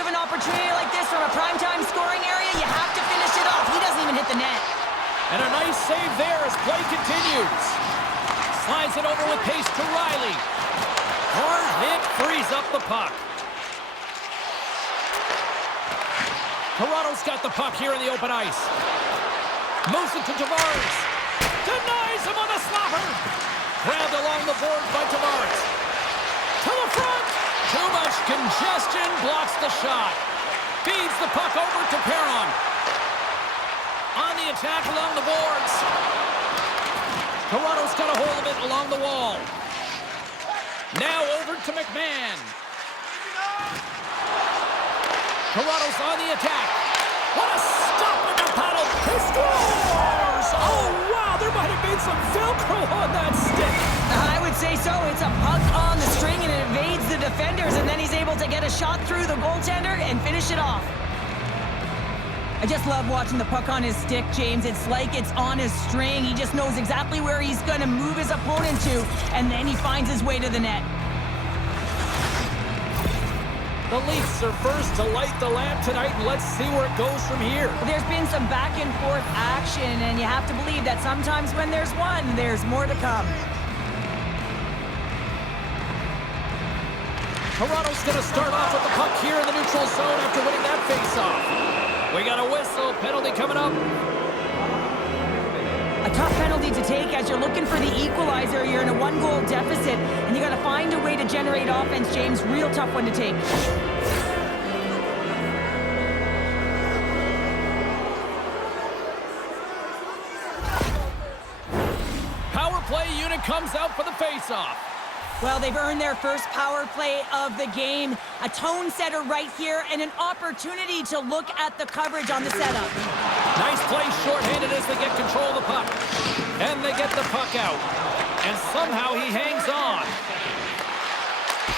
you have an opportunity like this from a primetime scoring area, you have to finish it off. He doesn't even hit the net. And a nice save there as play continues. Slides it over with pace to Riley. Hard hit frees up the puck. Toronto's got the puck here in the open ice. Moves it to Tavares. Denies him on the slapper. Grabbed along the boards by Tavares. To the front. Too much congestion. Blocks the shot. Feeds the puck over to Perron. On the attack along the boards. Toronto's got a hold of it along the wall. Now over to McMahon. Toronto's on the attack. What a stop with the paddle. He scores! Oh, wow, there might have been some Velcro on that stick. I would say so. It's a puck on the string and it evades the defenders, and then he's able to get a shot through the goaltender and finish it off. I just love watching the puck on his stick, James. It's like it's on his string. He just knows exactly where he's going to move his opponent to, and then he finds his way to the net. The Leafs are first to light the lamp tonight, and let's see where it goes from here. There's been some back and forth action, and you have to believe that sometimes when there's one, there's more to come. Toronto's going to start off with the puck here in the neutral zone after winning that faceoff. We got a whistle, penalty coming up. A tough penalty to take as you're looking for the equalizer. You're in a one-goal deficit, and you got to find a way to generate offense, James. Real tough one to take. Power play unit comes out for the faceoff. Well, they've earned their first power play of the game. A tone setter right here and an opportunity to look at the coverage on the setup. Nice play shorthanded as they get control of the puck. And they get the puck out. And somehow he hangs on.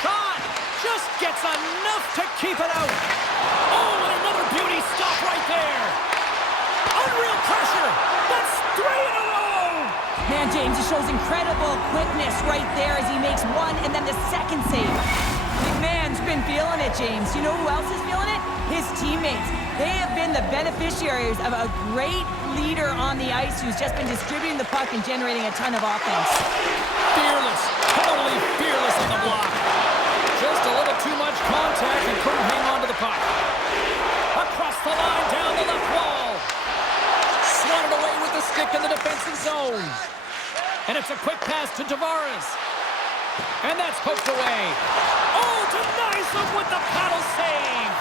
Shot! Just gets enough to keep it out. Oh, and another beauty stop right there. Unreal pressure. That's 3 in a row. Man, James, he shows incredible quickness right there as he makes one and then the second save. McMahon's been feeling it, James. You know who else is feeling it? His teammates. They have been the beneficiaries of a great leader on the ice who's just been distributing the puck and generating a ton of offense. Fearless. Totally fearless on the block. Just a little too much contact and couldn't hang on to the puck. Across the line, down the left wall. Swatted away with the stick in the defensive zone. And it's a quick pass to Tavares. And that's poked away. Oh, denies him with the paddle save.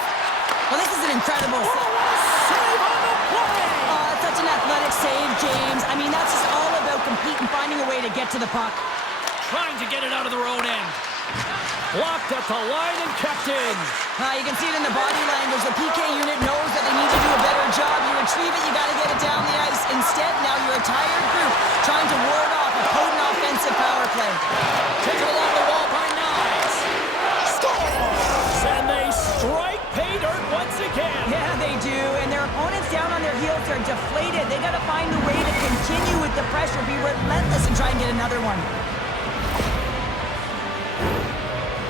Well, this is an incredible Oh, what a save on the play. Oh, it's such an athletic save, James. I mean, that's just all about competing, finding a way to get to the puck. Trying to get it out of their own end. Blocked at the line and kept in. You can see it in the body language. The PK unit knows that they need to do a better job. You retrieve it, you got to get it down the ice. Instead, now you're a tired group trying to ward off a potent offensive power play. Taken along the wall by Nice. Scores! And they strike pay dirt once again. Yeah, they do. And their opponents down on their heels are deflated. They got to find a way to continue with the pressure, be relentless, and try and get another one.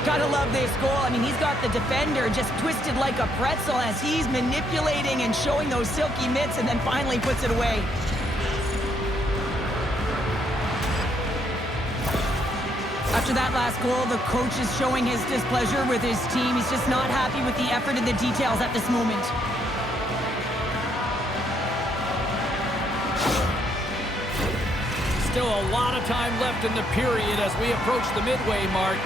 Gotta love this goal. I mean, he's got the defender just twisted like a pretzel as he's manipulating and showing those silky mitts and then finally puts it away. After that last goal, the coach is showing his displeasure with his team. He's just not happy with the effort and the details at this moment. Still a lot of time left in the period as we approach the midway mark.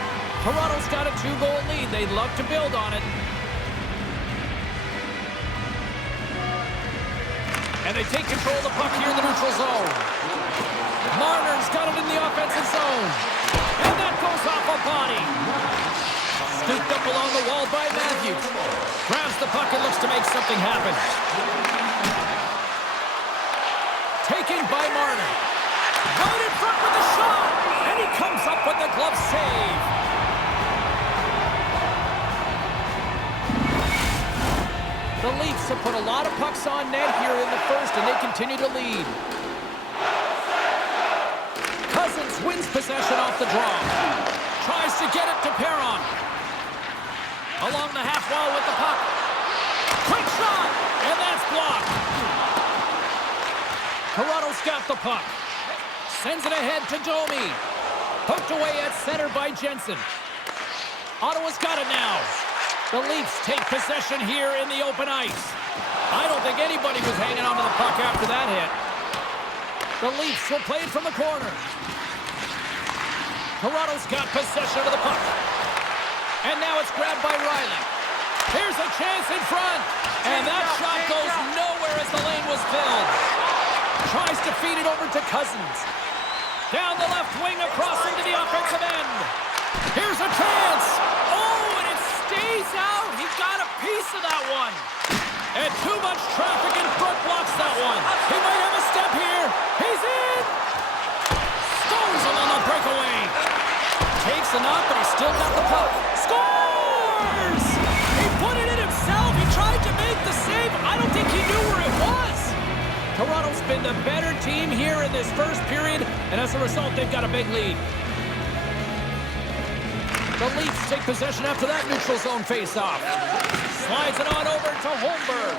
Toronto's got a 2-goal lead. They'd love to build on it. And they take control of the puck here in the neutral zone. Marner's got it in the offensive zone. And that goes off a body. Scooped up along the wall by Matthews. Grabs the puck and looks to make something happen. Taken by Marner. Right in front with the shot. And he comes up with the glove save. The Leafs have put a lot of pucks on net here in the first, and they continue to lead. Cousins wins possession off the draw. Tries to get it to Perron. Along the half wall with the puck. got the puck. Sends it ahead to Domi. Poked away at center by Jensen. Ottawa's got it now. The Leafs take possession here in the open ice. I don't think anybody was hanging on to the puck after that hit. The Leafs will play it from the corner. Toronto's got possession of the puck. And now it's grabbed by Riley. Here's a chance in front. And that shot goes nowhere as the lane was filled. Tries to feed it over to Cousins. Down the left wing across into the offensive end. Here's a chance. Oh, and it stays out. He got a piece of that one. And too much traffic in front blocks that one. He might have a step here. He's in. Stones him on the breakaway. Takes a knock, but he's still got the puck. Scores! He put it in himself. He tried to make the save. I don't think he knew where it was. Toronto's been the better team here in this first period, and as a result, they've got a big lead. The Leafs take possession after that neutral zone face-off. Slides it on over to Holmberg.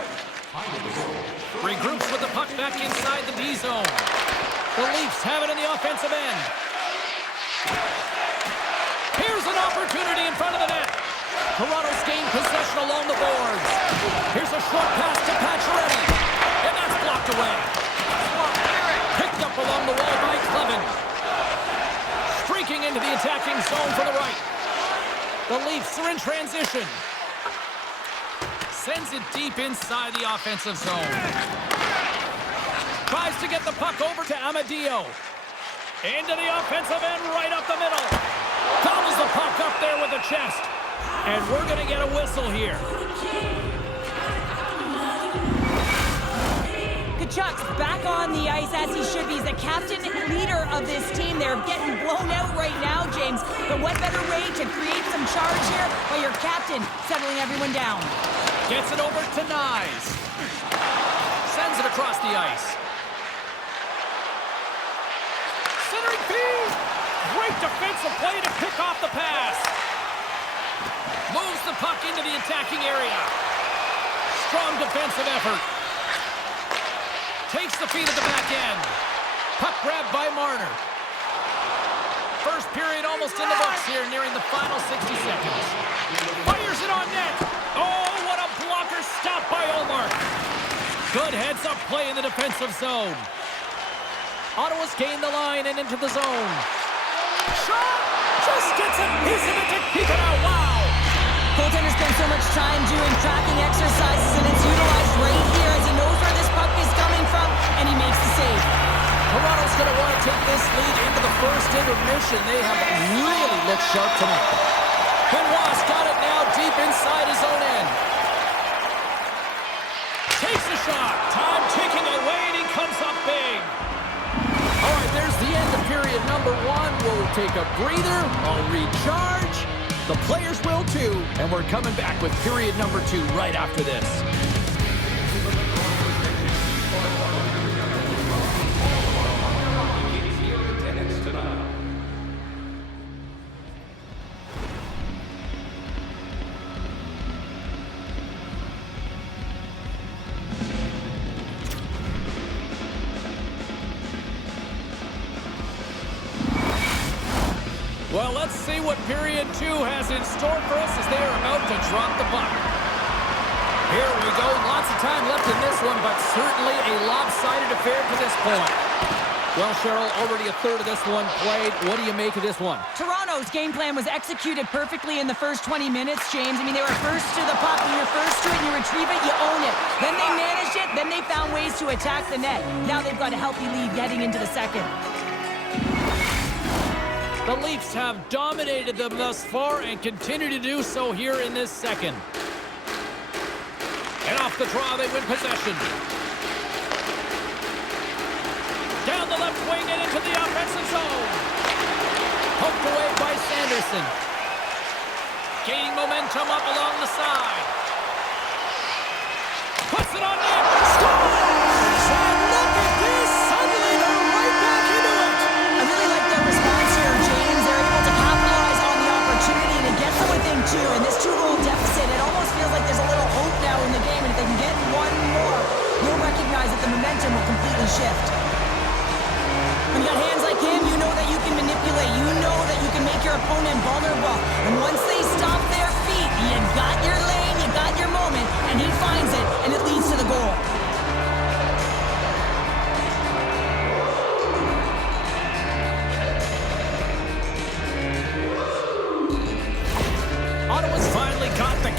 Regroups with the puck back inside the D zone. The Leafs have it in the offensive end. Here's an opportunity in front of the net. Toronto's gained possession along the boards. Here's a short pass to Pacioretty. And that's blocked away. Picked up along the wall by Clevin. Streaking into the attacking zone for the right. The Leafs are in transition. Sends it deep inside the offensive zone. Tries to get the puck over to Amadio. Into the offensive end, right up the middle. Gobbles the puck up there with the chest. And we're going to get a whistle here. Kachuk's back on the ice as he should be. He's the captain and leader of this team. They're getting blown out right now, James. But what better way to create some charge here by your captain settling everyone down? Gets it over to Nyes. Sends it across the ice. Centering feed. Great defensive play to pick off the pass. Moves the puck into the attacking area. Strong defensive effort. Takes the feed at the back end. Puck grabbed by Marner. First period almost in the books here, nearing the final 60 seconds. Fires it on net. Oh, what a blocker stop by Omar. Good heads-up play in the defensive zone. Ottawa's gained the line and into the zone. Shot! Just gets a piece of it to keep it out. Wow! Goaltender spends so much time doing tracking exercises, and it's utilized right here as he knows where this puck is coming from, and he makes the save. Toronto's going to want to take this lead into the first intermission. They have really looked sharp tonight. Benoit's got it now deep inside his own end. Takes a shot. Time ticking away, and he comes up big. All right, there's the end of period number one. We'll take a breather. I'll recharge. The players will too, and we're coming back with period number two right after this. Well, let's see what period two has in store for us as they are about to drop the puck. Here we go. Lots of time left in this one, but certainly a lopsided affair to this point. Well, Cheryl, already a third of this one played. What do you make of this one? Toronto's game plan was executed perfectly in the first 20 minutes, James. I mean, they were first to the puck. When you're first to it and you retrieve it, you own it. Then they managed it. Then they found ways to attack the net. Now they've got a healthy lead heading into the second. The Leafs have dominated them thus far and continue to do so here in this second. And off the draw, they win possession. Down the left wing and into the offensive zone. Poked away by Sanderson. Gaining momentum up along the side. Puts it on net. Scores! And look at this! Suddenly they're right back into it. I really like their response here, James. They're able to capitalize on the opportunity and it gets them within two. In this two-goal deficit, it almost feels like there's a little hope now in the game. And if they can get one more, you'll recognize that the momentum will completely shift.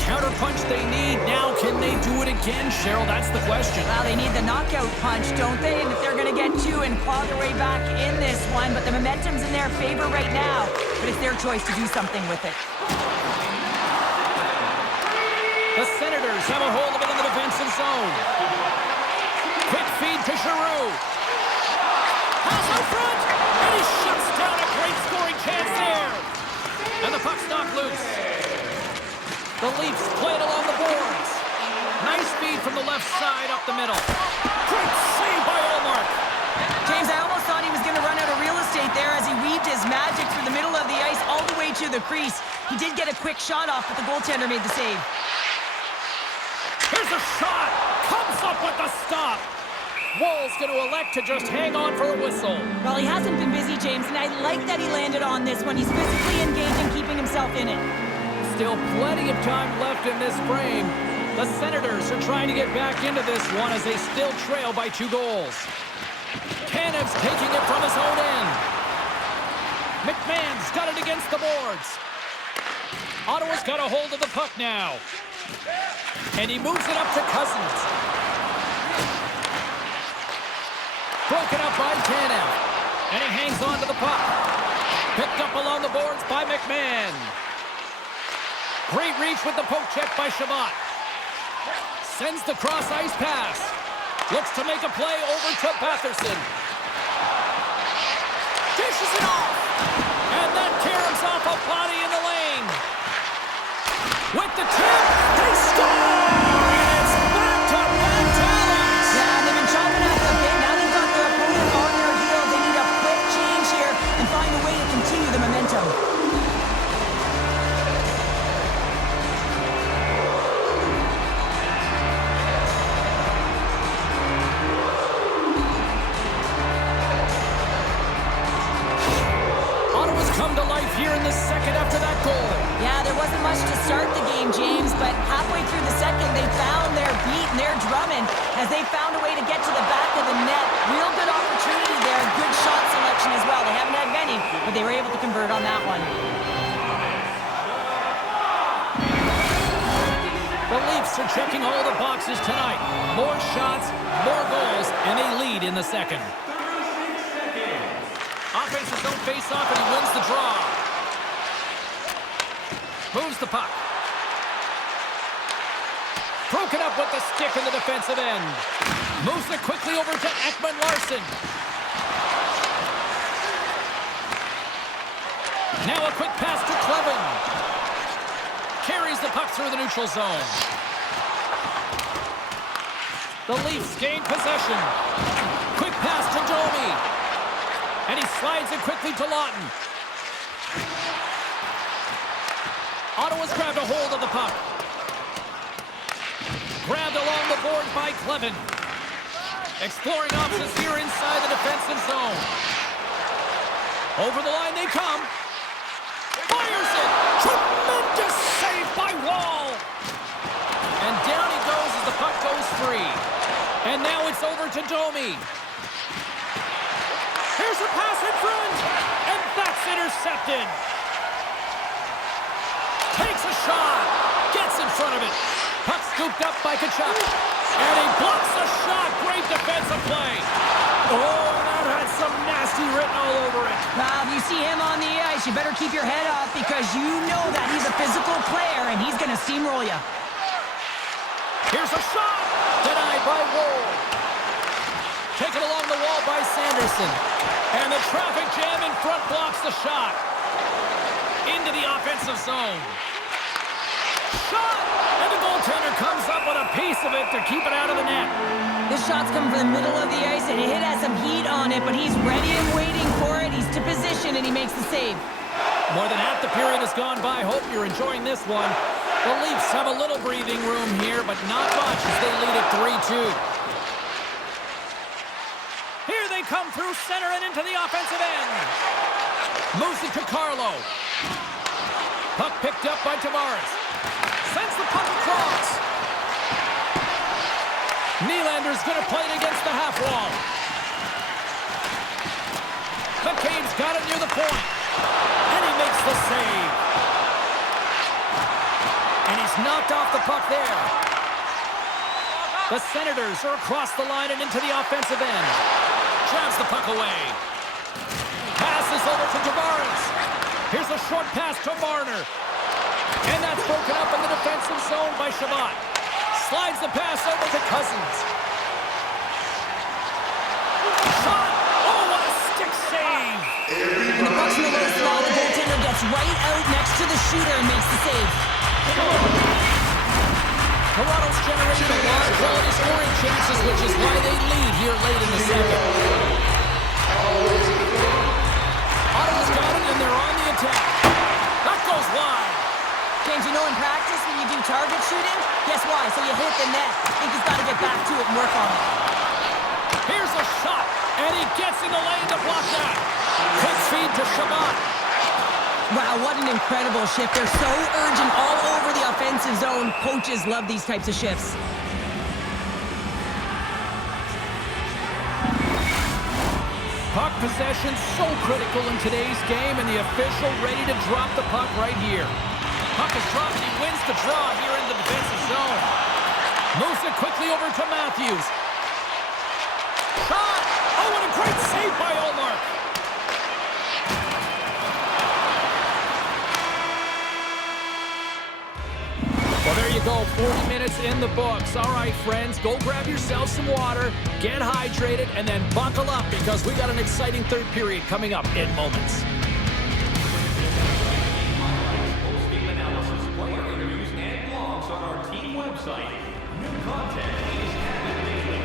counterpunch they need. Now, can they do it again, Cheryl? That's the question. Well, they need the knockout punch, don't they? And if they're going to get two and claw their way back in this one, but the momentum's in their favor right now. But it's their choice to do something with it. The Senators have a hold of it in the defensive zone. Quick feed to Giroux. Pass out front, and he shuts down a great scoring chance there. And the puck's knocked loose. The Leafs play it along the boards. Nice feed from the left side up the middle. Great save by Allmark. James, I almost thought he was going to run out of real estate there as he weaved his magic through the middle of the ice all the way to the crease. He did get a quick shot off, but the goaltender made the save. Here's a shot. Comes up with the stop. Woll's going to elect to just hang on for a whistle. Well, he hasn't been busy, James, and I like that he landed on this one. He's physically engaged and keeping himself in it. Still plenty of time left in this frame. The Senators are trying to get back into this one as they still trail by 2 goals. Tanev's taking it from his own end. McMahon's got it against the boards. Ottawa's got a hold of the puck now. And he moves it up to Cousins. Broken up by Tanev. And he hangs on to the puck. Picked up along the boards by McMahon. Great reach with the poke check by Shabbat. Sends the cross-ice pass. Looks to make a play over to Batherson. Dishes it off. And that caroms off a body in the lane. With the tip, they score! And it's back-to-back tallies. Yeah, they've been chopping at the bit. Now they've got their opponent on their heels. They need a quick change here and find a way to continue the momentum. Come to life here in the second after that goal. Yeah, there wasn't much to start the game, James, but halfway through the second, they found their beat and their drumming as they found a way to get to the back of the net. Real good opportunity there, good shot selection as well. They haven't had many, but they were able to convert on that one. The Leafs are checking all the boxes tonight. More shots, more goals, and they lead in the second. Offensive zone face-off, and he wins the draw. Moves the puck. Broken up with the stick in the defensive end. Moves it quickly over to Ekman-Larsson. Now a quick pass to Clevin. Carries the puck through the neutral zone. The Leafs gain possession. Quick pass to Domi. And he slides it quickly to Lawton. Ottawa's grabbed a hold of the puck. Grabbed along the board by Clevin. Exploring options here inside the defensive zone. Over the line they come. Fires it! Tremendous save by Wall! And down he goes as the puck goes free. And now it's over to Domi. Here's a pass in front, and that's intercepted. Takes a shot, gets in front of it. Puck scooped up by Tkachuk, and he blocks the shot. Great defensive play. Oh, that had some nasty written all over it. Now, if you see him on the ice, you better keep your head up because you know that he's a physical player, and he's going to steamroll you. Here's a shot, denied by Woll. Taken along the wall by Sanderson. And the traffic jam in front blocks the shot. Into the offensive zone. Shot! And the goaltender comes up with a piece of it to keep it out of the net. This shot's coming from the middle of the ice, and it has some heat on it, but he's ready and waiting for it. He's to position, and he makes the save. More than half the period has gone by. Hope you're enjoying this one. The Leafs have a little breathing room here, but not much as they lead at 3-2. Come through center and into the offensive end. Moves it to Carlo. Puck picked up by Tavares. Sends the puck across. Nylander's going to play it against the half wall. McCabe's got it near the point. And he makes the save. And he's knocked off the puck there. The Senators are across the line and into the offensive end. Jabs the puck away. Passes over to Tavares. Here's a short pass to Marner. And that's broken up in the defensive zone by Shabbat. Slides the pass over to Cousins. Shot! Oh, what a stick save! And the puck's in the low slot. The goaltender gets right out next to the shooter and makes the save. Toronto's generated a lot of quality scoring chances, which is why they lead here late in the second. Ottawa's got it, and they're on the attack. That goes wide. James, you know in practice when you do target shooting, guess why? So you hit the net. I think he's got to get back to it and work on it. Here's a shot, and he gets in the lane to block that. Quick feed to Shabbat. Wow, what an incredible shift. They're so urgent all over the offensive zone. Coaches love these types of shifts. Puck possession so critical in today's game, and the official ready to drop the puck right here. Puck is dropped, and he wins the draw here in the defensive zone. Moves it quickly over to Matthews. Shot! Oh, what a great save by Olmark! Well, there you go, 40 minutes in the books. All right, friends, go grab yourself some water, get hydrated, and then buckle up because we got an exciting third period coming up in moments. Post-game analysis, player interviews, and blogs on our team website. New content is added daily.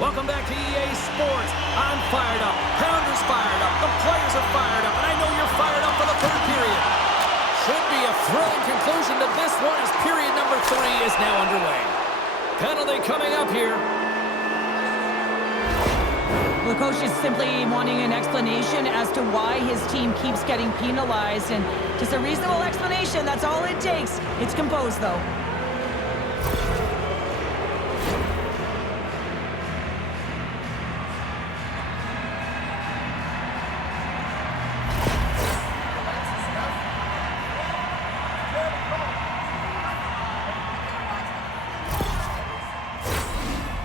Welcome back to EA Sports. I'm fired up. Pounder's fired up. The players are fired up. And I know you're fired up for the third period. Should be a thrilling conclusion to this one as period number 3 is now underway. Penalty coming up here. The coach is simply wanting an explanation as to why his team keeps getting penalized. And just a reasonable explanation, that's all it takes. It's composed, though.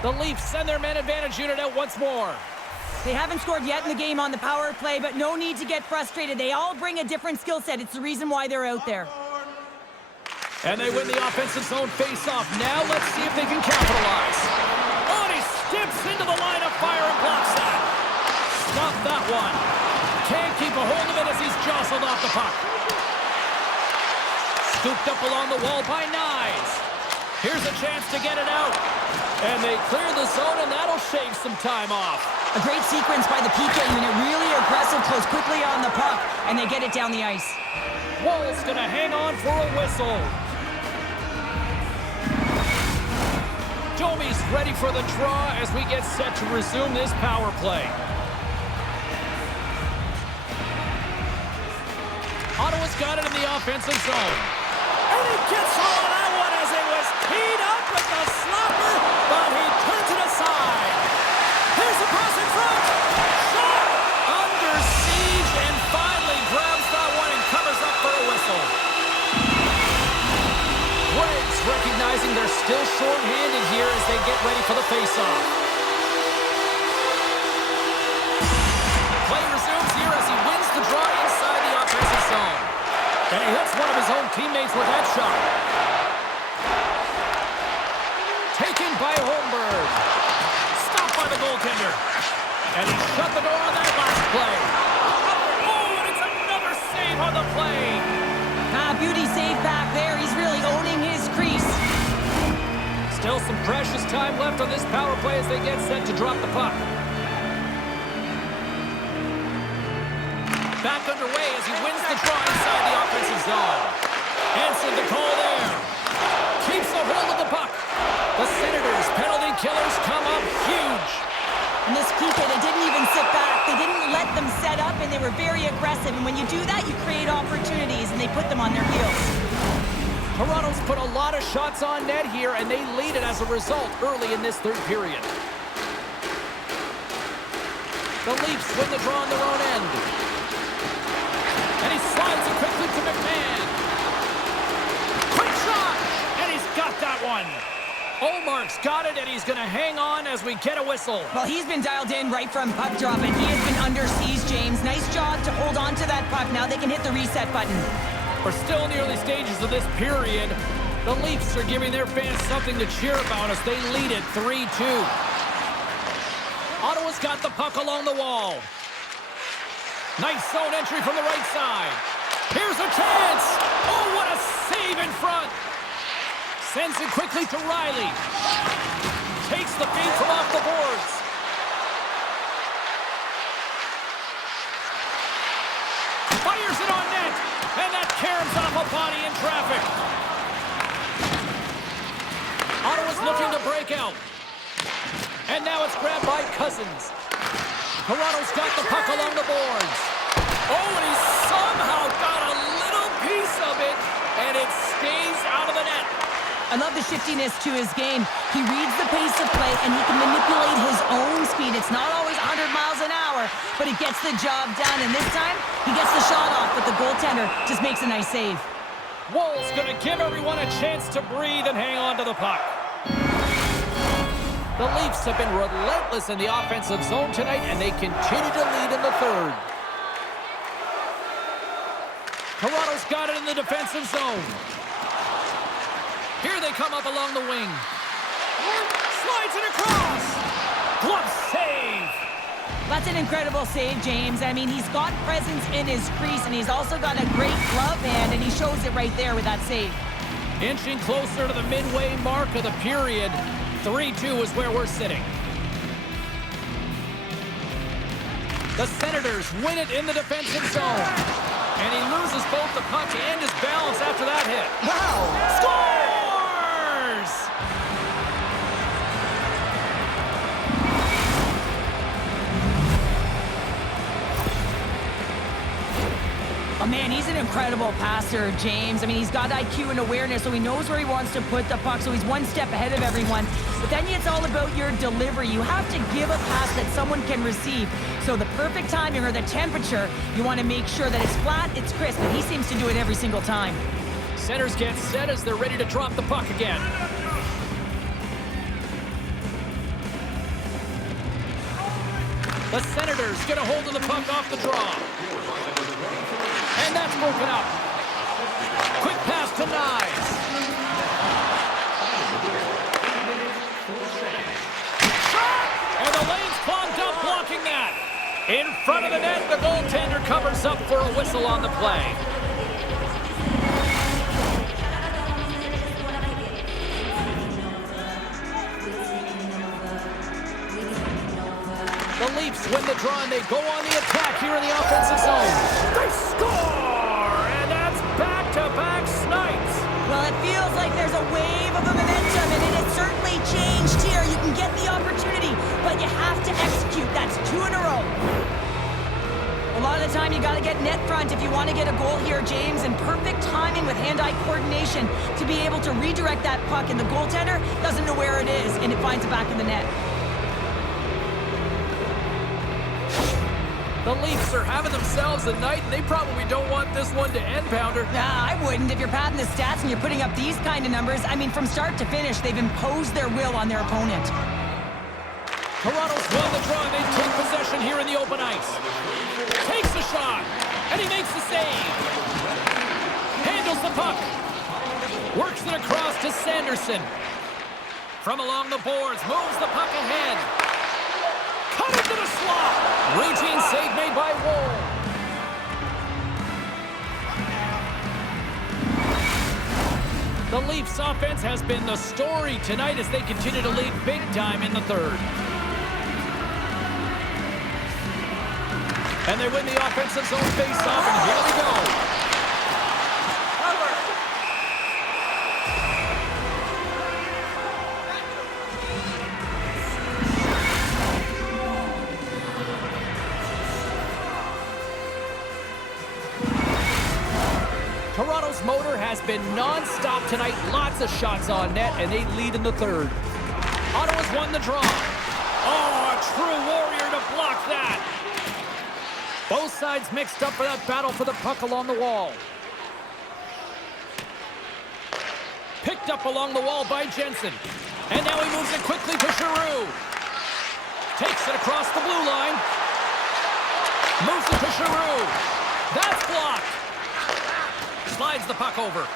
The Leafs send their man advantage unit out once more. They haven't scored yet in the game on the power play, but no need to get frustrated. They all bring a different skill set. It's the reason why they're out there. And they win the offensive zone face-off. Now let's see if they can capitalize. Oh, and he steps into the line of fire and blocks that. Stop that one. Can't keep a hold of it as he's jostled off the puck. Scooped up along the wall by Nyes. Here's a chance to get it out. And they clear the zone, and that'll shave some time off. A great sequence by the PK unit. Really aggressive, close quickly on the puck, and they get it down the ice. Wall's going to hang on for a whistle. Domi's ready for the draw as we get set to resume this power play. Ottawa's got it in the offensive zone. And he gets hold of that one as it was teed up with the slapper, but he turns it aside. Here's the pass in front. Shot! Under siege and finally grabs that one and covers up for a whistle. Greg's recognizing they're still short-handed here as they get ready for the face-off. Play resumes here as he wins the draw inside the offensive zone. And he hits one of his own teammates with that shot. Taken by Holmberg. Stopped by the goaltender. And he shut the door on that last play. Oh, and it's another save on the play. Beauty save back there. He's really owning his crease. Still some precious time left on this power play as they get set to drop the puck. Back underway as he wins the draw inside the offensive zone. Answered the call there. Keeps a hold of the puck. The Senators, penalty killers, come up huge. In this PK, they didn't even sit back. They didn't let them set up, and they were very aggressive. And when you do that, you create opportunities, and they put them on their heels. Toronto's put a lot of shots on net here, and they lead it as a result early in this third period. The Leafs win the draw on their own end. And he slides it quickly to McMahon. Quick shot! And he's got that one. Omark's got it, and he's going to hang on as we get a whistle. Well, he's been dialed in right from puck drop, and he has been under siege, James. Nice job to hold on to that puck. Now they can hit the reset button. We're still in the early stages of this period. The Leafs are giving their fans something to cheer about as they lead it 3-2. Ottawa's got the puck along the wall. Nice zone entry from the right side. Here's a chance. Oh, what a save in front. Sends it quickly to Riley. Takes the feed from off the boards. Fires it on net. And that caroms off a body in traffic. Ottawa's looking to break out. And now it's grabbed by Cousins. Toronto's got the puck along the boards. Oh, and he somehow got a little piece of it. And it stays out of the net. I love the shiftiness to his game. He reads the pace of play, and he can manipulate his own speed. It's not always 100 miles an hour, but he gets the job done. And this time, he gets the shot off, but the goaltender just makes a nice save. Woll's going to give everyone a chance to breathe and hang on to the puck. The Leafs have been relentless in the offensive zone tonight, and they continue to lead in the third. Toronto's got it in the defensive zone. Here they come up along the wing. Slides it across. Glove save. That's an incredible save, James. I mean, he's got presence in his crease, and he's also got a great glove hand, and he shows it right there with that save. Inching closer to the midway mark of the period. 3-2 is where we're sitting. The Senators win it in the defensive zone. And he loses both the puck and his balance after that hit. Wow! Scores! Oh, man, he's an incredible passer, James. I mean, he's got IQ and awareness, so he knows where he wants to put the puck, so he's one step ahead of everyone. But then it's all about your delivery. You have to give a pass that someone can receive. So the perfect timing or the temperature, you want to make sure that it's flat, it's crisp, and he seems to do it every single time. Centers get set as they're ready to drop the puck again. The Senators get a hold of the puck off the draw. And that's broken up. Quick pass to Knies. And the lane's clogged up blocking that. In front of the net, the goaltender covers up for a whistle on the play. The Leafs win the draw, and they go on the attack here in the offensive zone. They score! And that's back-to-back snipes. Well, it feels like there's a wave of momentum, and it has certainly changed here. You can get the opportunity, but you have to execute. That's 2 in a row. A lot of the time, you got to get net front if you want to get a goal here, James, and perfect timing with hand-eye coordination to be able to redirect that puck, and the goaltender doesn't know where it is, and it finds it back in the net. The Leafs are having themselves a night, and they probably don't want this one to end, Pounder. Nah, I wouldn't. If you're padding the stats and you're putting up these kind of numbers, I mean, from start to finish, they've imposed their will on their opponent. Toronto's won the draw, and they take possession here in the open ice. Takes the shot, and he makes the save. Handles the puck. Works it across to Sanderson. From along the boards, moves the puck ahead. Cut into the slot. Routine save made by Woll. The Leafs offense has been the story tonight as they continue to lead big time in the third. And they win the offensive zone face-off, and here we go. Toronto's motor has been non-stop tonight. Lots of shots on net, and they lead in the third. Ottawa's won the draw. Oh, a true warrior to block that. sides mixed up for that battle for the puck along the wall. Picked up along the wall by Jensen. And now he moves it quickly to Giroux. Takes it across the blue line. Moves it to Giroux. That's blocked. Slides the puck over.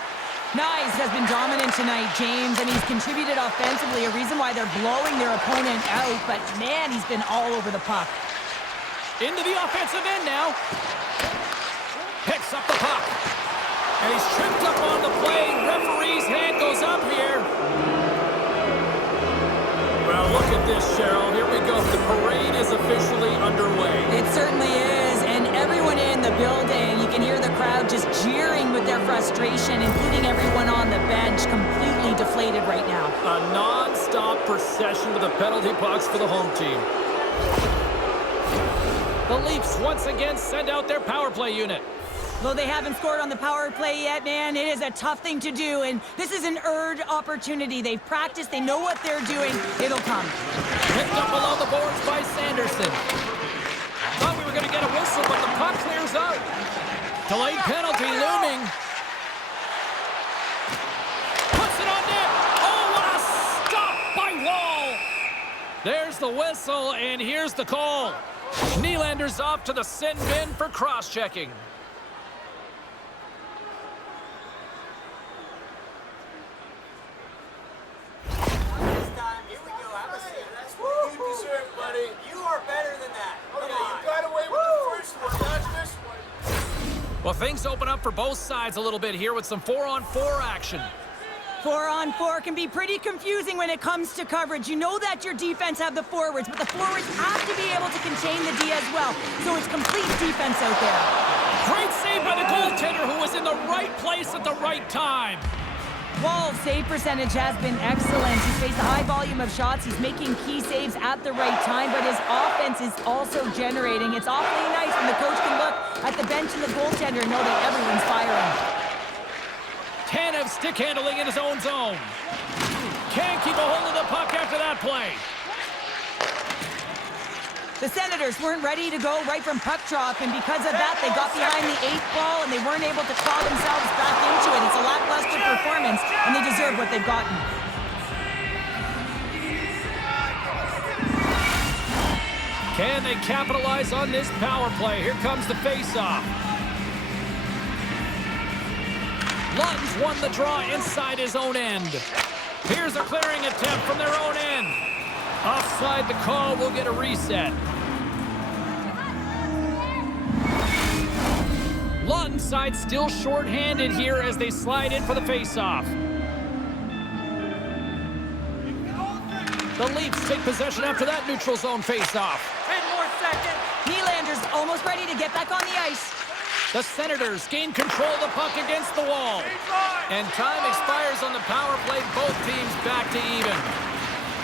Nice has been dominant tonight, James, and he's contributed offensively, a reason why they're blowing their opponent out, but man, he's been all over the puck. Into the offensive end now. Picks up the puck. And he's tripped up on the play. Referee's hand goes up here. Well, look at this, Cheryl. Here we go. The parade is officially underway. It certainly is, and everyone in the building, you can hear the crowd just jeering with their frustration, including everyone on the bench, completely deflated right now. A non-stop procession with the penalty pucks for the home team. The Leafs once again send out their power play unit. Though they haven't scored on the power play yet, man, it is a tough thing to do, and this is an earned opportunity. They've practiced, they know what they're doing. It'll come. Picked up along the boards by Sanderson. Thought we were going to get a whistle, but the puck clears out. Delayed penalty looming. Puts it on net. Oh, what a stop by Wall. There's the whistle, and here's the call. Nylander's off to the sin bin for cross-checking. Well, things open up for both sides a little bit here with some 4-on-4 action. 4-on-4 can be pretty confusing when it comes to coverage. You know that your defense have the forwards, but the forwards have to be able to contain the D as well. So it's complete defense out there. Great save by the goaltender who was in the right place at the right time. Wall's save percentage has been excellent. He's faced a high volume of shots. He's making key saves at the right time, but his offense is also generating. It's awfully nice when the coach can look at the bench and the goaltender and know that everyone's firing. Tanev stick handling in his own zone. Can't keep a hold of the puck after that play. The Senators weren't ready to go right from puck drop, and because of that, they got behind the 8th ball, and they weren't able to claw themselves back into it. It's a lackluster performance, and they deserve what they've gotten. Can they capitalize on this power play? Here comes the face-off. Lutton's won the draw inside his own end. Here's a clearing attempt from their own end. Offside the call, will get a reset. Lutton's side still short-handed here as they slide in for the face-off. The Leafs take possession after that neutral zone face-off. 10 more seconds. Nylander's almost ready to get back on the ice. The Senators gain control of the puck against the wall. And time expires on the power play. Both teams back to even.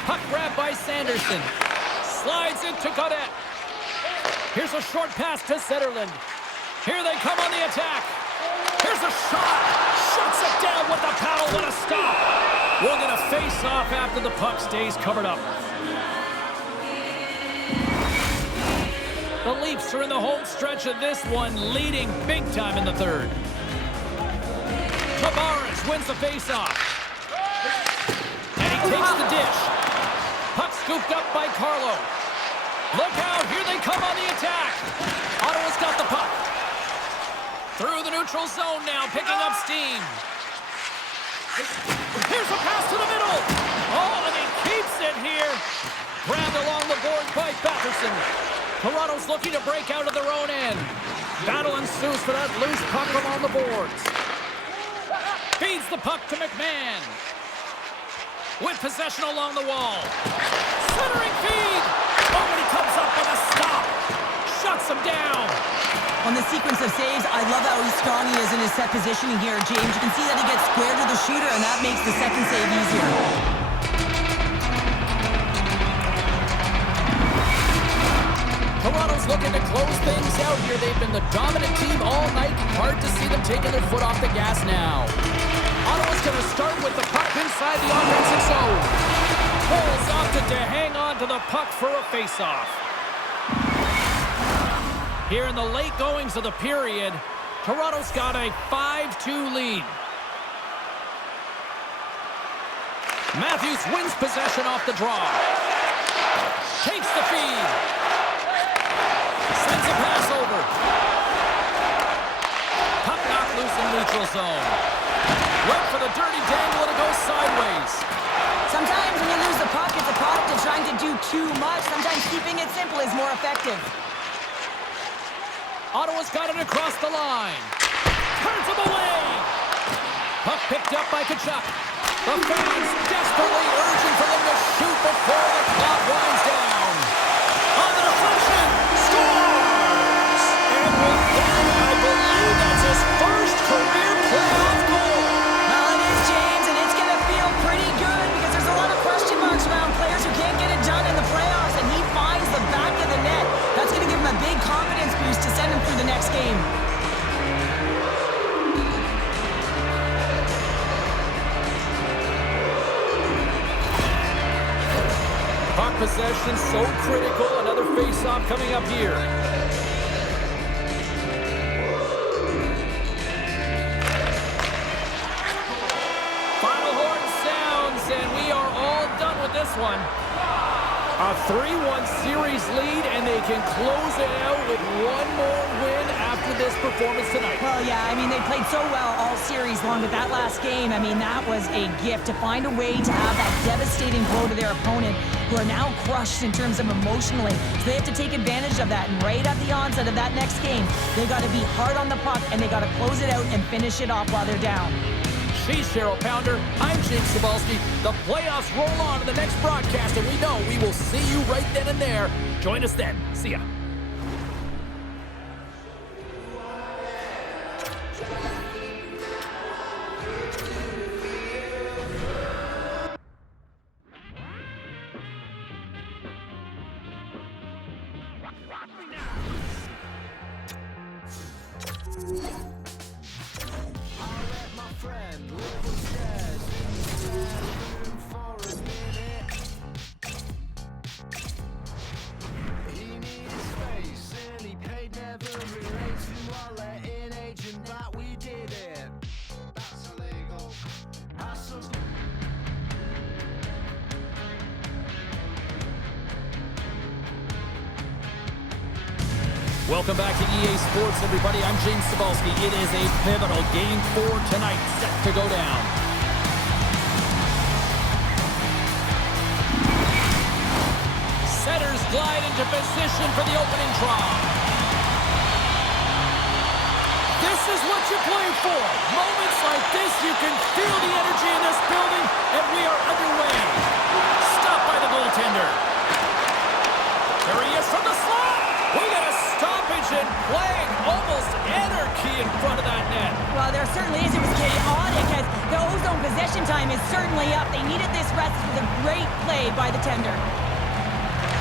Puck grab by Sanderson. Slides it to Cadet. Here's a short pass to Zetterlund. Here they come on the attack. Here's a shot. Shuts it down with the paddle. What a stop. We're going to face off after the puck stays covered up. The Leafs are in the home stretch of this one, leading big time in the third. Tavares wins the faceoff. And he takes the dish. Puck scooped up by Carlo. Look out, here they come on the attack. Ottawa's got the puck. Through the neutral zone now, picking up steam. Here's a pass to the middle. Oh, and he keeps it here. Grabbed along the board by Batherson. Toronto's looking to break out of their own end. Battle ensues for that loose puck along the boards. Feeds the puck to McMahon. With possession along the wall. Centering feed. Oh, and he comes up with a stop. Shuts him down. On the sequence of saves, I love how strong he is in his set positioning here, James. You can see that he gets square to the shooter, and that makes the second save easier. Toronto's looking to close things out here. They've been the dominant team all night. Hard to see them taking their foot off the gas now. Ottawa's going to start with the puck inside the offensive zone. Pulls opted to hang on to the puck for a face-off. Here in the late goings of the period, Toronto's got a 5-2 lead. Matthews wins possession off the draw. Takes the feed. Sends a pass over. Puck knocked loose in neutral zone. Went for the dirty dangle and it goes sideways. Sometimes when you lose the puck, it's a product of trying to do too much. Sometimes keeping it simple is more effective. Ottawa's got it across the line. Turns him away. Puck picked up by Tkachuk. The fans desperately urging for them to shoot before the clock winds down. On the deflection, scores! And with that, I believe that's his first career playoff goal. Well, it is, James, and it's going to feel pretty good because there's a lot of question marks around players who can't get it done in the playoffs, and he finds the back of the net. That's going to give him a big confidence boost to send him through the next game. Puck possession so critical. Another face-off coming up here. Final horn sounds, and we are all done with this one. A 3-1 series lead, and they can close it out with one more win after this performance tonight. Well, yeah, I mean, they played so well all series long, but that last game, I mean, that was a gift to find a way to have that devastating blow to their opponent, who are now crushed in terms of emotionally. So they have to take advantage of that, and right at the onset of that next game, they got to be hard on the puck, and they got to close it out and finish it off while they're down. She's Cheryl Pounder. I'm James Cybulski. The playoffs roll on in the next broadcast, and we know we will see you right then and there. Join us then. See ya. Welcome back to EA Sports, everybody. I'm James Cybulski. It is a pivotal Game 4 tonight, set to go down. Setters glide into position for the opening draw. This is what you play for. Moments like this, you can feel the energy in this building, and we are underway. Stopped by the goaltender. There he is from the slot. We got a stoppage and playing almost anarchy in front of that net. Well, there certainly is. It was chaotic as the ozone possession time is certainly up. They needed this rest with a great play by the tender.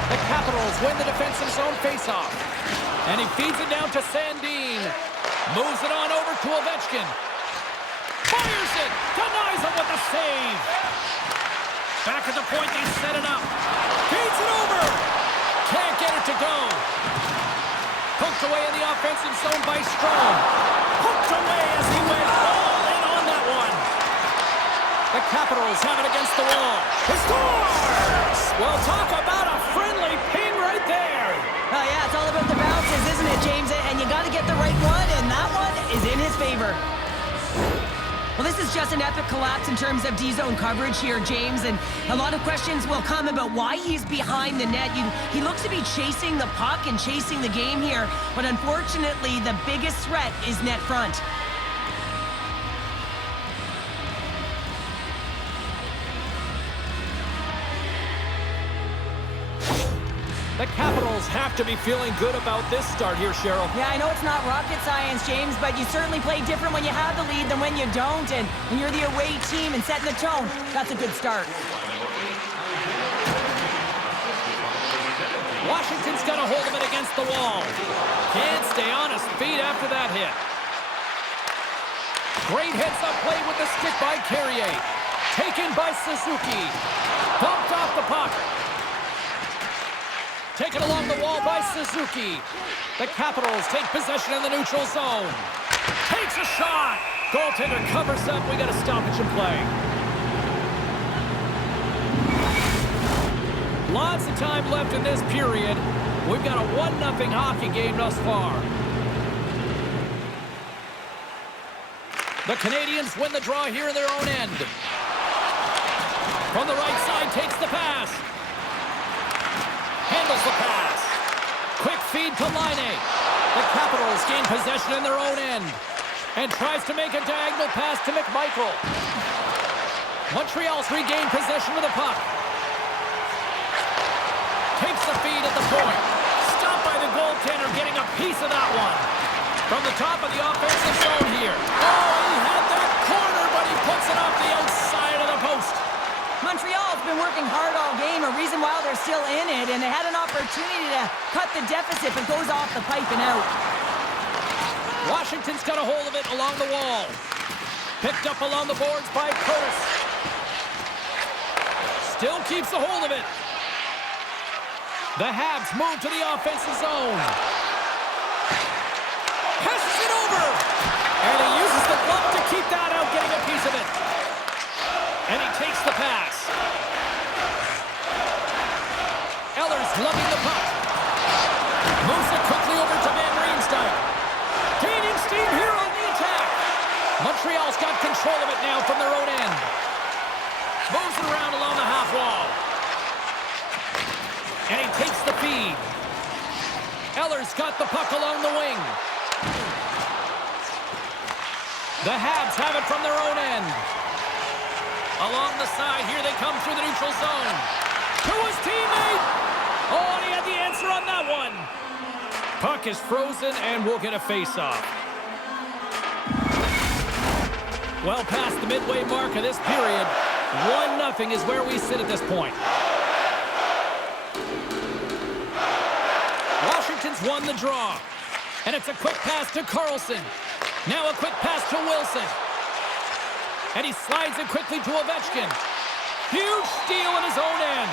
The Capitals win the defensive zone faceoff. And he feeds it down to Sandin. Moves it on over to Ovechkin. Fires it. Denies him with the save. Back at the point, they set it up. Feeds it over. Can't get it to go. Poked away in the offensive zone by Strome. Poked away as he went all in on that one. The Capitals have it against the wall. He scores! Well, talk about a friendly ping right there. Oh, yeah, it's all about the bounces, isn't it, James? And you got to get the right one, and that one is in his favor. Well, this is just an epic collapse in terms of D-zone coverage here, James, and a lot of questions will come about why he's behind the net. He looks to be chasing the puck and chasing the game here, but unfortunately, the biggest threat is net front. The Capitals have to be feeling good about this start here, Cheryl. Yeah, I know it's not rocket science, James, but you certainly play different when you have the lead than when you don't, and when you're the away team and setting the tone, that's a good start. Washington's got a hold of it against the wall. Can't stay on his feet after that hit. Great heads-up play with the stick by Carrier. Taken by Suzuki. Bumped off the puck. Taken along the wall by Suzuki. The Capitals take possession in the neutral zone. Takes a shot. Goaltender covers up. We got a stoppage in play. Lots of time left in this period. We've got a 1-0 hockey game thus far. The Canadians win the draw here in their own end. From the right side, takes the pass. Handles the pass. Quick feed to Laine. The Capitals gain possession in their own end. And tries to make a diagonal pass to McMichael. Montreal's regained possession of the puck. Takes the feed at the point. Stopped by the goaltender, getting a piece of that one. From the top of the offensive zone here. Oh, he had that corner, but he puts it off the outside of the post. Montreal's been working hard all game, a reason why they're still in it, and they had an opportunity to cut the deficit, but goes off the pipe and out. Washington's got a hold of it along the wall. Picked up along the boards by Curtis. Still keeps a hold of it. The Habs move to the offensive zone. Passes it over. And he uses the glove to keep that out, getting a piece of it. And he takes the pass. Eller's lugging the puck. Moves it quickly over to Van Riemsdyk. Gaining steam here on the attack. Montreal's got control of it now from their own end. Moves it around along the half wall. And he takes the feed. Eller's got the puck along the wing. The Habs have it from their own end. Along the side, here they come through the neutral zone. To his teammate! Oh, and he had the answer on that one. Puck is frozen, and we'll get a face-off. Well past the midway mark of this period, 1-0 is where we sit at this point. Washington's won the draw. And it's a quick pass to Carlson. Now a quick pass to Wilson. And he slides it quickly to Ovechkin. Huge steal in his own end.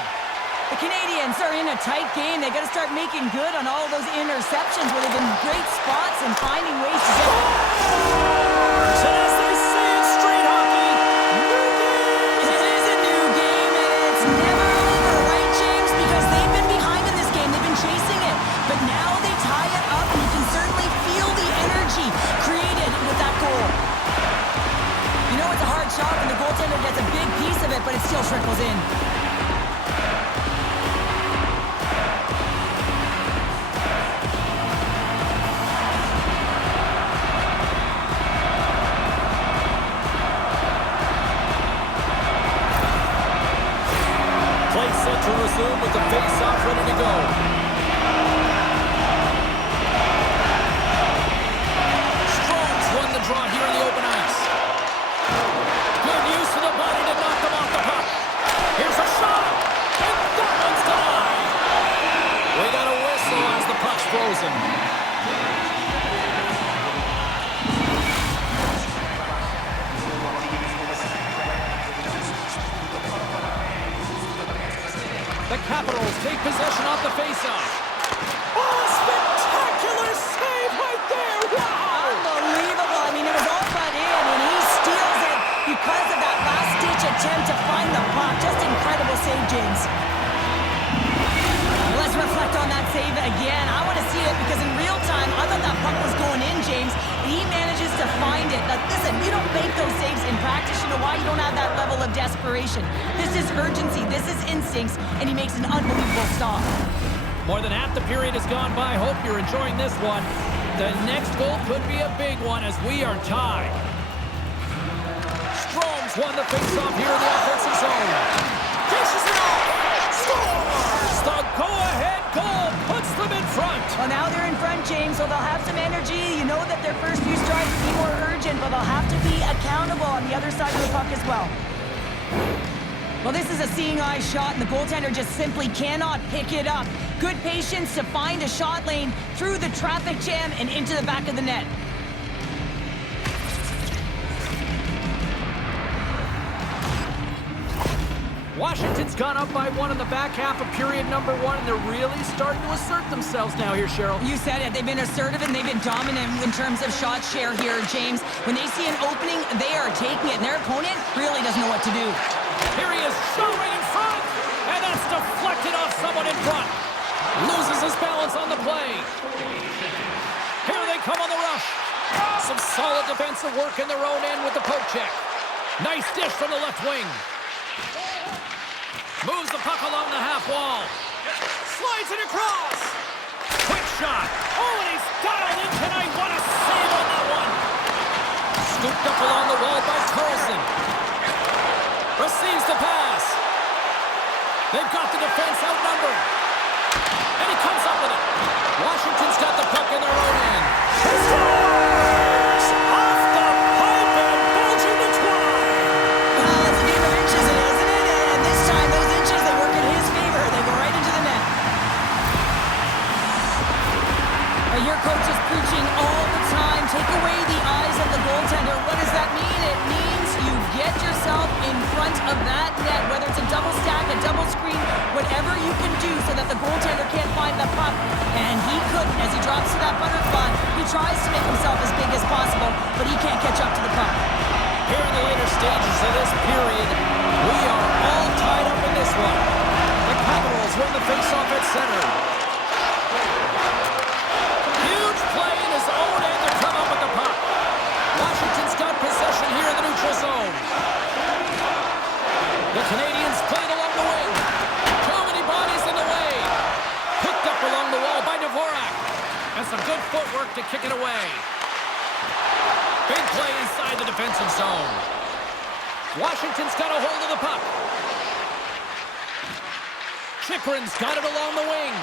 The Canadians are in a tight game. They got to start making good on all those interceptions where they've been great spots and finding ways to get. So as they say in street hockey, new game. It is a new game, and it's never over, right, James? Because they've been behind in this game. They've been chasing it. But now they tie it up, and you can certainly feel the energy created with that goal. You know it's a hard shot when the goaltender gets a big piece of it, but it still trickles in. Play set to resume with the face-off ready to go. Strome's won the draw here in the open ice. Good use of the body to knock them off the puck. Here's a shot. And that one's denied. We got a whistle as the puck's frozen. The Capitals take possession off the faceoff. Oh, spectacular save right there! Wow! Unbelievable. I mean, it was all but in, and he steals it because of that last-ditch attempt to find the puck. Just incredible save, James. Let's reflect on that save again. I want to see it because in real time, I thought that puck was going in, James. He manages to find it. Now, listen, you don't make those saves in practice. You know why? You don't have that level of desperation. This is urgency. This is instincts, and he makes an unbelievable stop. More than half the period has gone by. Hope you're enjoying this one. The next goal could be a big one as we are tied. Strome's won the face-off here in the offensive zone. Dishes it off. Scores! The go-ahead goal puts them in front. Well, now they're in front, James, so they'll have some energy. You know that their first few strides will be more urgent, but they'll have to be accountable on the other side of the puck as well. Well, this is a seeing-eye shot, and the goaltender just simply cannot pick it up. Good patience to find a shot lane through the traffic jam and into the back of the net. Washington's gone up by 1 in the back half of period number 1, and they're really starting to assert themselves now here, Cheryl. You said it. They've been assertive and they've been dominant in terms of shot share here, James. When they see an opening, they are taking it, and their opponent really doesn't know what to do. Here he is, showing in front, and that's deflected off someone in front. Loses his balance on the play. Here they come on the rush. Some solid defensive work in their own end with the poke check. Nice dish from the left wing. Moves the puck along the half wall. Slides it across. Quick shot. Oh, and he's dialed in tonight. What a save on that one. Scooped up along the wall by Carlson. Receives the pass. They've got the defense outnumbered. And he comes up with it. Washington's got the puck in their own end. Scores! Off the pipe and bulging the twine. Well, it's a game of inches, isn't it? And this time, those inches, they work in his favor. They go right into the net. Your coach is preaching all the time. Take away the eyes of the goaltender. What does that mean? It means you get yourself in front of that net, whether it's a double stack, a double screen, whatever you can do so that the goaltender can't find the puck. And he couldn't. As he drops to that butterfly, he tries to make himself as big as possible, but he can't catch up to the puck. Here in the later stages of this period, we are all tied up in this one. The Capitals win the faceoff at center. Huge play in his own end to come up with the puck. Washington's got possession here in the neutral zone. The Canadians played along the wing. Too many bodies in the way. Picked up along the wall by Dvorak. And some good footwork to kick it away. Big play inside the defensive zone. Washington's got a hold of the puck. Chychrun's got it along the wing.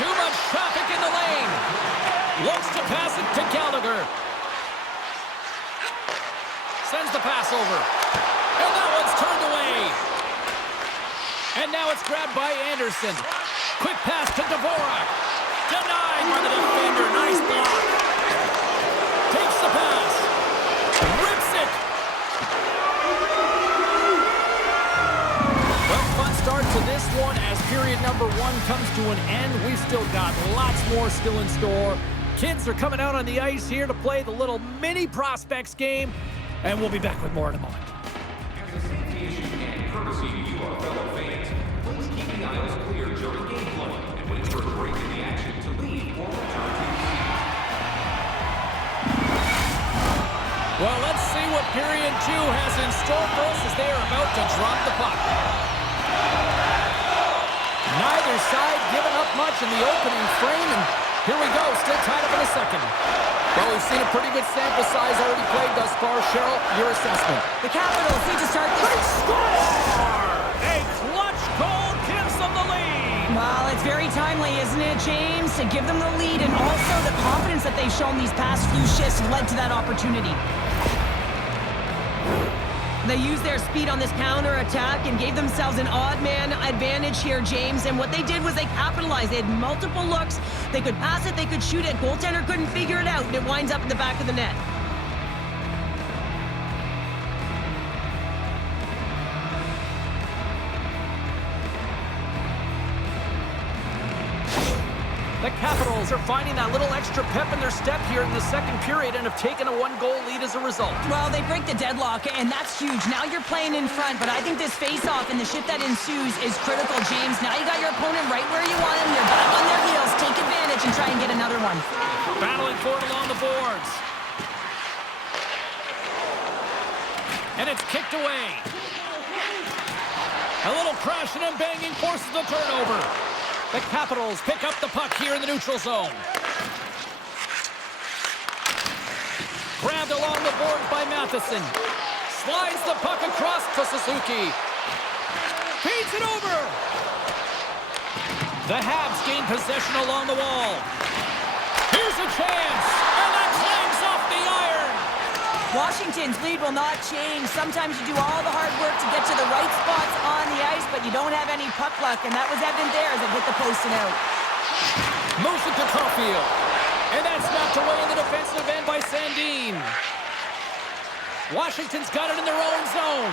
Too much traffic in the lane. Looks to pass it to Gallagher. Sends the pass over. And that one's turned away. And now it's grabbed by Anderson. Quick pass to Dvorak. Denied by the defender. Nice block. Takes the pass. Rips it. Well, fun start to this one as period number 1 comes to an end. We've still got lots more still in store. Kids are coming out on the ice here to play the little mini prospects game. And we'll be back with more in a moment. As a safety issue and courtesy to our fellow fans, please keep the aisles clear during gameplay and wait for a break in the action to leave or return to your seat. Well, let's see what period 2 has in store for us as they are about to drop the puck. Neither side giving up much in the opening frame, and here we go, still tied up in a second. Well, we've seen a pretty good sample size already played thus far. Cheryl, your assessment. The Capitals need to start this. Score! A clutch goal gives them the lead. Well, it's very timely, isn't it, James? To give them the lead, and also the confidence that they've shown these past few shifts led to that opportunity. They used their speed on this counter-attack and gave themselves an odd-man advantage here, James. And what they did was they capitalized. They had multiple looks. They could pass it, they could shoot it. Goaltender couldn't figure it out, and it winds up in the back of the net. The Capitals are finding that little extra pep in their step here in the second period and have taken a 1-goal lead as a result. Well, they break the deadlock, and that's huge. Now you're playing in front, but I think this face-off and the shift that ensues is critical, James. Now you got your opponent right where you want him. You're back on their heels. Take advantage and try and get another one. Battling for it along the boards. And it's kicked away. A little crashing and banging forces the turnover. The Capitals pick up the puck here in the neutral zone. Grabbed along the boards by Matheson. Slides the puck across to Suzuki. Feeds it over. The Habs gain possession along the wall. Here's a chance. And that clangs off the iron. Washington's lead will not change. Sometimes you do all the hard work to get to the right spots on the ice, but you don't have any puck luck, and that was evident there as it hit the post and out. Moves it to Caulfield. And that's knocked away in the defensive end by Sandin. Washington's got it in their own zone.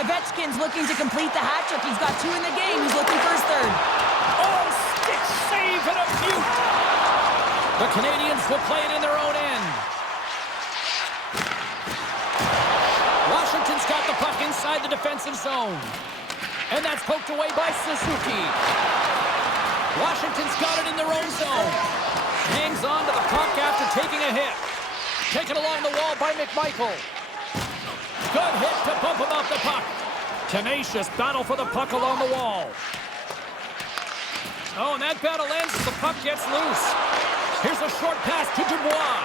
Ovechkin's looking to complete the hat trick. He's got 2 in the game. He's looking for his 3rd. Oh, stick save and a beaut! The Canadians will play it in their own end. Washington's got the puck inside the defensive zone. And that's poked away by Suzuki. Washington's got it in their own zone. Hangs on to the puck after taking a hit. Taken along the wall by McMichael. Good hit to bump him off the puck. Tenacious battle for the puck along the wall. Oh, and that battle ends as the puck gets loose. Here's a short pass to Dubois.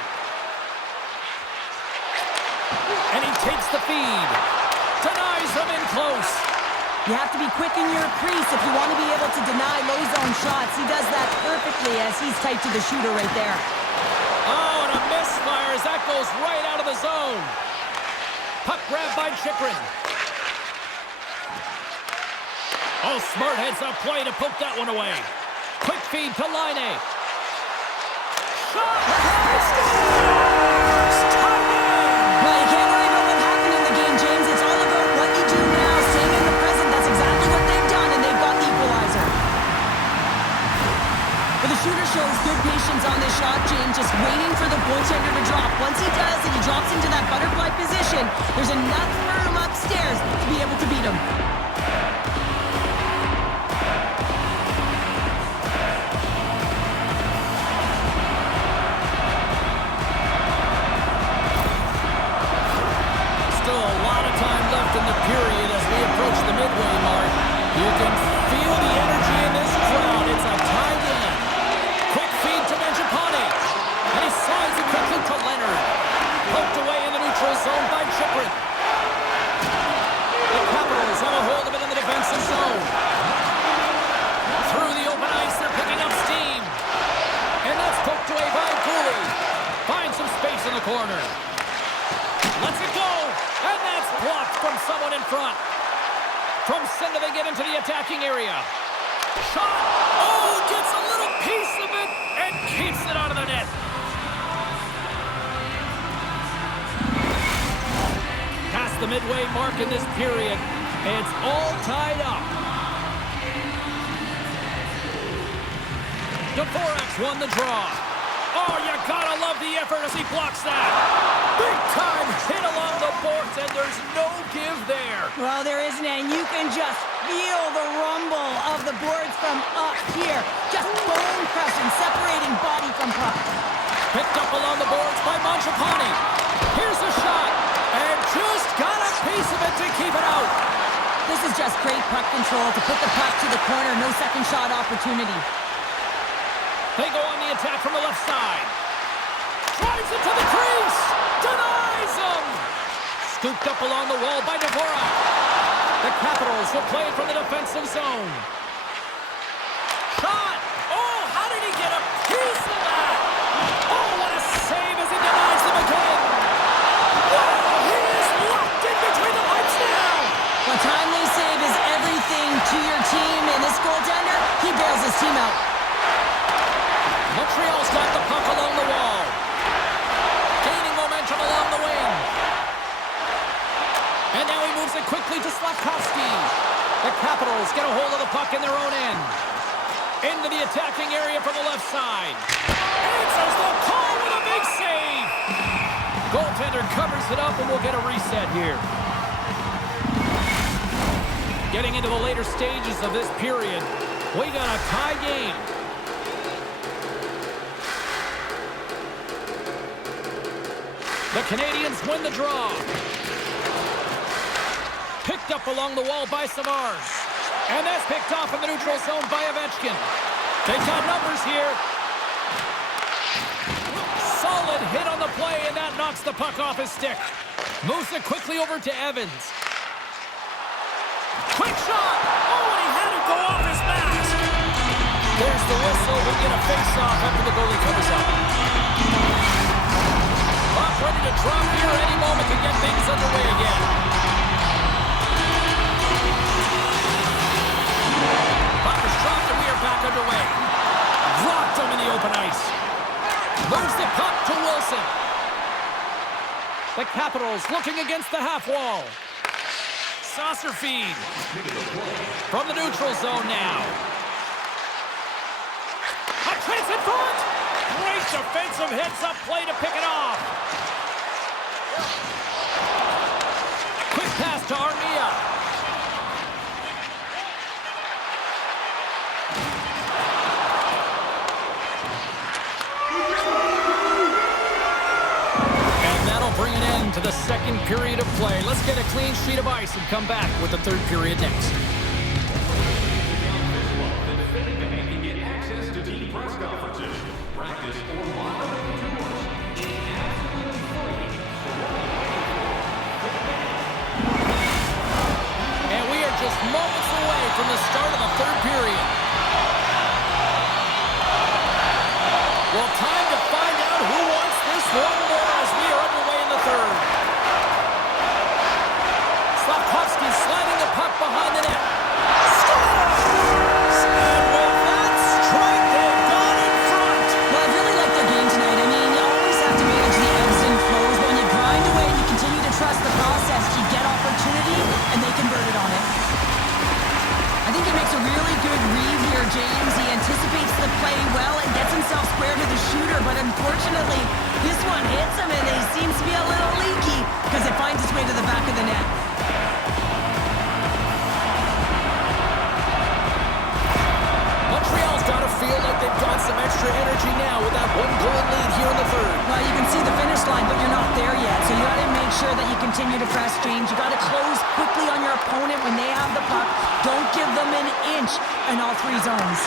And he takes the feed. Denies him in close. You have to be quick in your crease if you want to be able to deny low zone shots. He does that perfectly as he's tight to the shooter right there. Oh, and a misfire as that goes right out of the zone. Puck grab by Chychrun. Oh, smart heads up play to poke that one away. Quick feed to Laine. Shot! Scores! Tied game! Well, you can't worry about what happened in the game, James. It's all about what you do now, staying in the present. That's exactly what they've done, and they've got the equalizer. But the shooter shows good patience on this shot, James, just waiting for the goaltender to drop. Once he does, and he drops into that butterfly position, there's enough room upstairs to be able to beat him. In the period as we approach the midway mark. You can feel the energy in this crowd. It's a tie game. Quick feed to Mangiapane. And he slides it quickly to Leonard. Poked away in the neutral zone by Chychrun. The Capitals have a hold of it in the defensive zone. Through the open ice, they're picking up steam. And that's poked away by Cooley. Finds some space in the corner. Lets it go. And that's blocked from someone in front. From center, they get into the attacking area. Shot! Oh, gets a little piece of it and keeps it out of the net. Past the midway mark in this period, it's all tied up. Dvorak won the draw. Oh, you gotta love the effort as he blocks that. Big time hit along the boards, and there's no give there. Well, there isn't, and you can just feel the rumble of the boards from up here. Just bone crushing, separating body from puck. Picked up along the boards by Mangiapane. Here's a shot, and just got a piece of it to keep it out. This is just great puck control to put the puck to the corner. No second shot opportunity. They go on the attack from the left side. Drives it to the crease. Denies him. Scooped up along the wall by Dvorak. The Capitals will play it from the defensive zone. Shot. Oh, how did he get a piece of that? Oh, what a save as he denies them again. Wow, he is locked in between the pipes now. A timely save is everything to your team, and this goaltender, he bails his team out. Montreal's got the puck along the wall. Gaining momentum along the wing. And now he moves it quickly to Slavkovsky. The Capitals get a hold of the puck in their own end. Into the attacking area from the left side. Answers the call with a big save. Goaltender covers it up, and we'll get a reset here. Getting into the later stages of this period, we got a tie game. The Canadians win the draw. Picked up along the wall by Savard. And that's picked off in the neutral zone by Ovechkin. They've got numbers here. Solid hit on the play, and that knocks the puck off his stick. Moves it quickly over to Evans. Quick shot! Oh, and he had it go off his mask. There's the whistle. We'll get a face-off after the goalie covers up. Puck ready to drop here any moment to get things underway again. Puck is dropped and we are back underway. Dropped him in the open ice. Moves the puck to Wilson. The Capitals looking against the half wall. saucer feed. From the neutral zone now. A chance in front. Great defensive heads-up play to pick it off. Quick pass to Armia. And that'll bring an end to the second period of play. Let's get a clean sheet of ice and come back with the third period next. Just moments away from the start of the third period. Well, time to find out who wants this one more as we are underway in the third. Slavkovsky sliding the puck behind the net. Scores! And with that strike, they've gone in front. Well, I really like their game tonight. I mean, you always have to manage the ebbs and flows. When you grind away and you continue to trust the process, you get opportunity, and they converted on it. I think he makes a really good read here, James. He anticipates the play well and gets himself square to the shooter, but unfortunately, this one hits him and he seems to be a little leaky because it finds its way to the back of the net. Montreal's got to feel like they've got some extra energy now with that one-goal lead here in the third. Well, you can see the finish line, but you're not there yet, so you got to make sure that you continue to press, James. You got to close quickly on your opponent when they have the puck. Don't give them an inch in all three zones.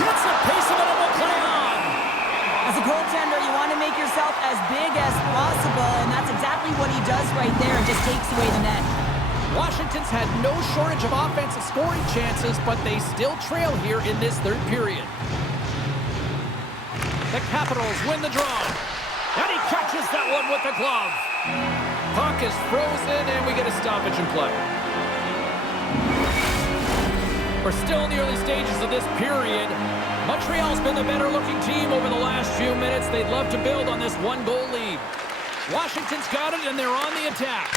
Gets a piece of it and will play on. As a goaltender, you want to make yourself as big as possible, and that's exactly what he does right there. It just takes away the net. Washington's had no shortage of offensive scoring chances, but they still trail here in this third period. The Capitals win the draw. And he catches that one with the glove. Puck is frozen, and we get a stoppage in play. We're still in the early stages of this period. Montreal's been the better-looking team over the last few minutes. They'd love to build on this one-goal lead. Washington's got it, and they're on the attack.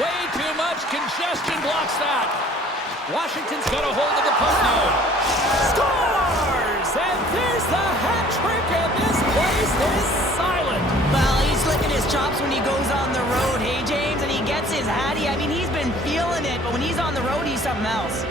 Way too much congestion blocks that. Washington's got a hold of the puck now. Scores! And there's the hat trick, and this place is silent. Well, he's licking his chops when he goes on the road, hey, James? And he gets his hattie. I mean, he's been feeling it, but when he's on the road, he's something else.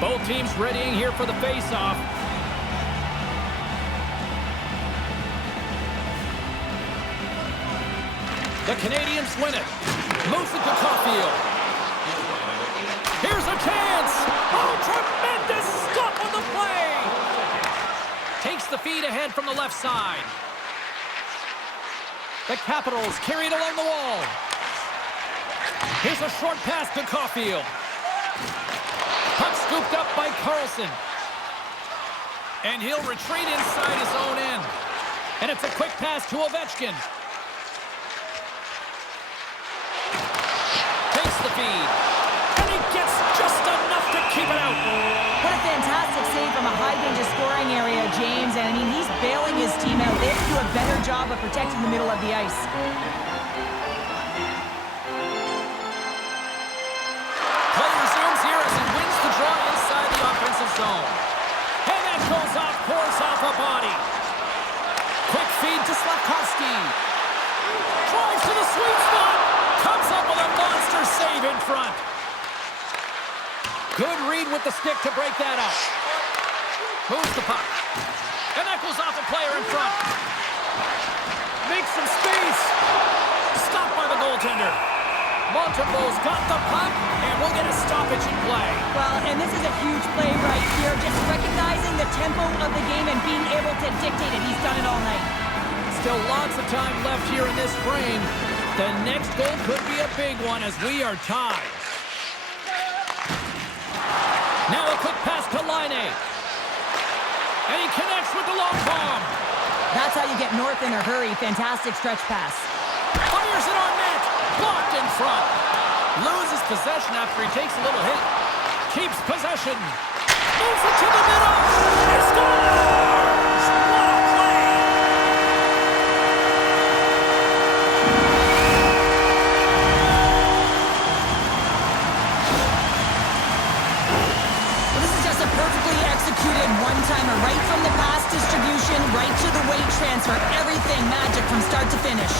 Both teams readying here for the face-off. The Canadians win it. Moves it to Caulfield. Here's a chance. Oh, tremendous stop on the play. Takes the feed ahead from the left side. The Capitals carry it along the wall. Here's a short pass to Caulfield. Puck scooped up by Carlson. And he'll retreat inside his own end. And it's a quick pass to Ovechkin. Takes the feed. And he gets just enough to keep it out. What a fantastic save from a high-danger scoring area, James. And, I mean, he's bailing his team out. They have to do a better job of protecting the middle of the ice. Zone. And that goes off, pours off a body. Quick feed to Slavkovsky. Drives to the sweet spot. Comes up with a monster save in front. Good read with the stick to break that up. Moves the puck. And that goes off a player in front. Makes some space. Stopped by the goaltender. Montembeau's got the puck, and we'll get a stoppage in play. Well, and this is a huge play right here, just recognizing the tempo of the game and being able to dictate it. He's done it all night. Still lots of time left here in this frame. The next goal could be a big one as we are tied. Now a quick pass to Laine. And he connects with the long bomb. That's how you get north in a hurry. Fantastic stretch pass. Fires it on net. Blocked in front. Loses possession after he takes a little hit. keeps possession. Moves it to the middle. He scores! What a play! Well, this is just a perfectly executed one-timer. Right from the pass distribution, right to the weight transfer. Everything magic from start to finish.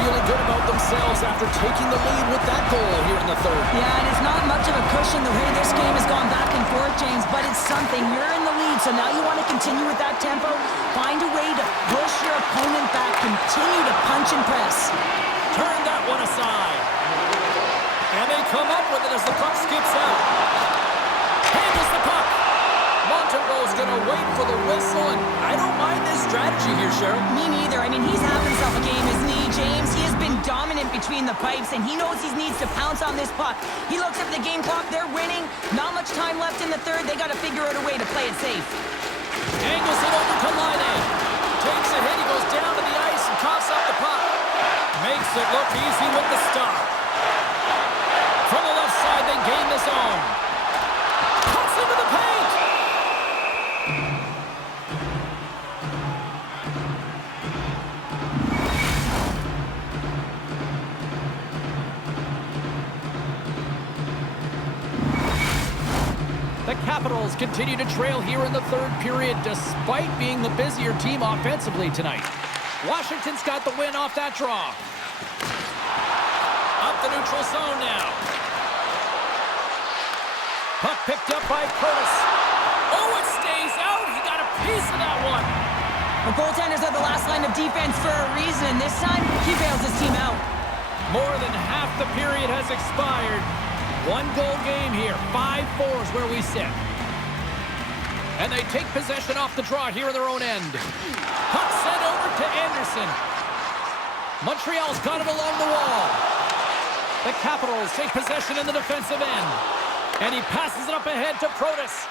Feeling good about themselves after taking the lead with that goal here in the third. Yeah, and it's not much of a cushion the way this game has gone back and forth, James, but it's something. You're in the lead, so now you want to continue with that tempo. Find a way to push your opponent back. Continue to punch and press. Turn that one aside. And they come up with it as the puck skips out. Handles the puck. Montembeau's going to wait for the whistle, and I don't mind this strategy here, Cheryl. Me neither. I mean, he's having himself a game, isn't he, James? He has been dominant between the pipes, and he knows he needs to pounce on this puck. He looks at the game clock. They're winning. Not much time left in the third. They got to figure out a way to play it safe. Angles it over to Laine. Takes a hit. He goes down to the ice and coughs up the puck. Makes it look easy with the stop. From the left side, they gain the zone. Pucks into the paint. The Capitals continue to trail here in the third period despite being the busier team offensively tonight. Washington's got the win off that draw. Up the neutral zone now. Puck picked up by Curtis. Oh, it stays out. He got a piece of that one. The goaltenders are the last line of defense for a reason, and this time he bails his team out. More than half the period has expired. One-goal game here. 5-4 is where we sit. And they take possession off the draw here in their own end. Puck sent over to Anderson. Montreal's got it along the wall. The Capitals take possession in the defensive end. And he passes it up ahead to Protas.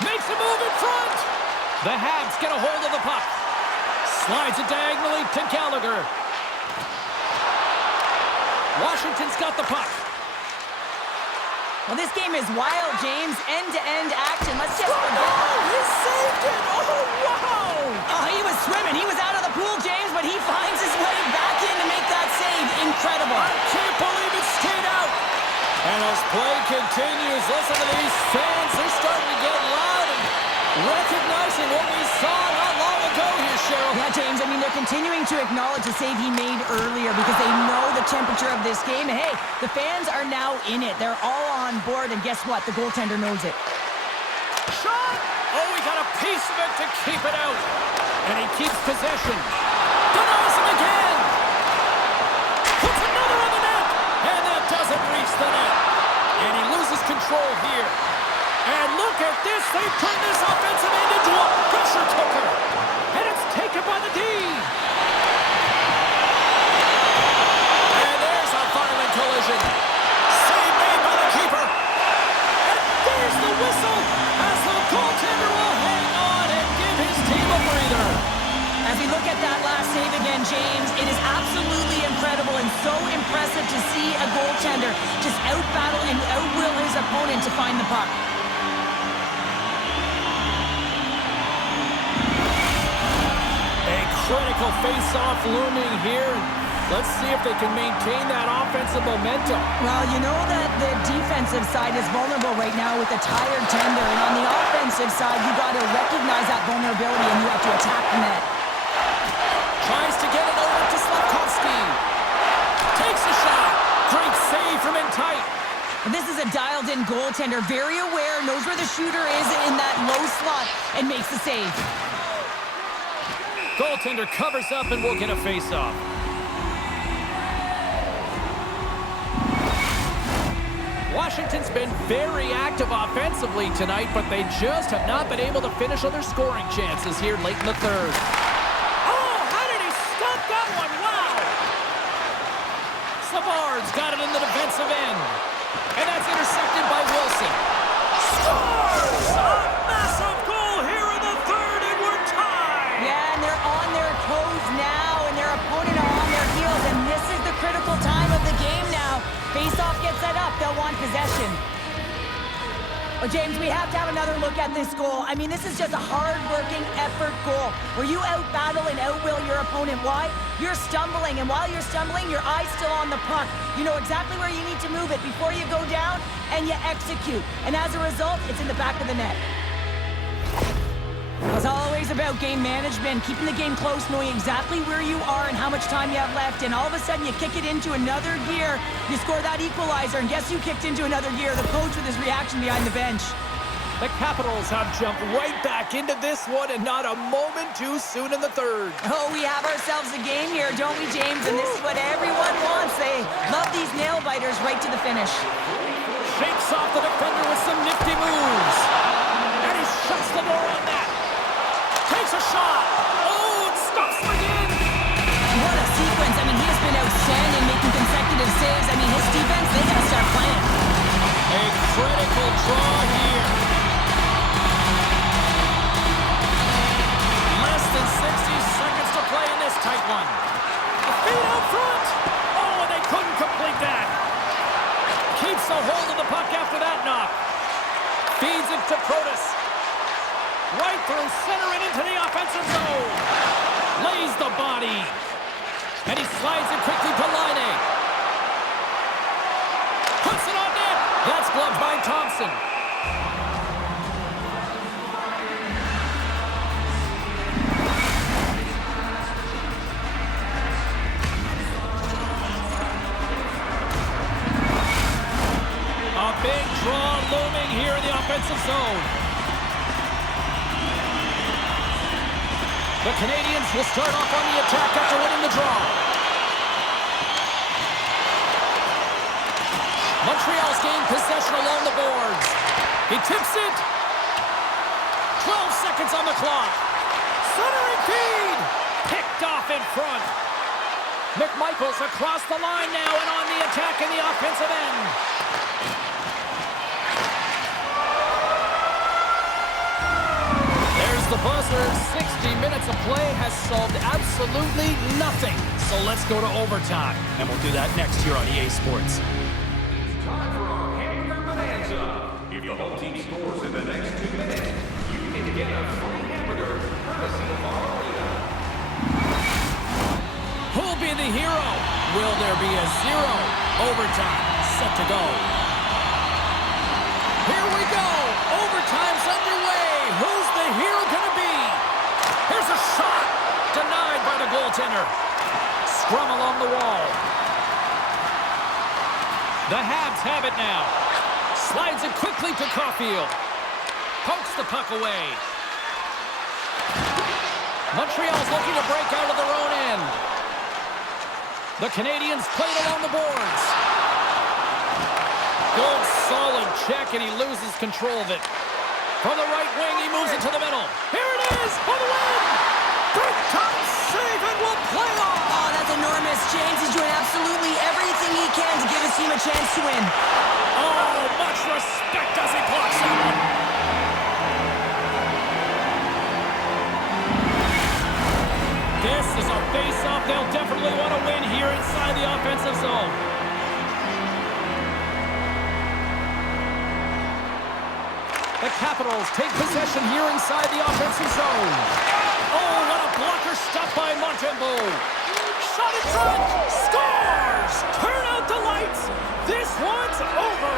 Makes a move in front. The Habs get a hold of the puck. Slides it diagonally to Gallagher. Washington's got the puck. Well, this game is wild, James. End-to-end action. Let's just forget. Oh, he saved it! Oh, wow! Oh, he was swimming. He was out of the pool, James, but he finds his way back in to make that save. Incredible. I can't believe it stayed out. And as play continues, listen to these fans. They're starting to get loud and recognizing what we saw not long ago here, Cheryl. Yeah, James, I mean, they're continuing to acknowledge the save he made earlier because they know the temperature of this game. Hey, the fans are now in it. They're all on board, and guess what? The goaltender knows it. Shot! Oh, he got a piece of it to keep it out. And he keeps possession. Denies him again. Puts another on the net. And that doesn't reach the net. And he loses control here. And look at this. They've turned this offensive end into a pressure cooker. And it's taken by the D. And there's a violent collision. Save made by the keeper. And there's the whistle as the goaltender will hang on and give his team a breather. As we look at that last save again, James, it is absolutely incredible and so impressive to see a goaltender just out-battle and out-will his opponent to find the puck. Critical face-off looming here. Let's see if they can maintain that offensive momentum. Well, you know that the defensive side is vulnerable right now with a tired tender, and on the offensive side, you got to recognize that vulnerability and you have to attack the net. Tries to get it over to Slavkovsky. Takes a shot. Great save from in tight. This is a dialed-in goaltender, very aware, knows where the shooter is in that low slot, and makes the save. Goaltender covers up and will get a face-off. Washington's been very active offensively tonight, but they just have not been able to finish on their scoring chances here late in the third. Oh, how did he stop that one? Wow! Savard's got it in the defensive end. And that's intercepted by Wilson. Scores! A massive possession. Well, James, we have to have another look at this goal. I mean, this is just a hard-working effort goal where you out-battle and out-will your opponent. Why? You're stumbling, and while you're stumbling, your eye's still on the puck. You know exactly where you need to move it before you go down, and you execute. And as a result, it's in the back of the net. It's always about game management, keeping the game close, knowing exactly where you are and how much time you have left, and all of a sudden you kick it into another gear, you score that equalizer, and guess who kicked into another gear? The coach with his reaction behind the bench. The Capitals have jumped right back into this one, and not a moment too soon in the third. Oh, we have ourselves a game here, don't we, James? And this is what everyone wants. They love these nail-biters right to the finish. Shakes off the defender with some nifty moves. And he shuts the door on that. Takes a shot. Oh, it stops him again. What a sequence. I mean, he has been outstanding, making consecutive saves. I mean, his defense, they got to start playing. A critical draw here. Less than 60 seconds to play in this tight one. A feed out front. Oh, and they couldn't complete that. Keeps a hold of the puck after that knock. Feeds it to Protas. Right through center and into the offensive zone. Lays the body. And he slides it quickly to Laine. Puts it on net. That's gloved by Thompson. A big draw looming here in the offensive zone. The Canadians will start off on the attack after winning the draw. Montreal's gained possession along the boards. He tips it. 12 seconds on the clock. Centering feed. Picked off in front. McMichael's across the line now and on the attack in the offensive end. There's the buzzer. 60 minutes of play has solved absolutely nothing. So let's go to overtime. And we'll do that next here on EA Sports. It's time for our hamburger bonanza. If the home team scores in the next 2 minutes, you can get a free hamburger courtesy of our arena. Who'll be the hero? Will there be a zero? Overtime set to go. Here we go. Overtime's underway. Who's the hero gonna be? Here's a shot. Denied by the goaltender. Scrum along the wall. The Habs have it now. Slides it quickly to Caulfield. Pokes the puck away. Montreal's looking to break out of their own end. The Canadians play it along the boards. Good, solid check, and he loses control of it. From the right wing, he moves it to the middle. Here it is for the win! Big time save, and will play on! Oh, that's enormous. James is doing absolutely everything he can to give his team a chance to win. Oh, much respect as he blocks that one. This is a face-off they'll definitely want to win here inside the offensive zone. The Capitals take possession here inside the offensive zone. Oh, what a blocker stop by Montembeault. Shot in front. Scores! Turn out the lights. This one's over.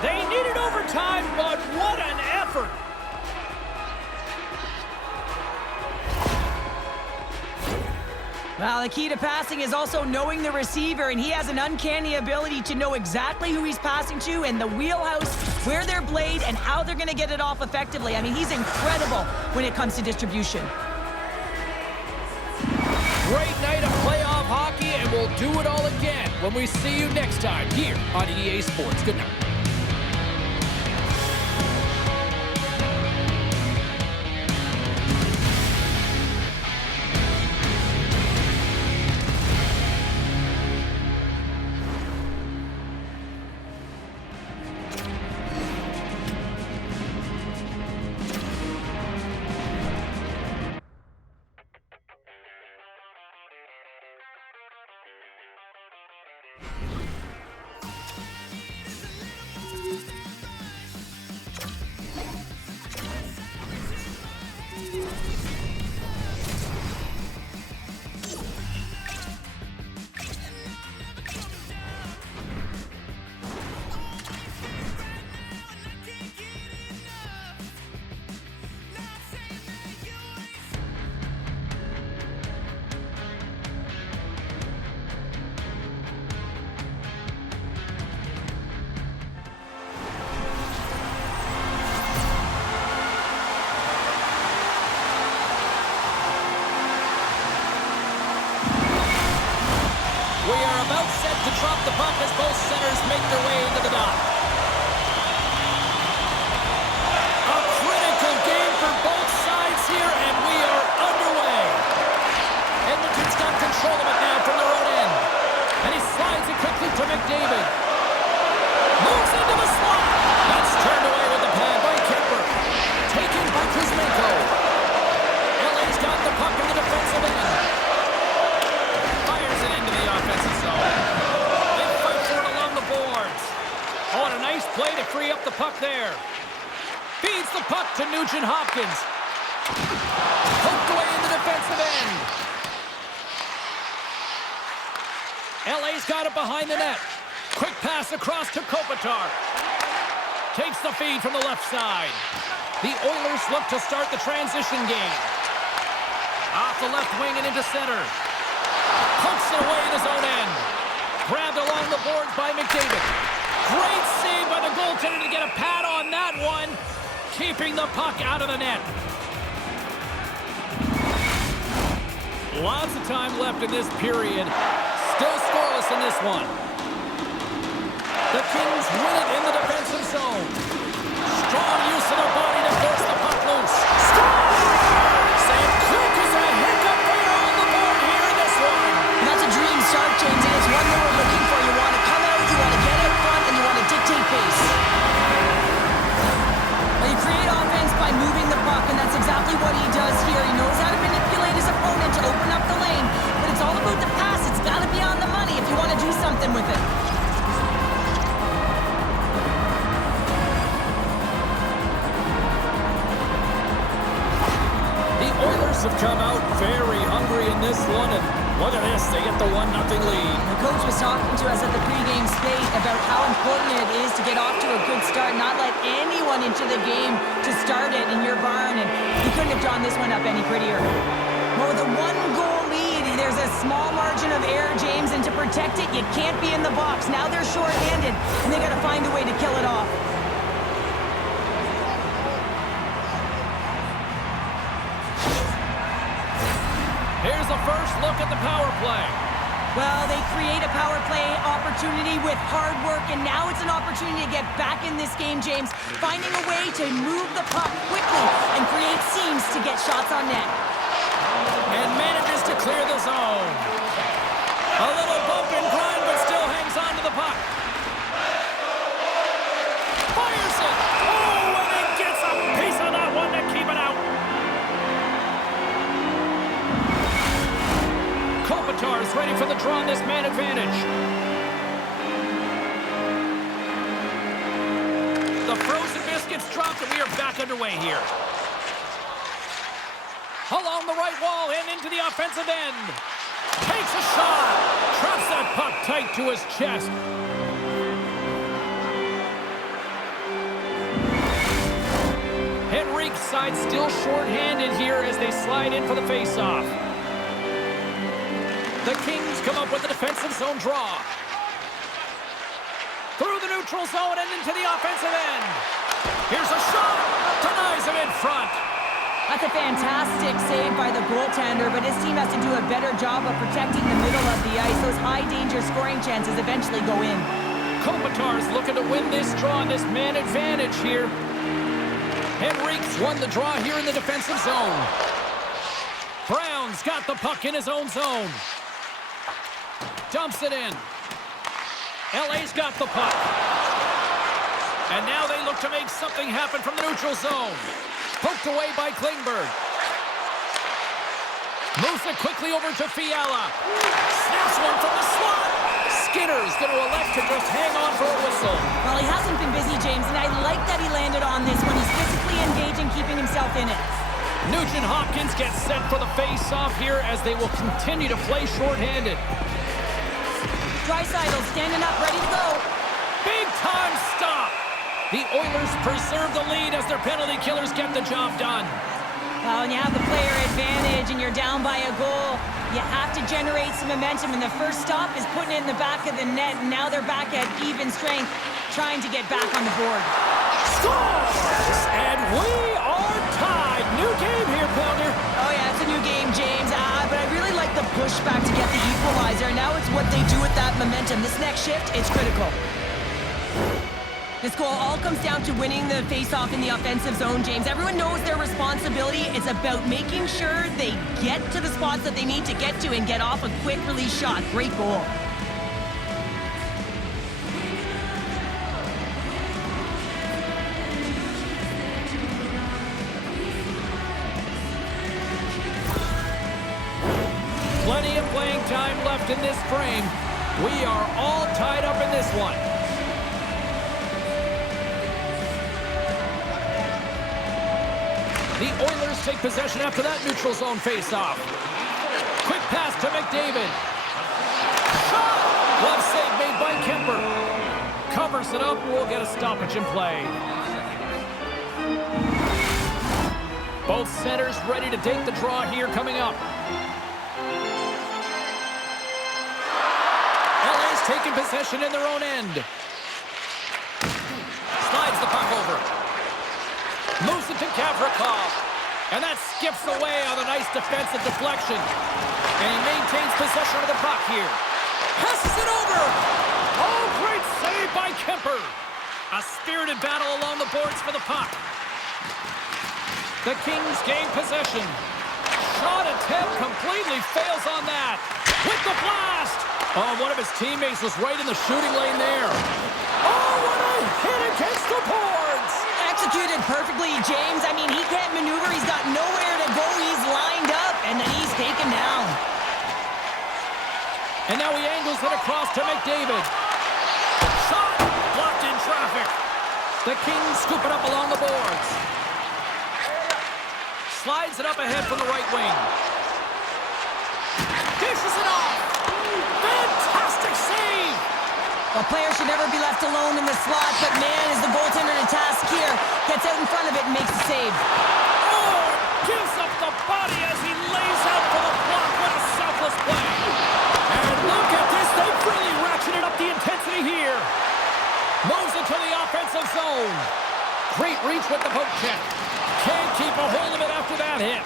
They needed overtime, but what an effort. Well, the key to passing is also knowing the receiver, and he has an uncanny ability to know exactly who he's passing to and the wheelhouse, where they're blade, and how they're going to get it off effectively. I mean, he's incredible when it comes to distribution. Great night of playoff hockey, and we'll do it all again when we see you next time here on EA Sports. Good night. free up the puck there. Feeds the puck to Nugent Hopkins. Poked away in the defensive end. LA's got it behind the net. Quick pass across to Kopitar. Takes the feed from the left side. The Oilers look to start the transition game. Off the left wing and into center. Pokes it away in his own end. Grabbed along the boards by McDavid. Great save by the goaltender to get a pad on that one. Keeping the puck out of the net. Lots of time left in this period. Still scoreless in this one. The Kings win it in the defensive zone. Strong use of their body to force the puck loose. Scores! And quick as a hiccup, they are on the board here in this one. And that's a dream start, James, and it's one that we're looking for. You want to come out, you want to get out front, and you want to dictate pace. Well, you create offense by moving the puck, and that's exactly what he does here. He knows how to manipulate his opponent to open up the lane, but it's all about the pass. It's got to be on the money if you want to do something with it. Have come out very hungry in this one, and look at this, they get the 1-0 lead. The coach was talking to us at the pregame state about how important it is to get off to a good start, not let anyone into the game to start it in your barn, and he couldn't have drawn this one up any prettier. Well, with a 1-goal lead, there's a small margin of error, James, and to protect it, you can't be in the box. Now they're short-handed, and they got to find a way to kill it off. Here's the first look at the power play. Well, they create a power play opportunity with hard work, and now it's an opportunity to get back in this game, James. Finding a way to move the puck quickly and create seams to get shots on net. And manages to clear the zone. A little bump and grind, but still hangs on to the puck. Fires it! Oh, and he gets a piece of that one to keep it out. Kopitar is ready for the draw on this man advantage. The frozen biscuits dropped, and we are back underway here. Along the right wall and into the offensive end. Takes a shot. Traps that puck tight to his chest. Henrique's side still short-handed here as they slide in for the face-off. The Kings come up with the defensive zone draw. Through the neutral zone and into the offensive end. Here's a shot. Denies him in front. That's a fantastic save by the goaltender, but his team has to do a better job of protecting the middle of the ice. Those high-danger scoring chances eventually go in. Kopitar's looking to win this draw on this man advantage here. Henrique's won the draw here in the defensive zone. Brown's got the puck in his own zone. Dumps it in. LA's got the puck. And now they look to make something happen from the neutral zone. Poked away by Klingberg. Moves it quickly over to Fiala. Snaps one from the slot. Skinner's going to elect to just hang on for a whistle. Well, he hasn't been busy, James, and I like that he landed on this when he's physically engaging, keeping himself in it. Nugent Hopkins gets set for the face-off here as they will continue to play shorthanded. Draisaitl standing up, ready to go. Big-time stop. The Oilers preserve the lead as their penalty killers get the job done. Well, when you have the player advantage and you're down by a goal, you have to generate some momentum, and the first stop is putting it in the back of the net, and now they're back at even strength, trying to get back on the board. Scores! And we are tied. New game here, Pounder. Oh, yeah, it's a new game, James. But I really like the pushback to get the equalizer. Now it's what they do with that momentum. This next shift, it's critical. This goal all comes down to winning the face-off in the offensive zone, James. Everyone knows their responsibility. It's about making sure they get to the spots that they need to get to and get off a quick release shot. Great goal. Plenty of playing time left in this frame. We are all tied up in this one. The Oilers take possession after that neutral zone face-off. Quick pass to McDavid. Shot! Glove save made by Kemper. Covers it up. We'll get a stoppage in play. Both centers ready to take the draw here coming up. LA's taking possession in their own end. Slides the puck over. Moves it to Gavrikov. And that skips away on a nice defensive deflection. And he maintains possession of the puck here. Passes it over. Oh, great save by Kemper. A spirited battle along the boards for the puck. The Kings gain possession. Shot attempt completely fails on that. With the blast. Oh, one of his teammates was right in the shooting lane there. Oh, what a hit against the boards. Executed perfectly, James. I mean, he can't maneuver. He's got nowhere to go. He's lined up, and then he's taken down. And now he angles it across to McDavid. Shot blocked in traffic. The Kings scoop it up along the boards. Slides it up ahead from the right wing. Dishes it off. Fantastic save. A player should never be left alone in the slot, but man, is the goaltender to task here. Gets out in front of it and makes the save. Oh, gives up the body as he lays out for the block. What a selfless play. And look at this. They've really ratcheted up the intensity here. Moves into the offensive zone. Great reach with the poke check. Can't keep a hold of it after that hit.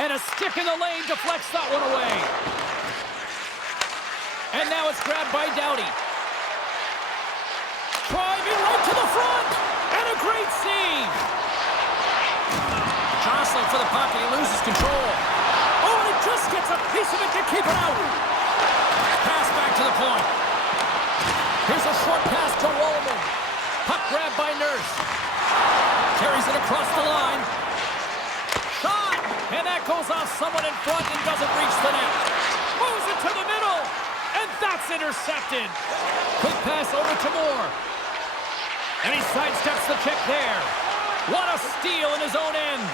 And a stick in the lane deflects that one away. And now it's grabbed by Doughty. Driving right to the front. And a great save. Jostling for the puck, and he loses control. Oh, and it just gets a piece of it to keep it out. Pass back to the point. Here's a short pass to Wallman. Puck grabbed by Nurse. Carries it across the line. Shot! And that goes off someone in front and doesn't reach the net. Moves it to the middle. And that's intercepted. Quick pass over to Moore. And he sidesteps the check there. What a steal in his own end.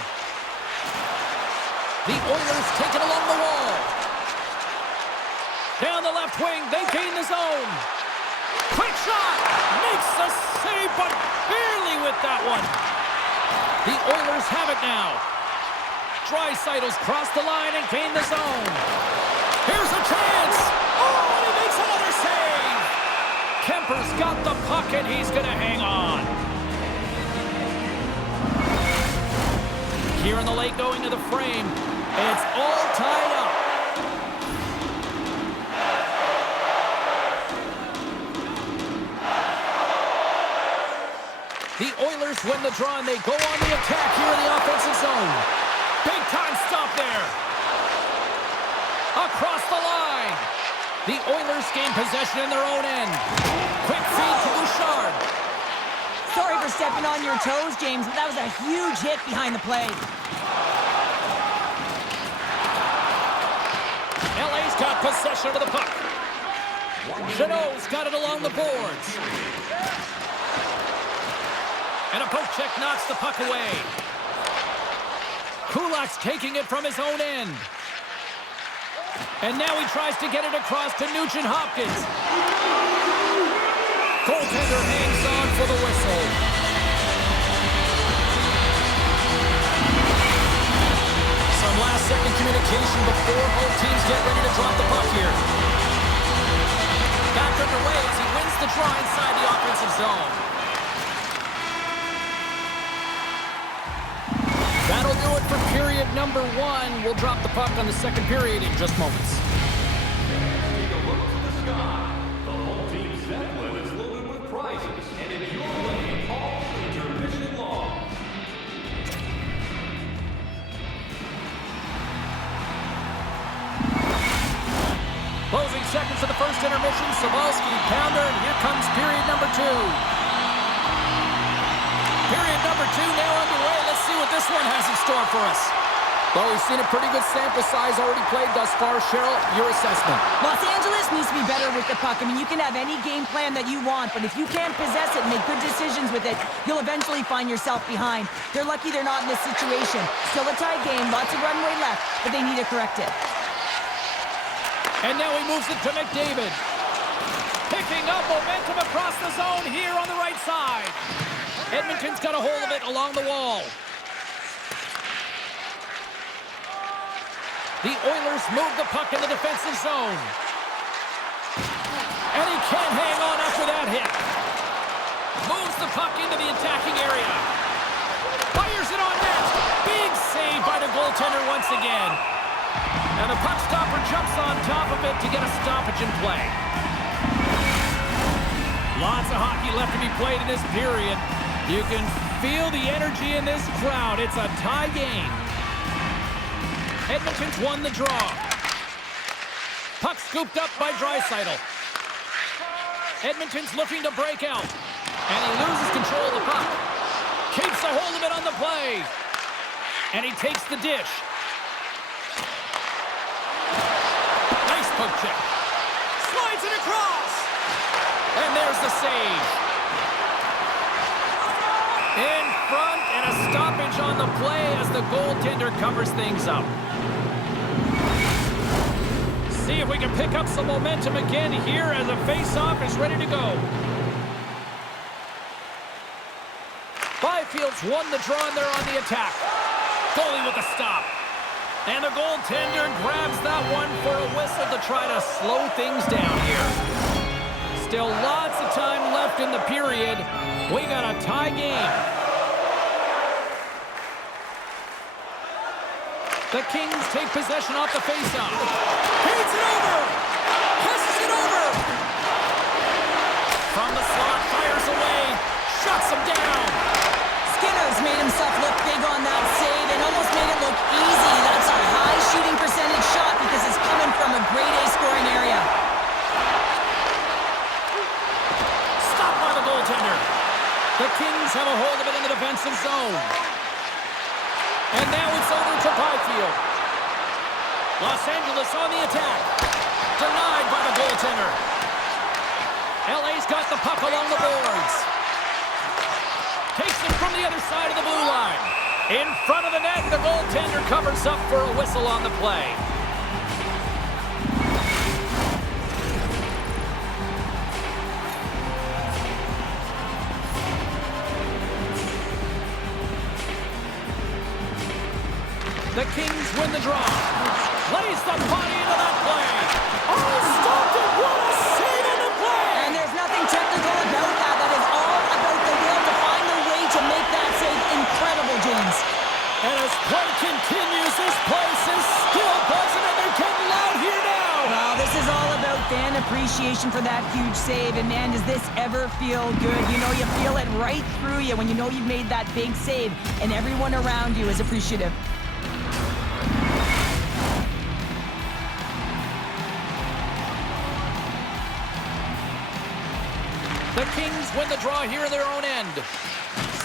The Oilers take it along the wall. Down the left wing, they gain the zone. Quick shot. Makes the save, but barely with that one. The Oilers have it now. Draisaitl's crossed the line and gained the zone. Here's a chance. Oh, and he makes another save. Kemper's got the puck, and he's going to hang on. Here in the late going to the frame. It's all tied up. The Oilers win the draw, and they go on the attack here in the offensive zone. Big time stop there. Across the line. The Oilers gain possession in their own end. Quick feed to Bouchard. Sorry for stepping on your toes, James, but that was a huge hit behind the play. LA's got possession of the puck. Jeannot's got it along the boards. And a poke check knocks the puck away. Kulak's taking it from his own end. And now he tries to get it across to Nugent-Hopkins. Goaltender hangs on for the whistle. Some last-second communication before both teams get ready to drop the puck here. Back underway as he wins the draw inside the offensive zone. That'll do it for period number 1. We'll drop the puck on the second period in just moments. Take a look to the sky. The whole team's Zeppelin is loaded with prizes, and enjoy playing all intermission long. Closing seconds of the first intermission. Savalsky, pounder, and here comes period number 2. Period number 2 now underway. Let's see what this one has in store for us. Well, we've seen a pretty good sample size already played thus far. Cheryl, your assessment. Los Angeles needs to be better with the puck. I mean, you can have any game plan that you want, but if you can't possess it and make good decisions with it, you'll eventually find yourself behind. They're lucky they're not in this situation. Still a tie game, lots of runway left, but they need to correct it. And now he moves it to McDavid. Picking up momentum across the zone here on the right side. Edmonton's got a hold of it along the wall. The Oilers move the puck in the defensive zone. And he can't hang on after that hit. Moves the puck into the attacking area. Fires it on net. Big save by the goaltender once again. And the puck stopper jumps on top of it to get a stoppage in play. Lots of hockey left to be played in this period. You can feel the energy in this crowd. It's a tie game. Edmonton's won the draw. Puck scooped up by Draisaitl. Edmonton's looking to break out. And he loses control of the puck. Keeps a hold of it on the play. And he takes the dish. Nice poke check. Slides it across. And there's the save. In front and a stoppage on the play as the goaltender covers things up. See if we can pick up some momentum again here as a face-off is ready to go. Byfield's won the draw and they're on the attack. Goalie with a stop. And the goaltender grabs that one for a whistle to try to slow things down here. Still lots of time left in the period. We got a tie game. The Kings take possession off the faceoff. Heats it over! Passes it over! From the slot, fires away. Shuts him down. Skinner's made himself look big on that save and almost made it look easy. That's a high shooting percentage shot because it's coming from a grade A scoring area. Stopped by the goaltender. The Kings have a hold of it in the defensive zone. And now it's over to Byfield. Los Angeles on the attack. Denied by the goaltender. LA's got the puck along the boards. Takes it from the other side of the blue line. In front of the net, the goaltender covers up for a whistle on the play. The Kings win the draw. Lays the body into that play. Oh, stopped it. What a save in the play. And there's nothing technical about that. That is all about the will to find a way to make that save incredible, James. And as play continues, this place is still buzzing and they're getting loud here now. Well, this is all about fan appreciation for that huge save. And man, does this ever feel good. You know, you feel it right through you when you know you've made that big save and everyone around you is appreciative. The Kings win the draw here in their own end.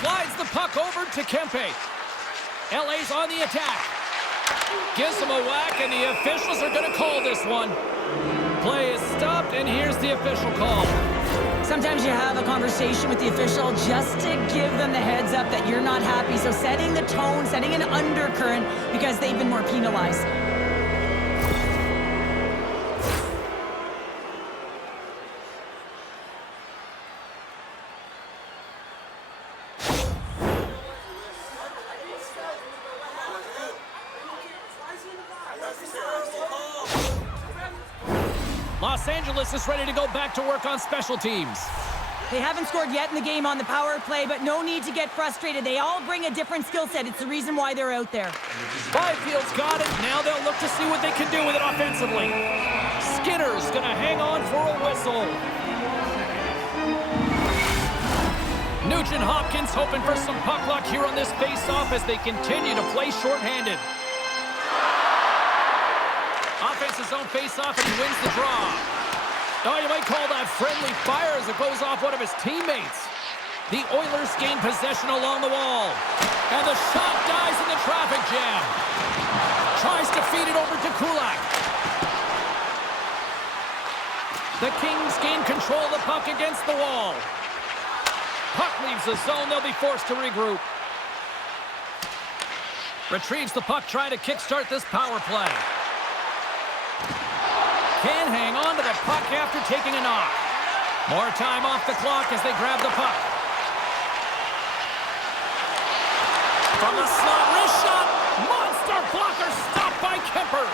Slides the puck over to Kempe. LA's on the attack. Gives him a whack, and the officials are going to call this one. Play is stopped, and here's the official call. Sometimes you have a conversation with the official just to give them the heads up that you're not happy. So setting the tone, setting an undercurrent because they've been more penalized. Los Angeles is ready to go back to work on special teams. They haven't scored yet in the game on the power play, but no need to get frustrated. They all bring a different skill set. It's the reason why they're out there. Byfield's got it. Now they'll look to see what they can do with it offensively. Skinner's going to hang on for a whistle. Nugent Hopkins hoping for some puck luck here on this face-off as they continue to play shorthanded. Offensive zone face-off, and he wins the draw. Oh, you might call that friendly fire as it goes off one of his teammates. The Oilers gain possession along the wall. And the shot dies in the traffic jam. Tries to feed it over to Kulak. The Kings gain control of the puck against the wall. Puck leaves the zone. They'll be forced to regroup. Retrieves the puck, trying to kickstart this power play. Can't hang on to the puck after taking a knock. More time off the clock as they grab the puck. From the slot, wrist shot. Monster blocker stopped by Kemper.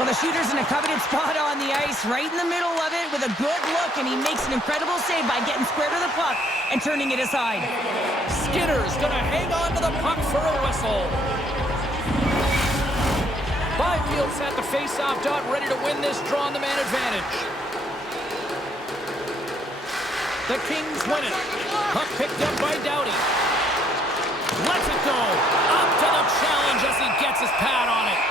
Well, the shooter's in a coveted spot on the ice, right in the middle of it with a good look, and he makes an incredible save by getting square to the puck and turning it aside. Skinner's going to hang on to the puck for a whistle. Byfield's at the face-off dot, ready to win this draw on the man advantage. The Kings win it. Puck picked up by Doughty. Lets it go. Up to the challenge as he gets his pad on it.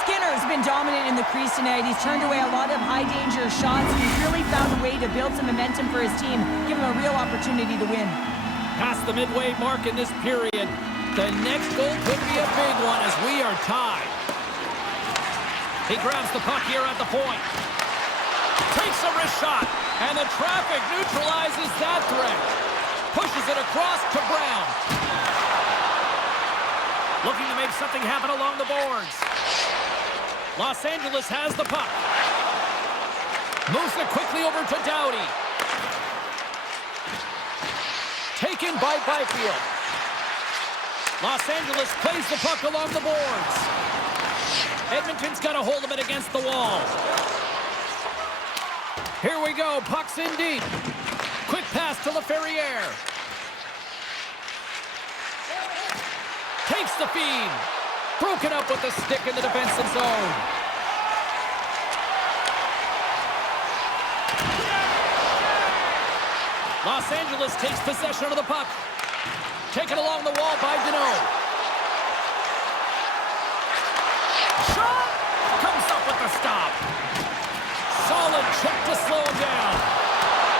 Skinner's been dominant in the crease tonight. He's turned away a lot of high-danger shots, and he's really found a way to build some momentum for his team, give him a real opportunity to win. Past the midway mark in this period, the next goal could be a big one as we are tied. He grabs the puck here at the point. Takes a wrist shot, and the traffic neutralizes that threat. Pushes it across to Brown. Looking to make something happen along the boards. Los Angeles has the puck. Moves it quickly over to Doughty. Taken by Byfield. Los Angeles plays the puck along the boards. Edmonton's got a hold of it against the wall. Here we go. Puck's in deep. Quick pass to LaFerriere. Takes the feed. Broken up with the stick in the defensive zone. Los Angeles takes possession of the puck. Taken along the wall by Deneau. Shot! Comes up with the stop. Solid check to slow him down.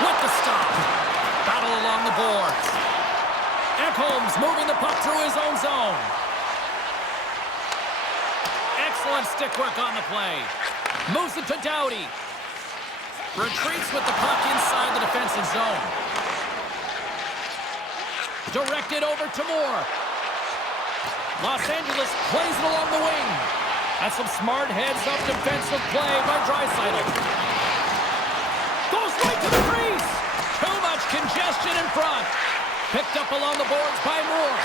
With the stop. Battle along the boards. Ekholm's moving the puck through his own zone. Excellent stick work on the play. Moves it to Doughty. Retreats with the puck inside the defensive zone. Directed over to Moore. Los Angeles plays it along the wing. That's some smart heads-up defensive play by Draisaitl. Goes right to the crease. Too much congestion in front. Picked up along the boards by Moore.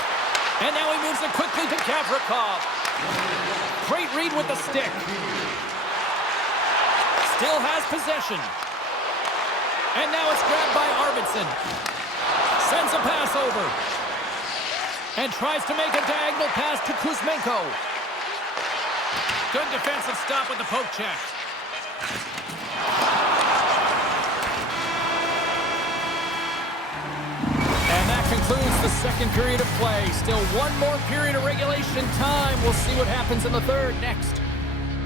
And now he moves it quickly to Gavrikov. Great read with the stick. Still has possession. And now it's grabbed by Arvidsson. Sends a pass over. And tries to make a diagonal pass to Kuzmenko. Good defensive stop with the poke check. And that concludes the second period of play. Still one more period of regulation time. We'll see what happens in the third next.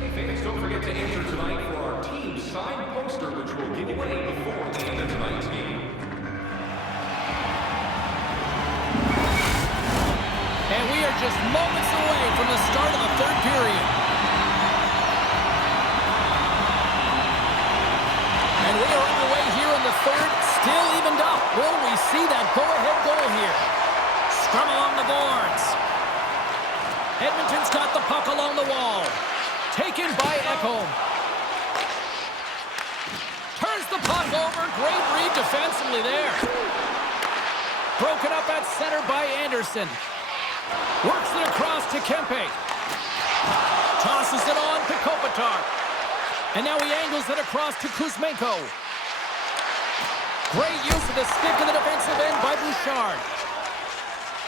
Hey fans, don't forget to enter tonight for our team signed poster, which we'll give away before the end of tonight's game. And we are just moments away from the start of the third period. And we are underway here in the third, still evened up. Will we see that go-ahead goal here? Scrum along the boards. Edmonton's got the puck along the wall. Taken by Ekholm. Turns the puck over. Great read defensively there. Broken up at center by Anderson. Works it across to Kempe. Tosses it on to Kopitar. And now he angles it across to Kuzmenko. Great use of the stick in the defensive end by Bouchard.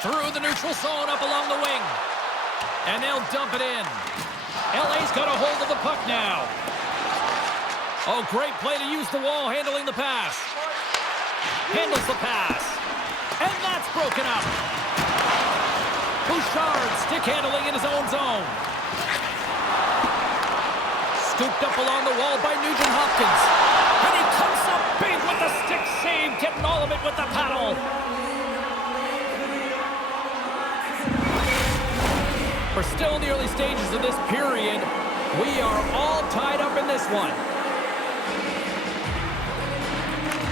Through the neutral zone up along the wing. And they'll dump it in. LA's got a hold of the puck now. Oh, great play to use the wall handling the pass. Handles the pass. And that's broken up. Bouchard stick handling in his own zone. Scooped up along the wall by Nugent-Hopkins. And he comes up big with the stick save, getting all of it with the paddle. We're still in the early stages of this period. We are all tied up in this one.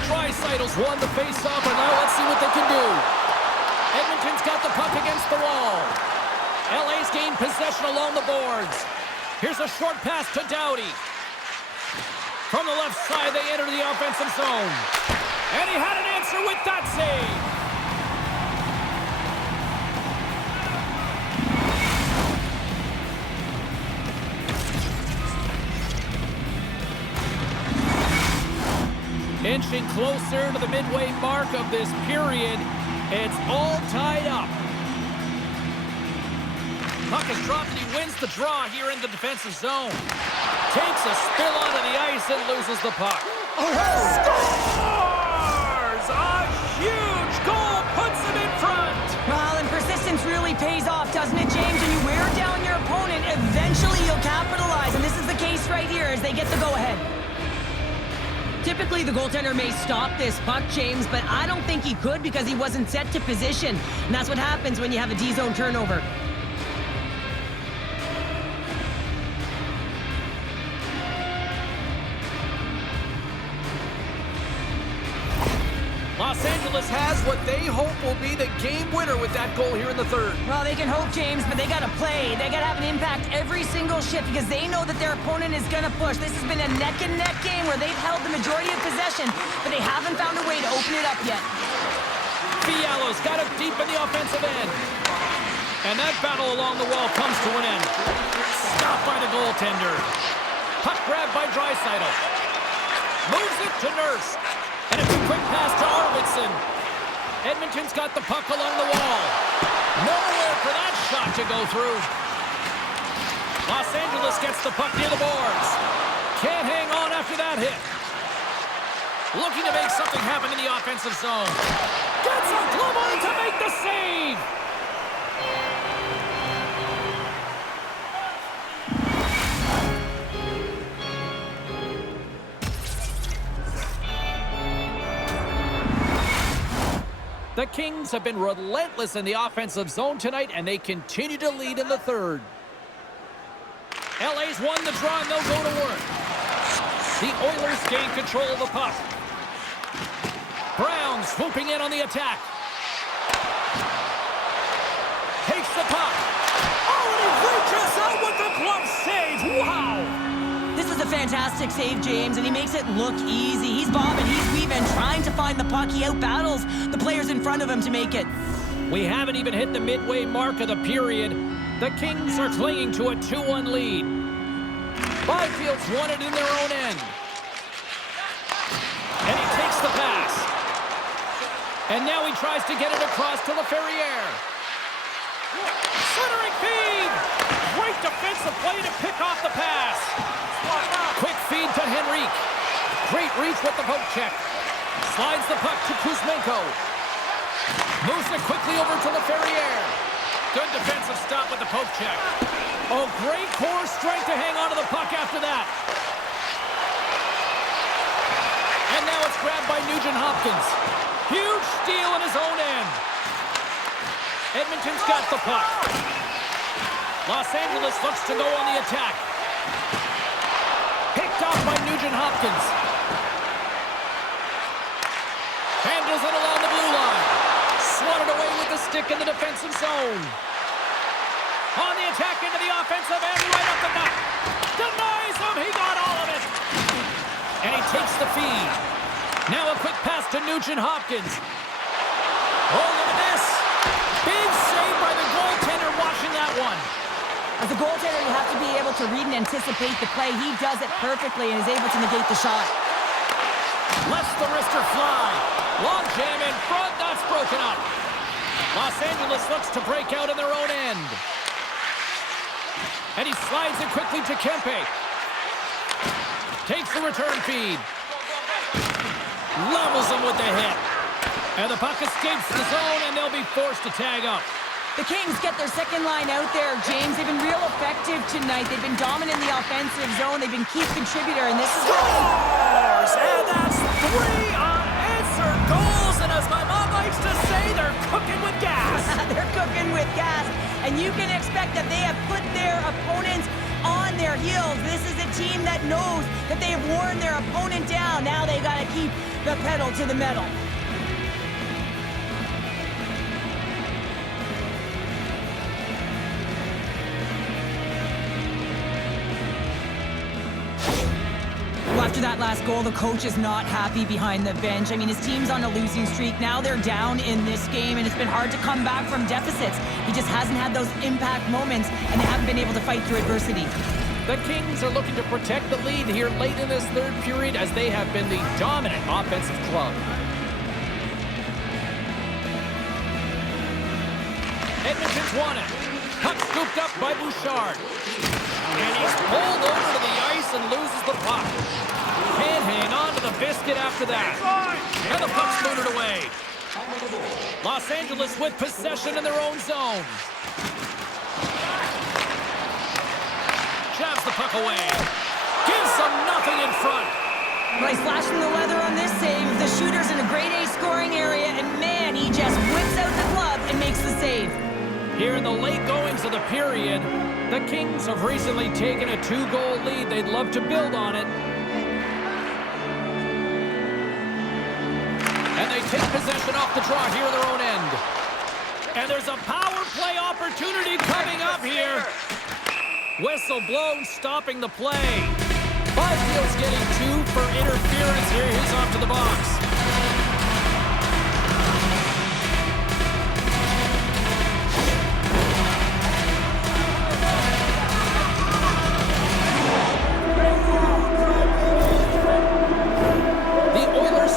Drysaitl's won the face-off, and now let's see what they can do. Edmonton's got the puck against the wall. LA's gained possession along the boards. Here's a short pass to Doughty. From the left side, they enter the offensive zone. And he had an answer with that save. Inching closer to the midway mark of this period. It's all tied up. Puck is dropped and he wins the draw here in the defensive zone. Takes a spill onto the ice and loses the puck. Scores! A huge goal puts him in front. Well, and persistence really pays off, doesn't it, James? When you wear down your opponent, eventually you'll capitalize. And this is the case right here as they get the go-ahead. Typically, the goaltender may stop this puck, James, but I don't think he could because he wasn't set to position. And that's what happens when you have a D-zone turnover. Los Angeles has what they hope will be the game winner with that goal here in the third. Well, they can hope, James, but they got to play. They got to have an impact every single shift because they know that their opponent is going to push. This has been a neck-and-neck game where they've held the majority of possession, but they haven't found a way to open it up yet. Fialo's got it deep in the offensive end. And that battle along the wall comes to an end. Stopped by the goaltender. Puck grabbed by Draisaitl. Moves it to Nurse. And it's a quick pass to Arvidsson. Edmonton's got the puck along the wall. Nowhere for that shot to go through. Los Angeles gets the puck near the boards. Can't hang on after that hit. Looking to make something happen in the offensive zone. Gets a glove on it to make the save. The Kings have been relentless in the offensive zone tonight, and they continue to lead in the third. LA's won the draw, and they'll go to work. The Oilers gain control of the puck. Brown swooping in on the attack. Takes the puck. Oh, and he reaches out with the glove save. Wow! This is a fantastic save, James, and he makes it look easy. He's bobbing, he's weaving, trying to find the puck. He out-battles the players in front of him to make it. We haven't even hit the midway mark of the period. The Kings are clinging to a 2-1 lead. Byfield's won it in their own end. And he takes the pass. And now he tries to get it across to LaFerriere. Centering feed! Great defensive play to pick off the pass. Quick feed to Henrique. Great reach with the poke check. Slides the puck to Kuzmenko. Moves it quickly over to LaFerriere. Good defensive stop with the poke check. Oh, great core strength to hang on to the puck after that. And now it's grabbed by Nugent-Hopkins. Huge steal in his own end. Edmonton's got the puck. Los Angeles looks to go on the attack. Picked off by Nugent-Hopkins. Handles it along the blue line. Swatted away with the stick in the defensive zone. On the attack into the offensive end, right up the gut. Denies him, he got all of it. And he takes the feed. Now a quick pass to Nugent-Hopkins. Oh, look at this. Big save by the goaltender watching that one. As a goaltender, you have to be able to read and anticipate the play. He does it perfectly and is able to negate the shot. Lets the wrister fly. Long jam in front, that's broken up. Los Angeles looks to break out in their own end. And he slides it quickly to Kempe. Takes the return feed. Levels him with the hit. And the puck escapes the zone, and they'll be forced to tag up. The Kings get their second line out there, James. They've been real effective tonight. They've been dominant in the offensive zone. They've been key contributor, and this is Scores! And that's 3 unanswered goals. And as my mom likes to say, they're cooking with gas. They're cooking with gas, and you can expect that they have team that knows that they have worn their opponent down. Now they got to keep the pedal to the metal. Well, after that last goal, the coach is not happy behind the bench. I mean, his team's on a losing streak. Now they're down in this game, and it's been hard to come back from deficits. He just hasn't had those impact moments, and they haven't been able to fight through adversity. The Kings are looking to protect the lead here late in this third period as they have been the dominant offensive club. Edmonton's won it. Puck scooped up by Bouchard. And he's pulled over to the ice and loses the puck. Can't hang on to the biscuit after that. And the puck's booted away. Los Angeles with possession in their own zone. Jabs the puck away. Gives them nothing in front. Well, he's flashing the leather on this save. The shooter's in a grade A scoring area, and man, he just whips out the glove and makes the save. Here in the late goings of the period, the Kings have recently taken a 2-goal lead. They'd love to build on it. And they take possession off the draw here in their own end. And there's a power play opportunity coming up here. Whistle blown, stopping the play. Byfield's getting 2 for interference here. He's off to the box.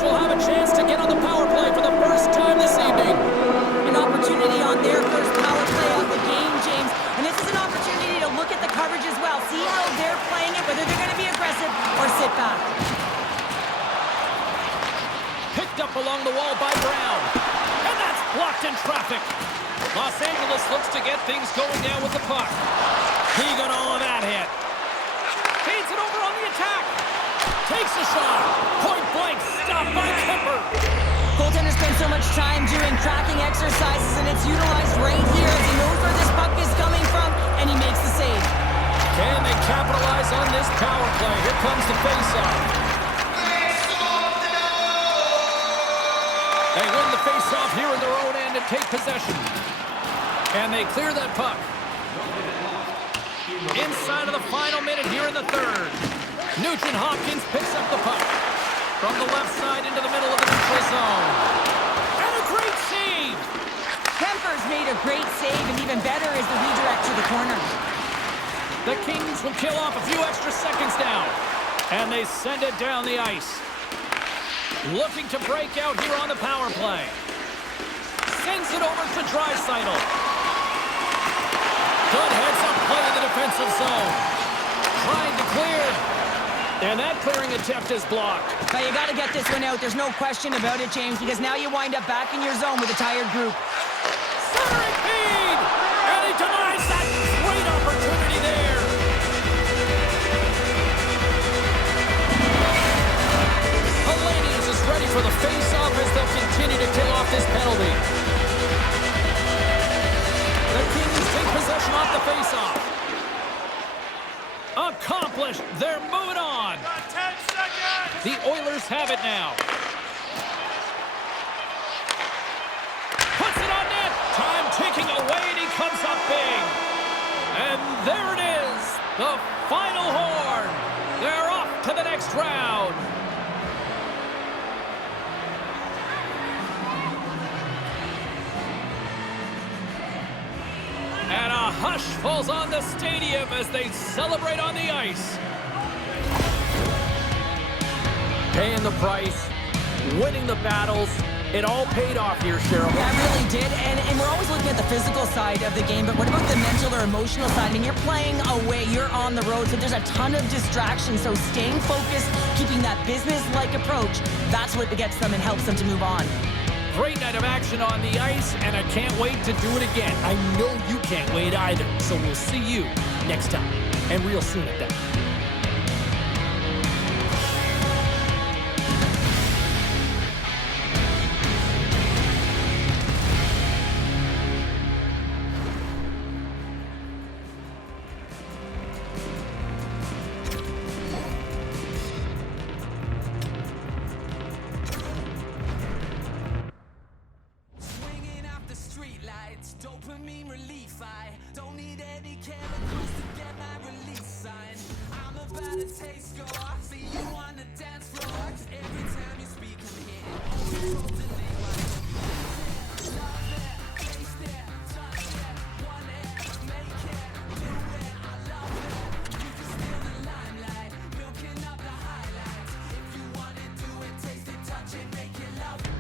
Will have a chance to get on the power play for the first time this evening. An opportunity on their first power play of the game, James. And this is an opportunity to look at the coverage as well. See how they're playing it, whether they're going to be aggressive or sit back. Picked up along the wall by Brown. And that's blocked in traffic. Los Angeles looks to get things going now with the puck. He got all of that hit. Feeds it over on the attack. Takes a shot. Point blank. Stopped by Kemper. Goaltender spends so much time doing tracking exercises, and it's utilized right here as he knows where this puck is coming from, and he makes the save. Can they capitalize on this power play? Here comes the faceoff. They win the faceoff here in their own end and take possession. And they clear that puck. Inside of the final minute here in the third. Nugent Hopkins picks up the puck. From the left side into the middle of the neutral zone. And a great save! Kemper's made a great save, and even better is the redirect to the corner. The Kings will kill off a few extra seconds now. And they send it down the ice. Looking to break out here on the power play. Sends it over to Draisaitl. Good heads-up play in the defensive zone. Trying to clear. And that clearing attempt is blocked. Now you got to get this one out. There's no question about it, James, because now you wind up back in your zone with a tired group. Centering feed! And he denies that great opportunity there. Hellenius is ready for the face-off as they'll continue to kill off this penalty. The Kings take possession off the face-off. Accomplished. They're moving on. 10 seconds. The Oilers have it now. Puts it on net. Time ticking away, and he comes up big. And there it is. The final horn. They're off to the next round. And a hush falls on the stadium as they celebrate on the ice. Paying the price, winning the battles. It all paid off here, Cheryl. Yeah, it really did. And we're always looking at the physical side of the game, but what about the mental or emotional side? I mean, you're playing away, you're on the road, so there's a ton of distractions. So staying focused, keeping that business-like approach, that's what gets them and helps them to move on. Great night of action on the ice, and I can't wait to do it again. I know you can't wait either. So we'll see you next time, and real soon at that. the street lights, dopamine relief. I don't need any chemicals to get my release sign. I'm about to taste your see you on the dance floor. 'Cause every time you speak, I'm hitting totally right. Love it, taste it, touch it, want it, make it, do it. I love it. You can steal the limelight, milking up the highlights. If you want it, do it, taste it, touch it, make it, love it.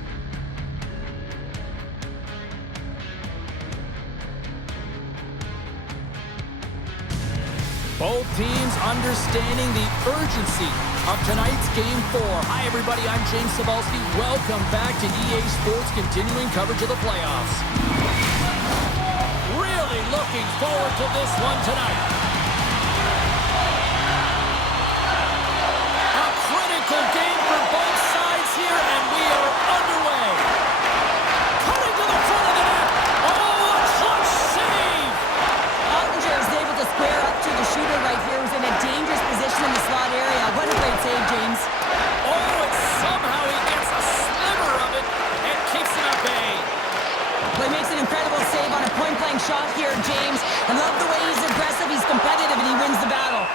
Both teams understanding the urgency of tonight's Game 4. Hi, everybody. I'm James Cebulski. Welcome back to EA Sports' continuing coverage of the playoffs. Really looking forward to this one tonight. A critical game for both sides here, and we are underway. Cutting to the front of the net. Oh, a clutch save! Ottinger is able to square up to the shooter right here, who's in a dangerous position in the slot area. What a great save, James. Oh, and somehow he gets a sliver of it and keeps it at bay. Well, he makes an incredible save on a point-blank shot here, James. I love the way he's aggressive, he's competitive, and he wins the battle.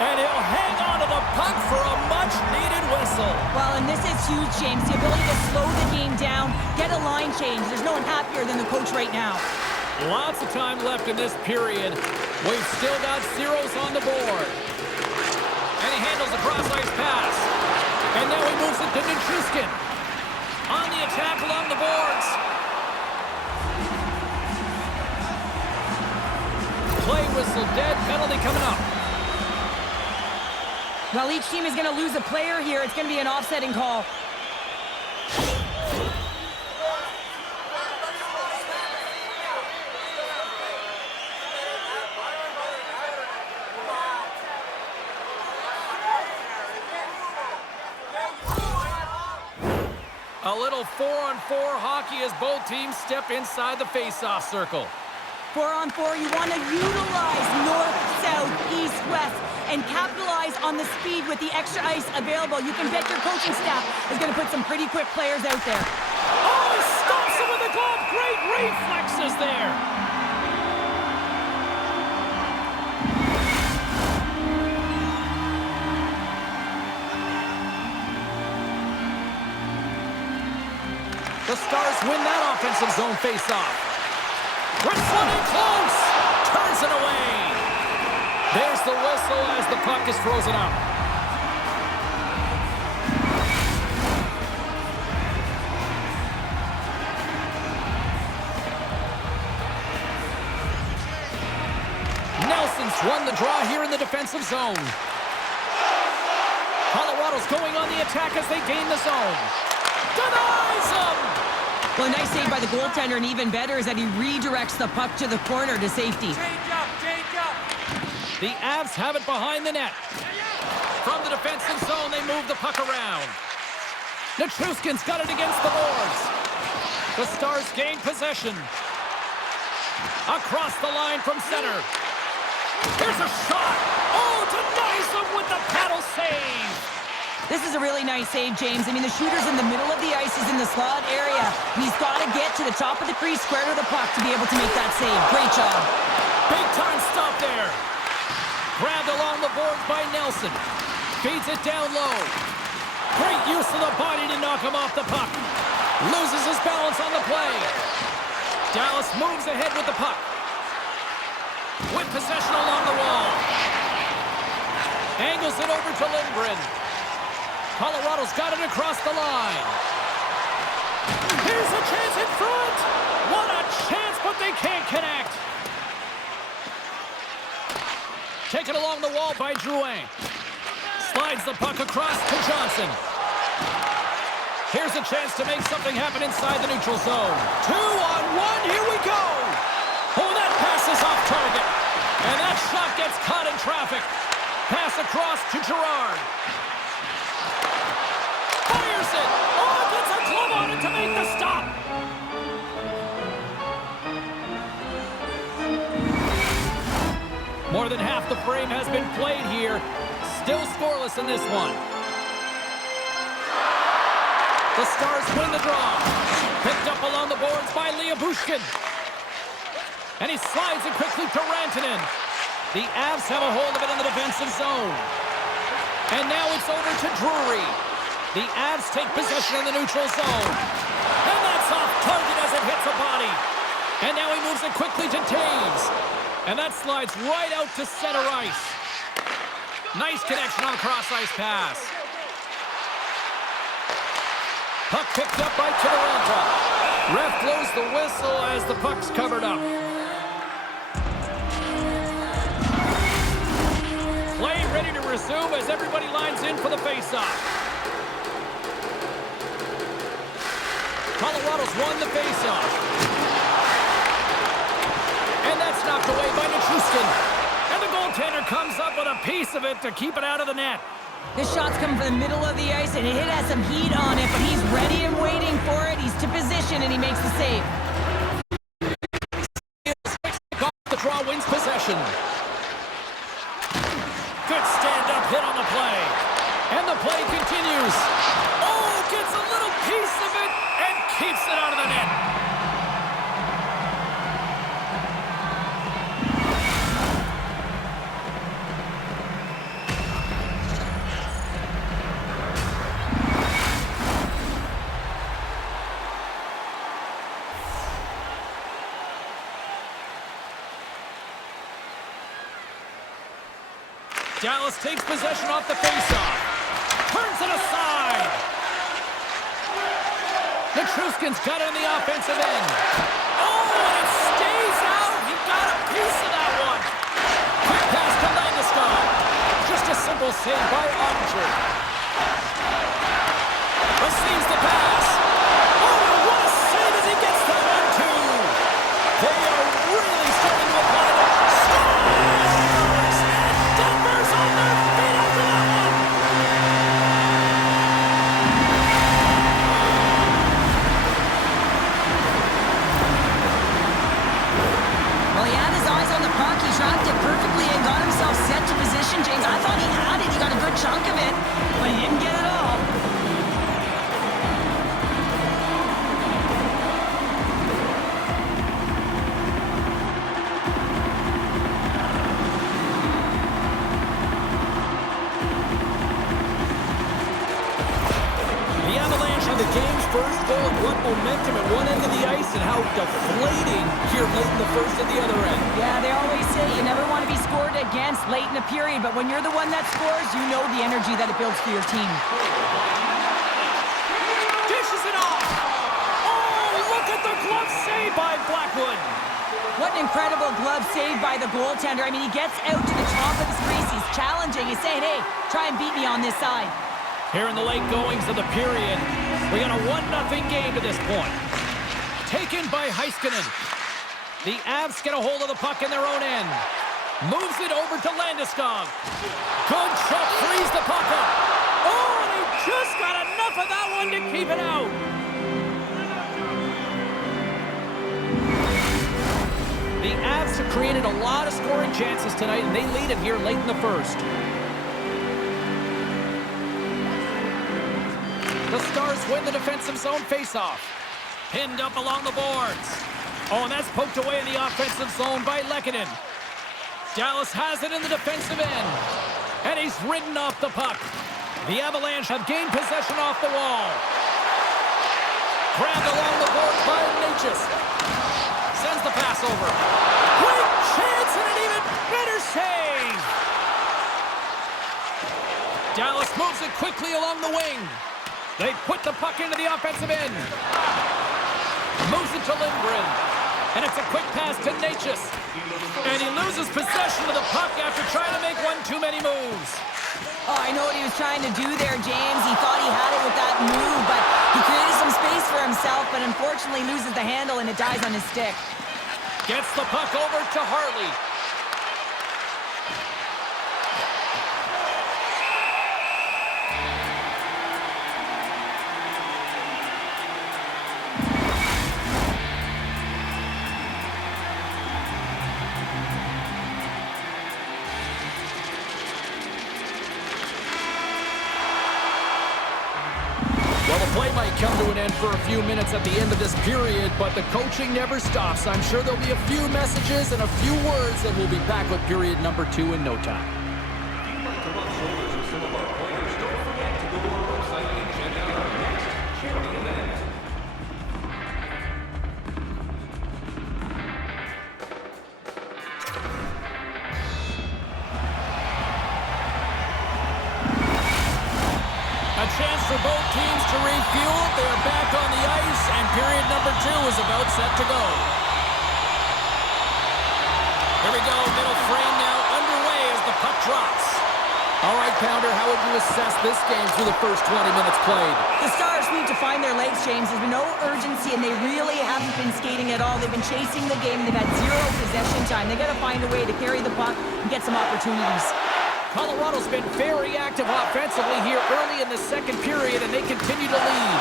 And he'll hang on to the puck for a much-needed whistle. Well, and this is huge, James. The ability to slow the game down, get a line change. There's no one happier than the coach right now. Lots of time left in this period. We've still got zeros on the board. And he handles the cross-ice pass. And now he moves it to Nichushkin. On the attack along the boards. Play whistle dead, penalty coming up. Well, each team is going to lose a player here. It's going to be an offsetting call. A little 4-on-4 hockey as both teams step inside the face-off circle. 4-on-4, you want to utilize north, south, east, west, and capitalize on the speed with the extra ice available. You can bet your coaching staff is going to put some pretty quick players out there. Oh, he stops him with the glove. Great reflexes there. The Stars win that offensive zone face-off. Wrestling in close. Turns it away. There's the whistle as the puck is frozen up. Nelson's won the draw here in the defensive zone. Colorado's going on the attack as they gain the zone. Denies him! Well, a nice save by the goaltender, and even better is that he redirects the puck to the corner to safety. Change up, change up. The Avs have it behind the net. From the defensive zone, they move the puck around. Nichushkin's got it against the boards. The Stars gain possession. Across the line from center. Here's a shot. Oh, denies him with the paddle save. This is a really nice save, James. I mean, the shooter's in the middle of the ice. He's in the slot area. And he's got to get to the top of the crease, square to the puck to be able to make that save. Great job. Big time stop there. Grabbed along the boards by Nelson. Feeds it down low. Great use of the body to knock him off the puck. Loses his balance on the play. Dallas moves ahead with the puck. With possession along the wall. Angles it over to Lindgren. Colorado's got it across the line. Here's a chance in front. What a chance, but they can't connect. Taken along the wall by Drouin. Slides the puck across to Johnson. Here's a chance to make something happen inside the neutral zone. 2-on-1, here we go. Oh, that pass is off target. And that shot gets caught in traffic. Pass across to Gerard. Fires it. Oh, gets a glove on it to make the stop. More than half the frame has been played here. Still scoreless in this one. The Stars win the draw. Picked up along the boards by Lee. Bushkin. And he slides it quickly to Rantanen. The Avs have a hold of it in the defensive zone. And now it's over to Drury. The Avs take possession in the neutral zone. And that's off target as it hits a body. And now he moves it quickly to Taves. And that slides right out to center ice. Nice connection on a cross-ice pass. Puck picked up by Kiviranta. Ref blows the whistle as the puck's covered up. Play ready to resume as everybody lines in for the faceoff. Colorado's won the faceoff. And that's knocked away by Nichushkin. And the goaltender comes up with a piece of it to keep it out of the net. This shot's coming from the middle of the ice, and it has some heat on it, but he's ready and waiting for it. He's to position, and he makes the save. The draw wins possession. Good stand-up hit on the play. And the play continues. Oh, gets a little piece of it and keeps it out of the net. Dallas takes possession off the faceoff. Turns it aside. Nichushkin's got it in the offensive end. Oh, and it stays out. He got a piece of that one. Quick pass to Landeskog. Just a simple save by Ottinger. Receives the pass. Oh, what a save as he gets that one, too. They are really starting to apply the scores. Denver's on their feet after that one. Well, he had his eyes on the puck. He tracked it perfectly and got himself set to position, James. I thought he had it. He got a good chunk of it, but he didn't get it all. The Avalanche have the game's first goal and what momentum at one end of the ice and how deflating here late in the first at the other end. Yeah, they always say you never want to be scored against late in a period, but when you're the one that scores, you know the energy that it builds for your team. Dishes it off. Oh, look at the glove save by Blackwood. What an incredible glove save by the goaltender. I mean, he gets out to the top of his crease. He's challenging. He's saying, hey, try and beat me on this side. Here in the late goings of the period, we got a 1-0 game to this point. Taken by Heiskanen. The Avs get a hold of the puck in their own end. Moves it over to Landeskog. Good check, frees the puck up. Oh, and he just got enough of that one to keep it out. The Avs have created a lot of scoring chances tonight, and they lead it here late in the first. The Stars win the defensive zone faceoff. Pinned up along the boards. Oh, and that's poked away in the offensive zone by Lehkonen. Dallas has it in the defensive end. And he's ridden off the puck. The Avalanche have gained possession off the wall. Grabbed along the boards by Natchez. Sends the pass over. Great chance and an even better save. Dallas moves it quickly along the wing. They put the puck into the offensive end. Moves it to Lindgren. And it's a quick pass to Natchez. And he loses possession of the puck after trying to make one too many moves. Oh, I know what he was trying to do there, James. He thought he had it with that move, but he created some space for himself, but unfortunately loses the handle and it dies on his stick. Gets the puck over to Harley. Well, the play might come to an end for a few minutes at the end of this period, but the coaching never stops. I'm sure there'll be a few messages and a few words, and we'll be back with period number 2 in no time. If you'd like to rub shoulders with some of our players, don't forget to go to our website and check out our next charity event. A chance for both teams to refuel. They're back on the ice, and period number 2 is about set to go. Here we go, middle frame now underway as the puck drops. All right, Pounder, how would you assess this game through the first 20 minutes played? The Stars need to find their legs, James. There's been no urgency, and they really haven't been skating at all. They've been chasing the game. They've had zero possession time. They got to find a way to carry the puck and get some opportunities. Colorado's been very active offensively here early in the second period, and they continue to lead.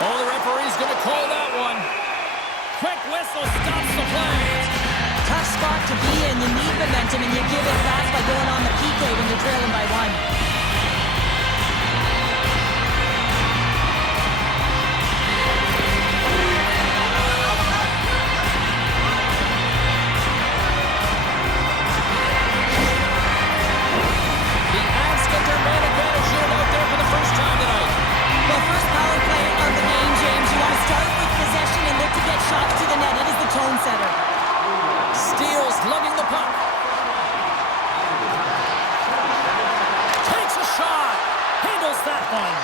Oh, the referee's going to call that one. Quick whistle stops the play. Tough spot to be in. You need momentum, and you give it back by going on the PK when you're trailing by 1. Shots to the net. It is the tone setter. Steals, lugging the puck. Takes a shot. Handles that one.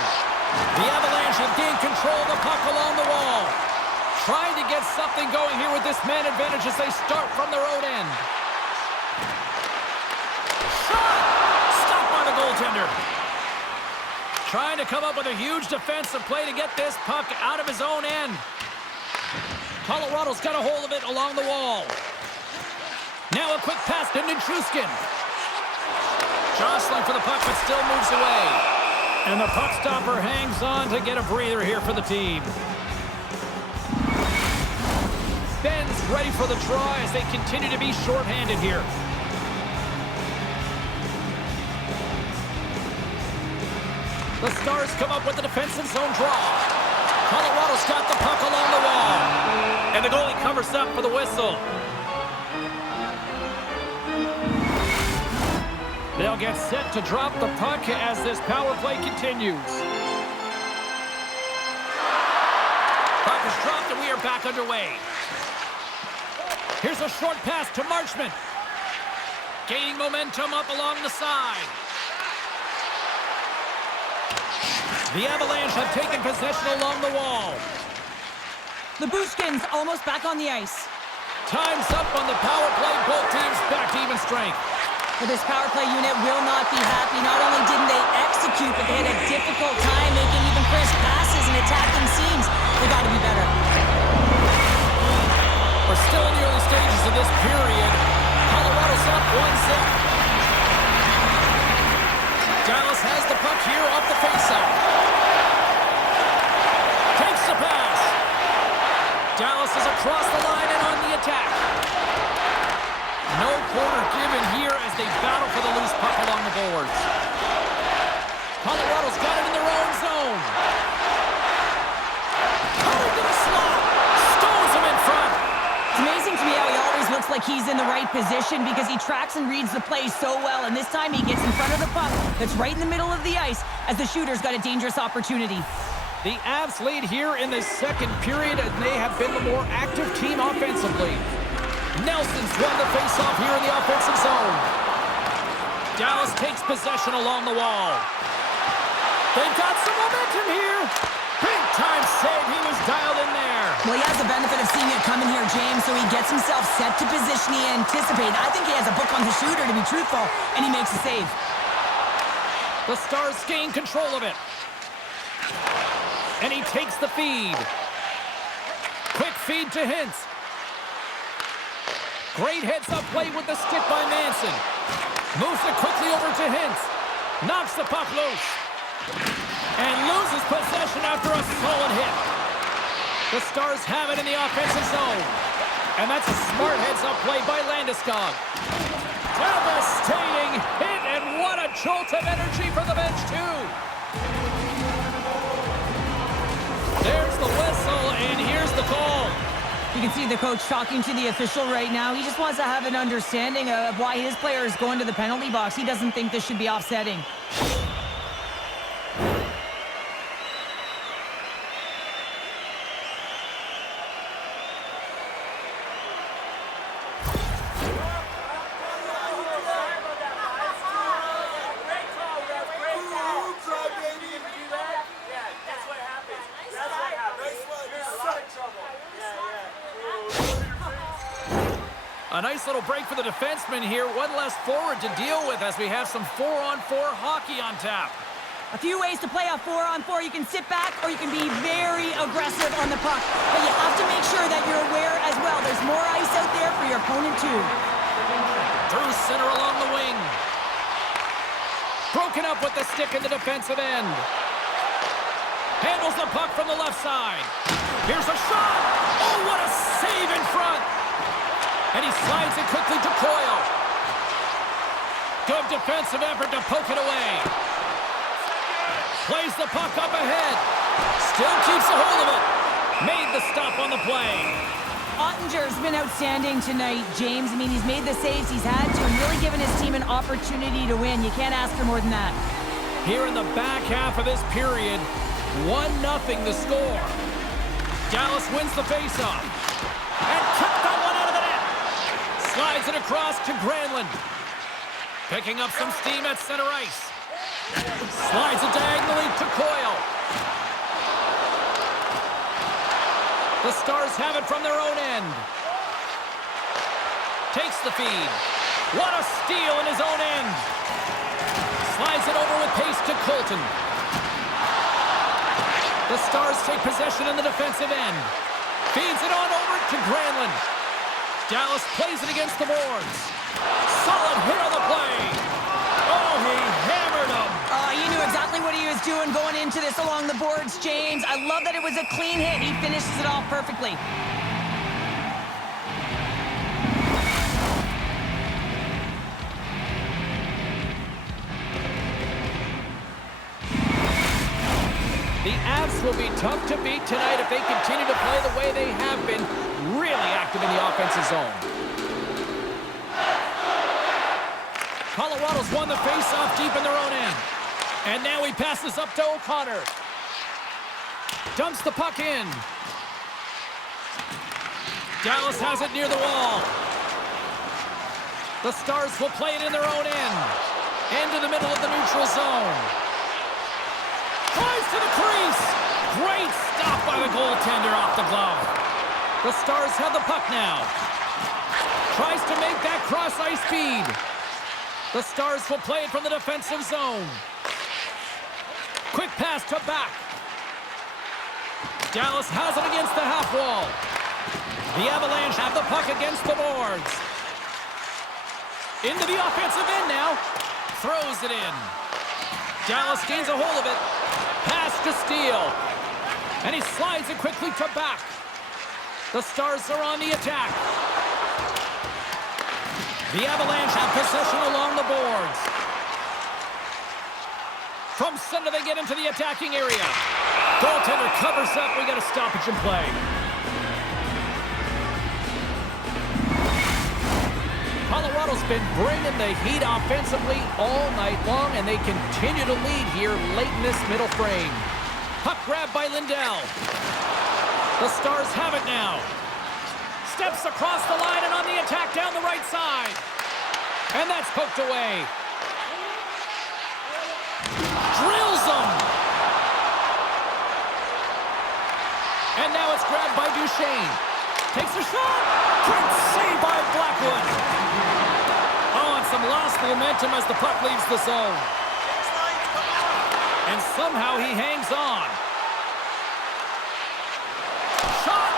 The Avalanche have gained control of the puck along the wall. Trying to get something going here with this man advantage as they start from their own end. Shot! Stopped by the goaltender. Trying to come up with a huge defensive play to get this puck out of his own end. Colorado's got a hold of it along the wall. Now a quick pass to Nichushkin. Jostling for the puck, but still moves away. And the puck stopper hangs on to get a breather here for the team. Ben's ready for the draw as they continue to be shorthanded here. The Stars come up with the defensive zone draw. Colorado's got the puck along the wall. And the goalie covers up for the whistle. They'll get set to drop the puck as this power play continues. Puck is dropped and we are back underway. Here's a short pass to Marchment. Gaining momentum up along the side. The Avalanche have taken possession along the wall. Lyubushkin's almost back on the ice. Time's up on the power play. Both teams back to even strength. But this power play unit will not be happy. Not only didn't they execute, but they had a difficult time making even crisp passes and attacking seams. They got to be better. We're still in the early stages of this period. Colorado's up 1-0. Dallas has the puck here off the faceoff. Takes the pass. Dallas is across the line and on the attack. No corner given here as they battle for the loose puck along the boards. Colorado's got it in their own zone. Coming to the slot. Stones him in front. It's amazing to me how he always looks like he's in the right position because he tracks and reads the play so well. And this time he gets in front of the puck that's right in the middle of the ice as the shooter's got a dangerous opportunity. The Avs lead here in the second period and they have been the more active team offensively. Nelson's won the faceoff here in the offensive zone. Dallas takes possession along the wall. They've got some momentum here. Big time save. He was dialed in there. Well, he has the benefit of seeing it coming here, James, so he gets himself set to position he anticipated. I think he has a book on the shooter, to be truthful, and he makes a save. The Stars gain control of it. And he takes the feed. Quick feed to Hintz. Great heads-up play with the stick by Manson. Moves it quickly over to Hintz. Knocks the puck loose. And loses possession after a solid hit. The Stars have it in the offensive zone. And that's a smart heads-up play by Landeskog. Devastating hit, and what a jolt of energy for the bench, too. You can see the coach talking to the official right now. He just wants to have an understanding of why his player is going to the penalty box. He doesn't think this should be offsetting. A nice little break for the defenseman here. One less forward to deal with as we have some 4-on-4 hockey on tap. A few ways to play a 4-on-4. You can sit back or you can be very aggressive on the puck. But you have to make sure that you're aware as well. There's more ice out there for your opponent too. Through center along the wing. Broken up with the stick in the defensive end. Handles the puck from the left side. Here's a shot. Oh, what a save in front. And he slides it quickly to Coyle. Good defensive effort to poke it away. Plays the puck up ahead. Still keeps a hold of it. Made the stop on the play. Ottinger's been outstanding tonight, James. I mean, he's made the saves he's had to and really given his team an opportunity to win. You can't ask for more than that. Here in the back half of this period, 1-0 the score. Dallas wins the faceoff. And kicked that one out of the net. Slides it across to Granlund. Picking up some steam at center ice. Slides it diagonally to Coyle. The Stars have it from their own end. Takes the feed. What a steal in his own end. Slides it over with pace to Colton. The Stars take possession in the defensive end. Feeds it on over to Granlund. Dallas plays it against the boards. Solid hit on the play. Oh, he hammered him. He knew exactly what he was doing going into this along the boards, James. I love that it was a clean hit. He finishes it off perfectly. The Avs will be tough to beat tonight if they continue to play the way they have been, really active in the offensive zone. Colorado's won the face-off deep in their own end. And now he passes up to O'Connor. Dumps the puck in. Dallas has it near the wall. The Stars will play it in their own end. Into the middle of the neutral zone. Tries to the crease. Great stop by the goaltender off the glove. The Stars have the puck now. Tries to make that cross-ice feed. The Stars will play it from the defensive zone. Quick pass to back. Dallas has it against the half wall. The Avalanche have the puck against the boards. Into the offensive end now. Throws it in. Dallas gains a hold of it. Pass to Steele. And he slides it quickly to back. The Stars are on the attack. The Avalanche have possession along the boards. From center, they get into the attacking area. Goaltender covers up. We got a stoppage in play. Colorado's been bringing the heat offensively all night long, and they continue to lead here late in this middle frame. Puck grab by Lindell. The Stars have it now. Steps across the line and on the attack down the right side. And that's poked away. Drills him. And now it's grabbed by Duchesne. Takes a shot. Great save by Blackwood. Oh, and some lost momentum as the puck leaves the zone. And somehow he hangs on. Shot.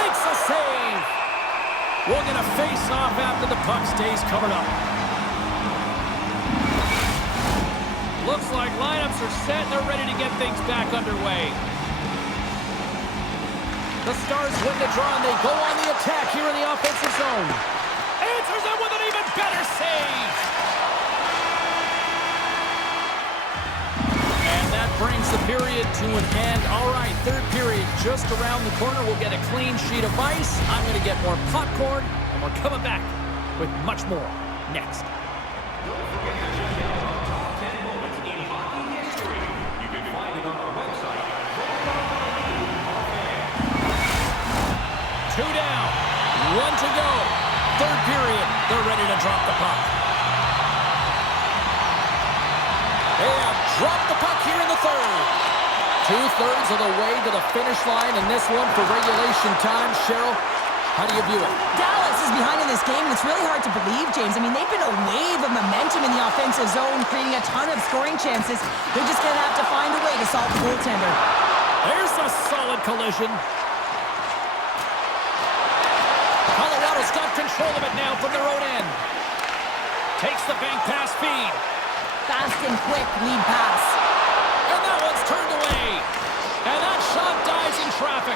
Makes a save. We're going to face off after the puck stays covered up. Looks like lineups are set. They're ready to get things back underway. The Stars win the draw, and they go on the attack here in the offensive zone. Answers it with an even better save. And that brings the period to an end. All right, third period just around the corner. We'll get a clean sheet of ice. I'm going to get more popcorn, and we're coming back with much more next. Don't forget to check out our top 10 moments in hockey history. You can find it on our website. Two down, one to go. Third period, they're ready to drop the puck. They have dropped the puck here in the third. 2/3 of the way to the finish line in this one for regulation time. Cheryl, how do you view it? Dallas is behind in this game, and it's really hard to believe, James. I mean, they've been a wave of momentum in the offensive zone, creating a ton of scoring chances. They're just going to have to find a way to solve the goaltender. There's a solid collision. Colorado's got control of it now from their own end. Takes the bank pass feed. Fast and quick lead pass. And that one's turned away. And that shot dives in traffic.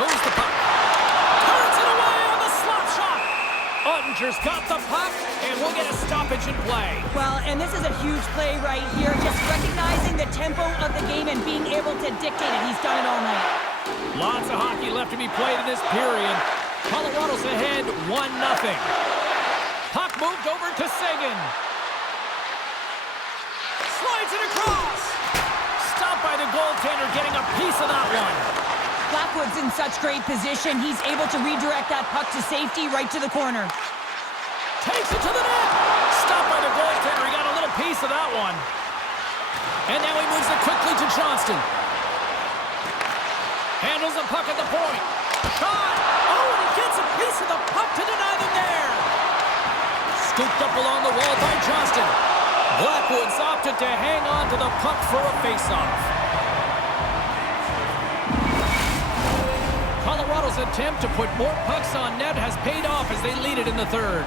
Moves the puck. Turns it away on the slap shot. Ottinger's got the puck, and we'll get a stoppage in play. Well, and this is a huge play right here. Just recognizing the tempo of the game and being able to dictate it. He's done it all night. Lots of hockey left to be played in this period. Colorado's ahead 1-0. Puck moved over to Seguin. Slides it across. Stopped by the goaltender, getting a piece of that one. Blackwood's in such great position. He's able to redirect that puck to safety right to the corner. Takes it to the net. Stopped by the goaltender. He got a little piece of that one. And now he moves it quickly to Johnston. Handles the puck at the point. Shot. Oh, and he gets a piece of the puck to deny them there. Scooped up along the wall by Johnston. Blackwood's opted to hang on to the puck for a face-off. Colorado's attempt to put more pucks on net has paid off as they lead it in the third.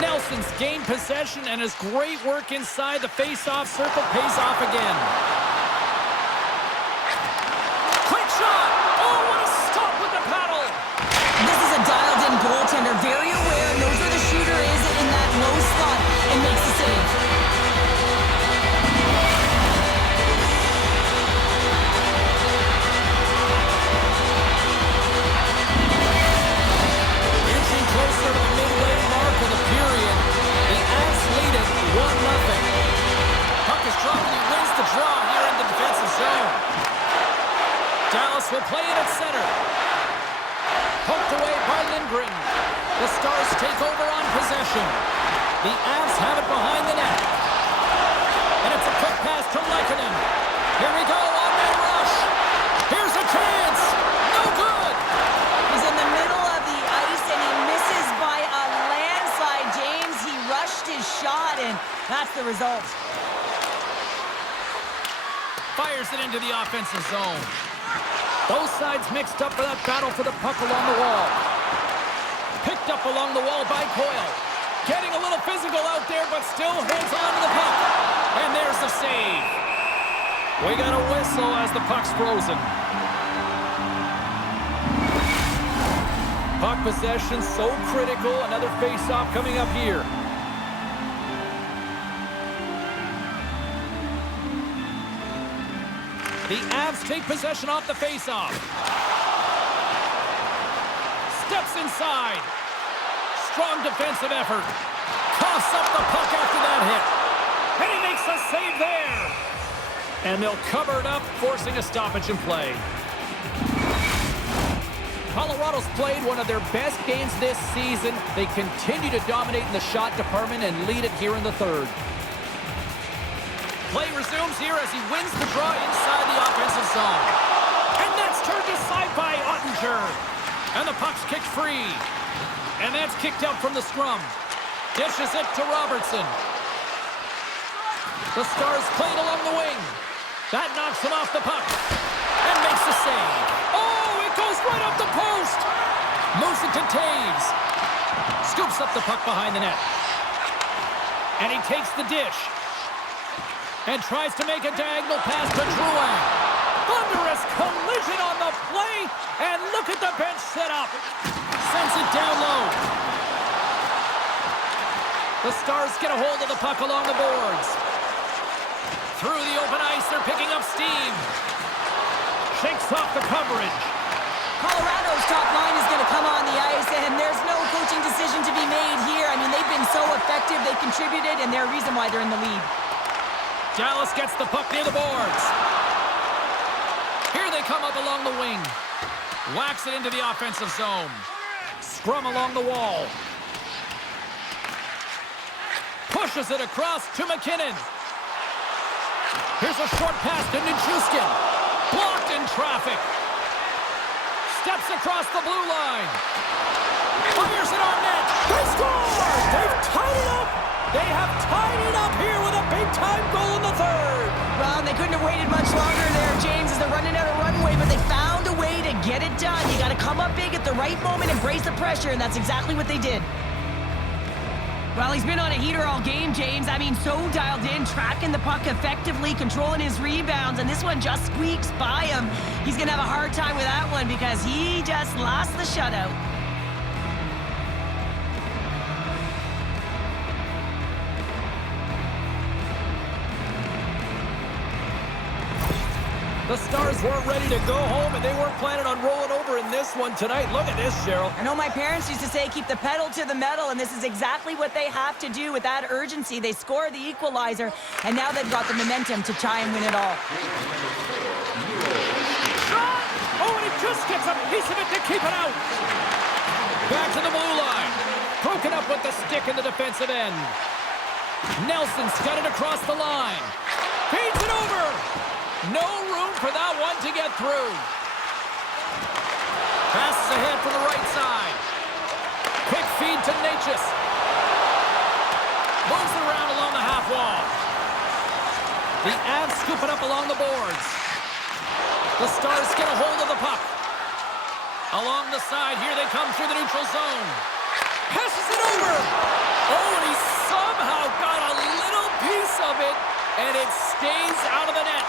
Nelson's gained possession, and his great work inside the face-off circle pays off again. Quick shot! Oh, what a stop with the paddle! This is a dialed-in goaltender, very aware, knows where the shooter is in that low slot, and makes the save. Inching closer to the midway mark of the period, the Avs lead it 1-0. Puck is dropped, and he wins the draw here in the defensive zone. Dallas will play it at center. Poked away by Lindgren. The Stars take over on possession. The Avs have it behind the net. And it's a quick pass to Lehkonen. Here we go on that rush. Here's a chance. No good. He's in the middle of the ice, and he misses by a landslide, James. He rushed his shot, and that's the result. Fires it into the offensive zone. Both sides mixed up for that battle for the puck along the wall. Picked up along the wall by Coyle. Getting a little physical out there, but still hangs on to the puck. And there's the save. We got a whistle as the puck's frozen. Puck possession so critical. Another face-off coming up here. The Avs take possession off the face-off. Steps inside. Strong defensive effort. Coughs up the puck after that hit. And he makes a save there. And they'll cover it up, forcing a stoppage in play. Colorado's played one of their best games this season. They continue to dominate in the shot department and lead it here in the third. Play resumes here as he wins the draw inside the offensive zone. And that's turned aside by Ottinger. And the puck's kicked free. And that's kicked out from the scrum. Dishes it to Robertson. The Stars played along the wing. That knocks him off the puck. And makes the save. Oh, it goes right up the post. Moves it to Taves. Scoops up the puck behind the net. And he takes the dish. And tries to make a diagonal pass to Drouin. Thunderous collision on the play. And look at the bench set up. Sends it down low. The Stars get a hold of the puck along the boards. Through the open ice, they're picking up steam. Shakes off the coverage. Colorado's top line is going to come on the ice, and there's no coaching decision to be made here. I mean, they've been so effective, they contributed, and they're a reason why they're in the lead. Dallas gets the puck near the boards. Here they come up along the wing. Whacks it into the offensive zone. Scrum along the wall. Pushes it across to McKinnon. Here's a short pass to Nichushkin. Blocked in traffic. Steps across the blue line. Fires it on net. They score! They've tied it up! They have tied it up here with a big-time goal in the third. Well, they couldn't have waited much longer there, James, as they're running out of runway, but they found a way to get it done. You got to come up big at the right moment and brace the pressure, and that's exactly what they did. Well, he's been on a heater all game, James. I mean, so dialed in, tracking the puck effectively, controlling his rebounds, and this one just squeaks by him. He's going to have a hard time with that one because he just lost the shutout. The Stars weren't ready to go home, and they weren't planning on rolling over in this one tonight. Look at this, Cheryl. I know my parents used to say, keep the pedal to the metal, and this is exactly what they have to do with that urgency. They score the equalizer, and now they've got the momentum to try and win it all. Shot! Oh, and he just gets a piece of it to keep it out. Back to the blue line. Broken up with the stick in the defensive end. Nelson's got it across the line. Feeds it over. No room for that one to get through. Passes ahead from the right side. Quick feed to Natchez. Moves it around along the half wall. The Avs scoop it up along the boards. The Stars get a hold of the puck. Along the side, here they come through the neutral zone. Passes it over. Oh, and he somehow got a little piece of it, and it stays out of the net.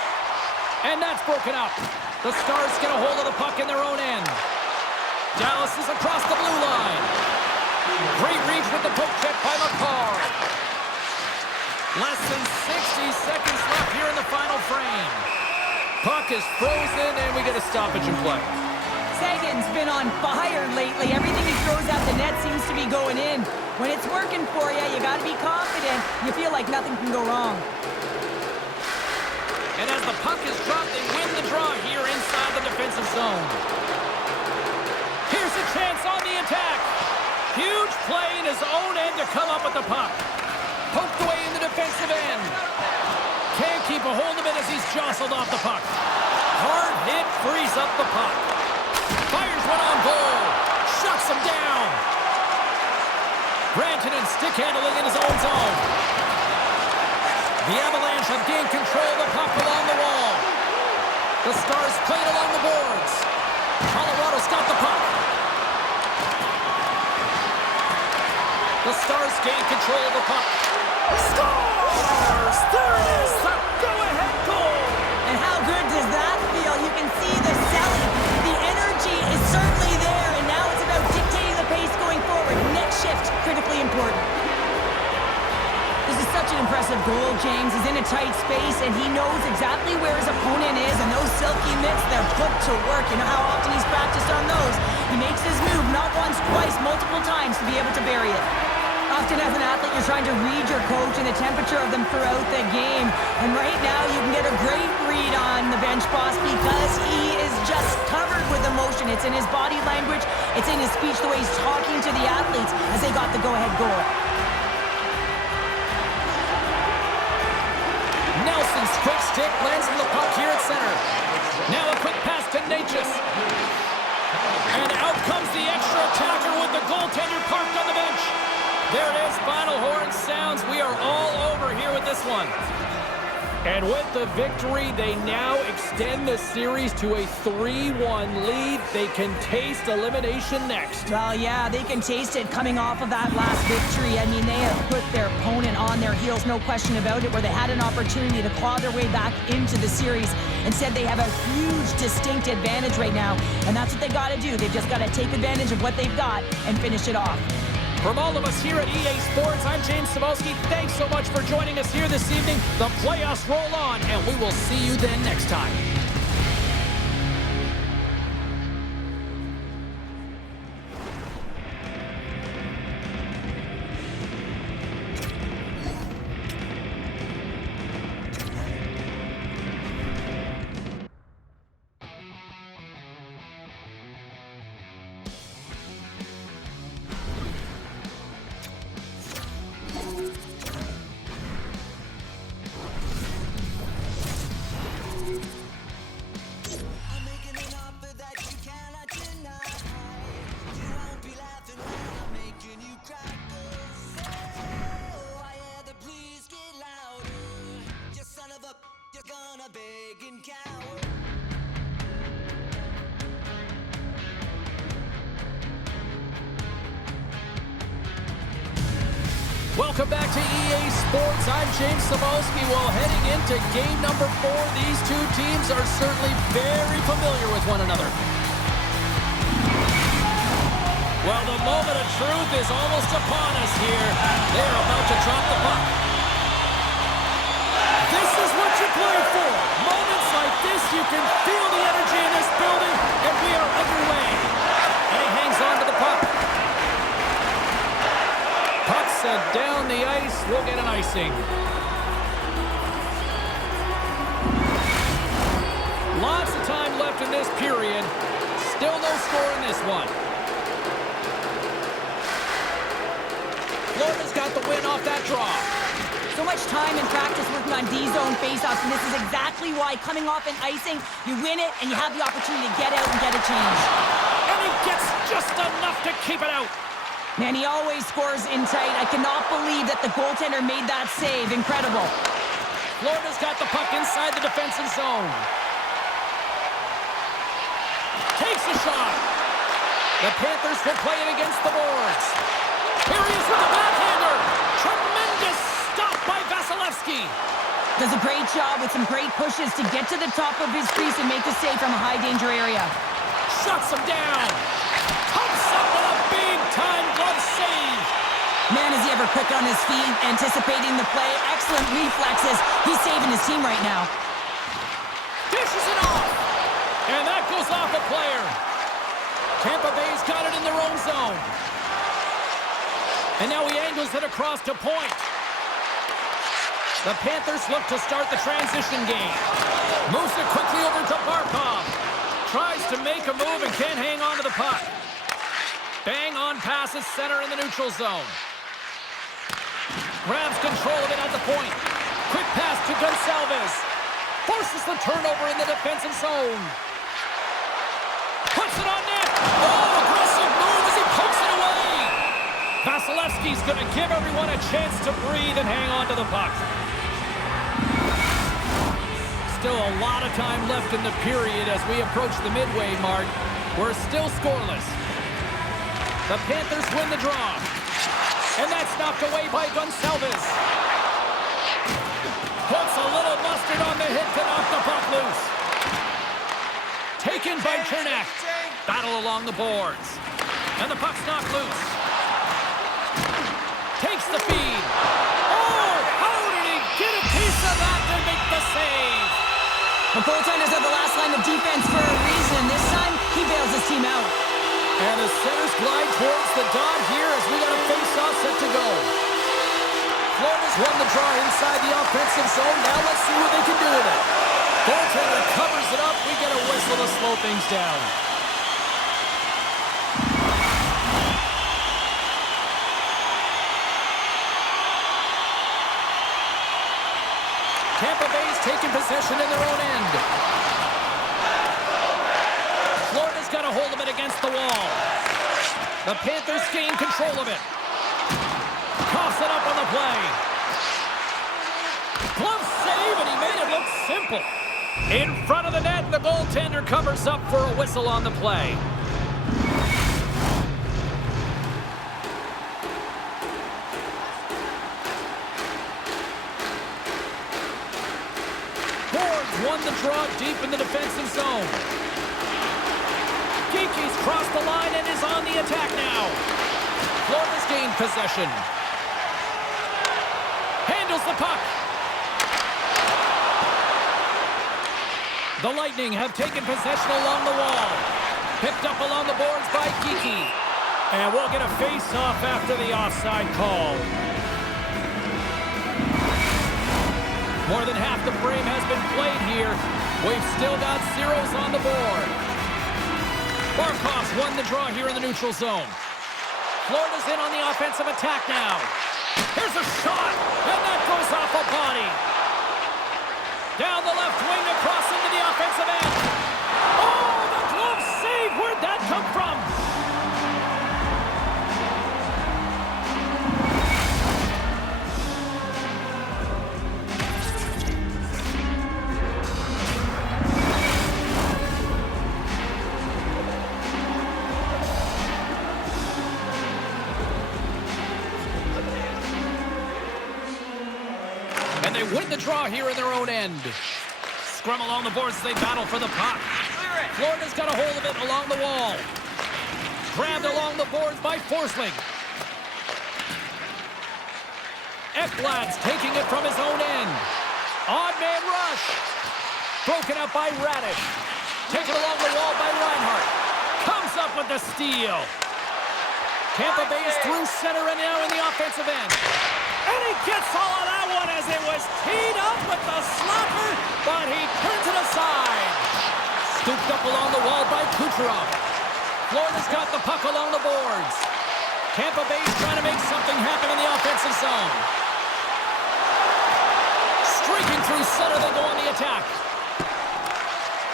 And that's broken up. The Stars get a hold of the puck in their own end. Dallas is across the blue line. Great reach with the poke check by McCarr. Less than 60 seconds left here in the final frame. Puck is frozen, and we get a stoppage in play. Sagan's been on fire lately. Everything he throws at the net seems to be going in. When it's working for you, you got to be confident. You feel like nothing can go wrong. And as the puck is dropped, they win the draw here inside the defensive zone. Here's a chance on the attack. Huge play in his own end to come up with the puck. Poked away in the defensive end. Can't keep a hold of it as he's jostled off the puck. Hard hit frees up the puck. Fires one on goal. Shuts him down. Rantanen stick handling in his own zone. The Avalanche have gained control of the puck along the wall. The Stars play it along the boards. Colorado's got the puck. The Stars gain control of the puck. Scores! There it is! The go-ahead goal! And how good does that feel? You can see the selling. The energy is certainly there, and now it's about dictating the pace going forward. Next shift, critically important. This is such an impressive goal, James. He's in a tight space, and he knows exactly where his opponent is, and those silky mitts, they're put to work. You know how often he's practiced on those. He makes his move not once, twice, multiple times to be able to bury it. Often as an athlete, you're trying to read your coach and the temperature of them throughout the game. And right now, you can get a great read on the bench boss because he is just covered with emotion. It's in his body language. It's in his speech, the way he's talking to the athletes as they got the go-ahead goal. Nelson's quick stick lands on the puck here at center. Now a quick pass to Natchez. And out comes the extra attacker with the goaltender parked on the bench. There it is, final horn sounds. We are all over here with this one. And with the victory, they now extend the series to a 3-1 lead. They can taste elimination next. Well, yeah, they can taste it coming off of that last victory. I mean, they have put their opponent on their heels, no question about it, where they had an opportunity to claw their way back into the series. Instead, they have a huge, distinct advantage right now, and that's what they got to do. They've just got to take advantage of what they've got and finish it off. From all of us here at EA Sports, I'm James Cebulski. Thanks so much for joining us here this evening. The playoffs roll on, and we will see you then next time. I'm making an offer that you cannot deny. You won't be laughing when I'm making you cry. 'Cause, oh, I had to please get louder. You son of a, you're gonna beg and cower. Welcome back to EA Sports. I'm James Cebulski. Well, heading into game number 4, these two teams are certainly very familiar with one another. Well, the moment of truth is almost upon us here. They're about to drop the puck. This is what you play for. Moments like this, you can feel the energy in this building, and we are underway. And he hangs on to the puck. Puck sent down the ice. We'll get an icing. Lots of time left in this period. Still no score in this one. Florida's got the win off that draw. So much time and practice working on D-zone faceoffs, and this is exactly why coming off an icing, you win it, and you have the opportunity to get out and get a change. And he gets just enough to keep it out. Man, he always scores in tight. I cannot believe that the goaltender made that save. Incredible. Florida's got the puck inside the defensive zone. Takes a shot. The Panthers will play it against the boards. Here he is with the backhander. Tremendous stop by Vasilevsky. Does a great job with some great pushes to get to the top of his crease and make the save from a high-danger area. Shuts him down. Pumps up with a big-time glove save. Man, is he ever quick on his feet, anticipating the play. Excellent reflexes. He's saving his team right now. Dishes it off. And that goes off a player. Tampa Bay's got it in their own zone. And now he angles it across to point. The Panthers look to start the transition game. Moves it quickly over to Barkov. Tries to make a move and can't hang on to the puck. Bang on passes center in the neutral zone. Grabs control of it at the point. Quick pass to Gonçalves. Forces the turnover in the defensive zone. Puts it on net. Oh, aggressive move as he pokes it away. Vasilevsky's going to give everyone a chance to breathe and hang on to the puck. Still a lot of time left in the period as we approach the midway mark. We're still scoreless. The Panthers win the draw. And that's knocked away by Gonçalves. Puts a little mustard on the hit to knock the puck loose. Taken by Chernak. Battle along the boards. And the puck's knocked loose. Takes the feed. Oh, how did he get a piece of that to make the save? The goaltenders are the last line of defense for a reason. This time, he bails his team out. And the centers glide towards the dot here as we got a face-off set to go. Florida's won the draw inside the offensive zone. Now let's see what they can do with it. Goaltender covers it up. We get a whistle to slow things down. Tampa Bay's taking possession in their own end. Florida's got a hold of it against the wall. The Panthers gain control of it. Coughs it up on the play. Glove save, and he made it look simple. In front of the net, the goaltender covers up for a whistle on the play. Won the draw deep in the defensive zone. Geeky's crossed the line and is on the attack now. Florida's gained possession. Handles the puck. The Lightning have taken possession along the wall. Picked up along the boards by Geekie. And we'll get a face-off after the offside call. More than half the frame has been played here. We've still got zeros on the board. Barkov's won the draw here in the neutral zone. Florida's in on the offensive attack now. Here's a shot, and that goes off a body. Down the left wing across into the offensive end. Oh, the glove save! Where'd that come from? And they win the draw here in their own end. Scrum along the boards as they battle for the puck. Florida's got a hold of it along the wall. Grabbed along the boards by Forsling. Ekblad's taking it from his own end. Odd man rush. Broken up by Radish. Taken along the wall by Reinhart. Comes up with the steal. Tampa Bay's through center and now in the offensive end. And he gets all of that one as it was teed up with the slapper, but he turns it aside. Scooped up along the wall by Kucherov. Florida's got the puck along the boards. Tampa Bay's trying to make something happen in the offensive zone. Streaking through center, they go on the attack.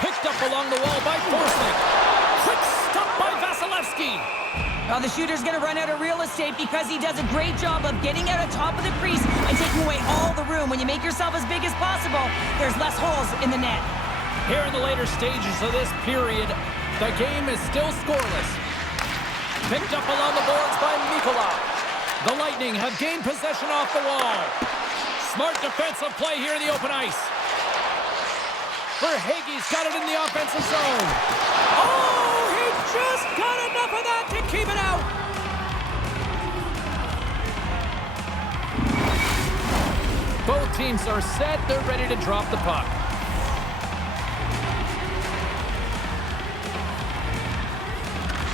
Picked up along the wall by Forsling. Quick stop by Vasilevsky. Well, the shooter's going to run out of real estate because he does a great job of getting out of top of the crease and taking away all the room. When you make yourself as big as possible, there's less holes in the net. Here in the later stages of this period, the game is still scoreless. Picked up along the boards by Mikula. The Lightning have gained possession off the wall. Smart defensive play here in the open ice. Verhaeghe's got it in the offensive zone. Oh, he just got enough of that to keep it out. Both teams are set. They're ready to drop the puck.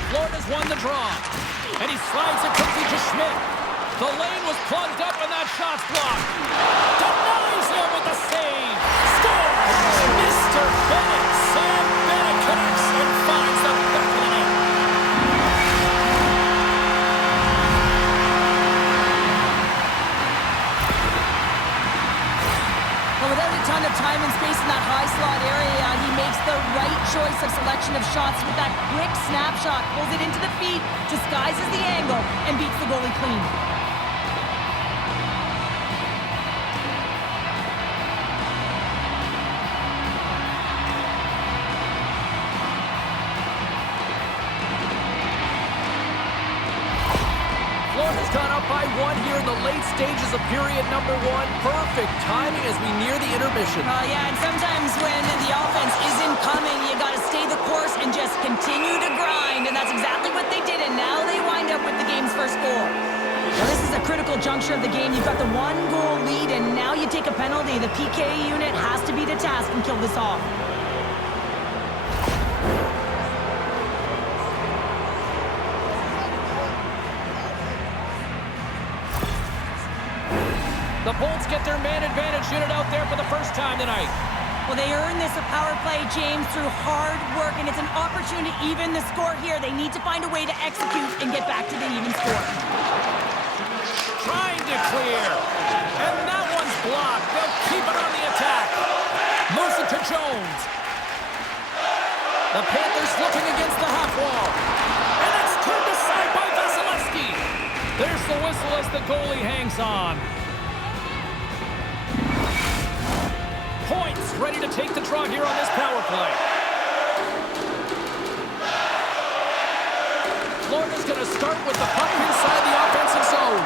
Florida's won the draw. And he slides it quickly to Schmidt. The lane was plugged up and that shot's blocked. Denies him with the save. Scores! Mr. Bennett. Sam Bennett connects and finds the back of the net. Well, without a ton of time and space in that high slot area, he makes the right choice of selection of shots with that quick snapshot, pulls it into the feet, disguises the angle, and beats the goalie clean. Florida's gone up by one here in the late stages of period number one. Perfect timing as we near the intermission. Yeah, and sometimes when the offense isn't coming, you got to stay the course and just continue to grind, and that's exactly what they did, and now they wind up with the game's first goal. Now, this is a critical juncture of the game. You've got the one-goal lead, and now you take a penalty. The PK unit has to be to task and kill this off. The Bolts get their man advantage unit out there for the first time tonight. Well, they earn this a power play, James, through hard work, and it's an opportunity to even the score here. They need to find a way to execute and get back to the even score. Trying to clear. And that one's blocked. They'll keep it on the attack. Moves it to Jones. The Panthers looking against the half wall. And it's turned aside by Vasilevsky. There's the whistle as the goalie hangs on. Points ready to take the draw here on this power play. Florida's going to start with the puck inside the offensive zone.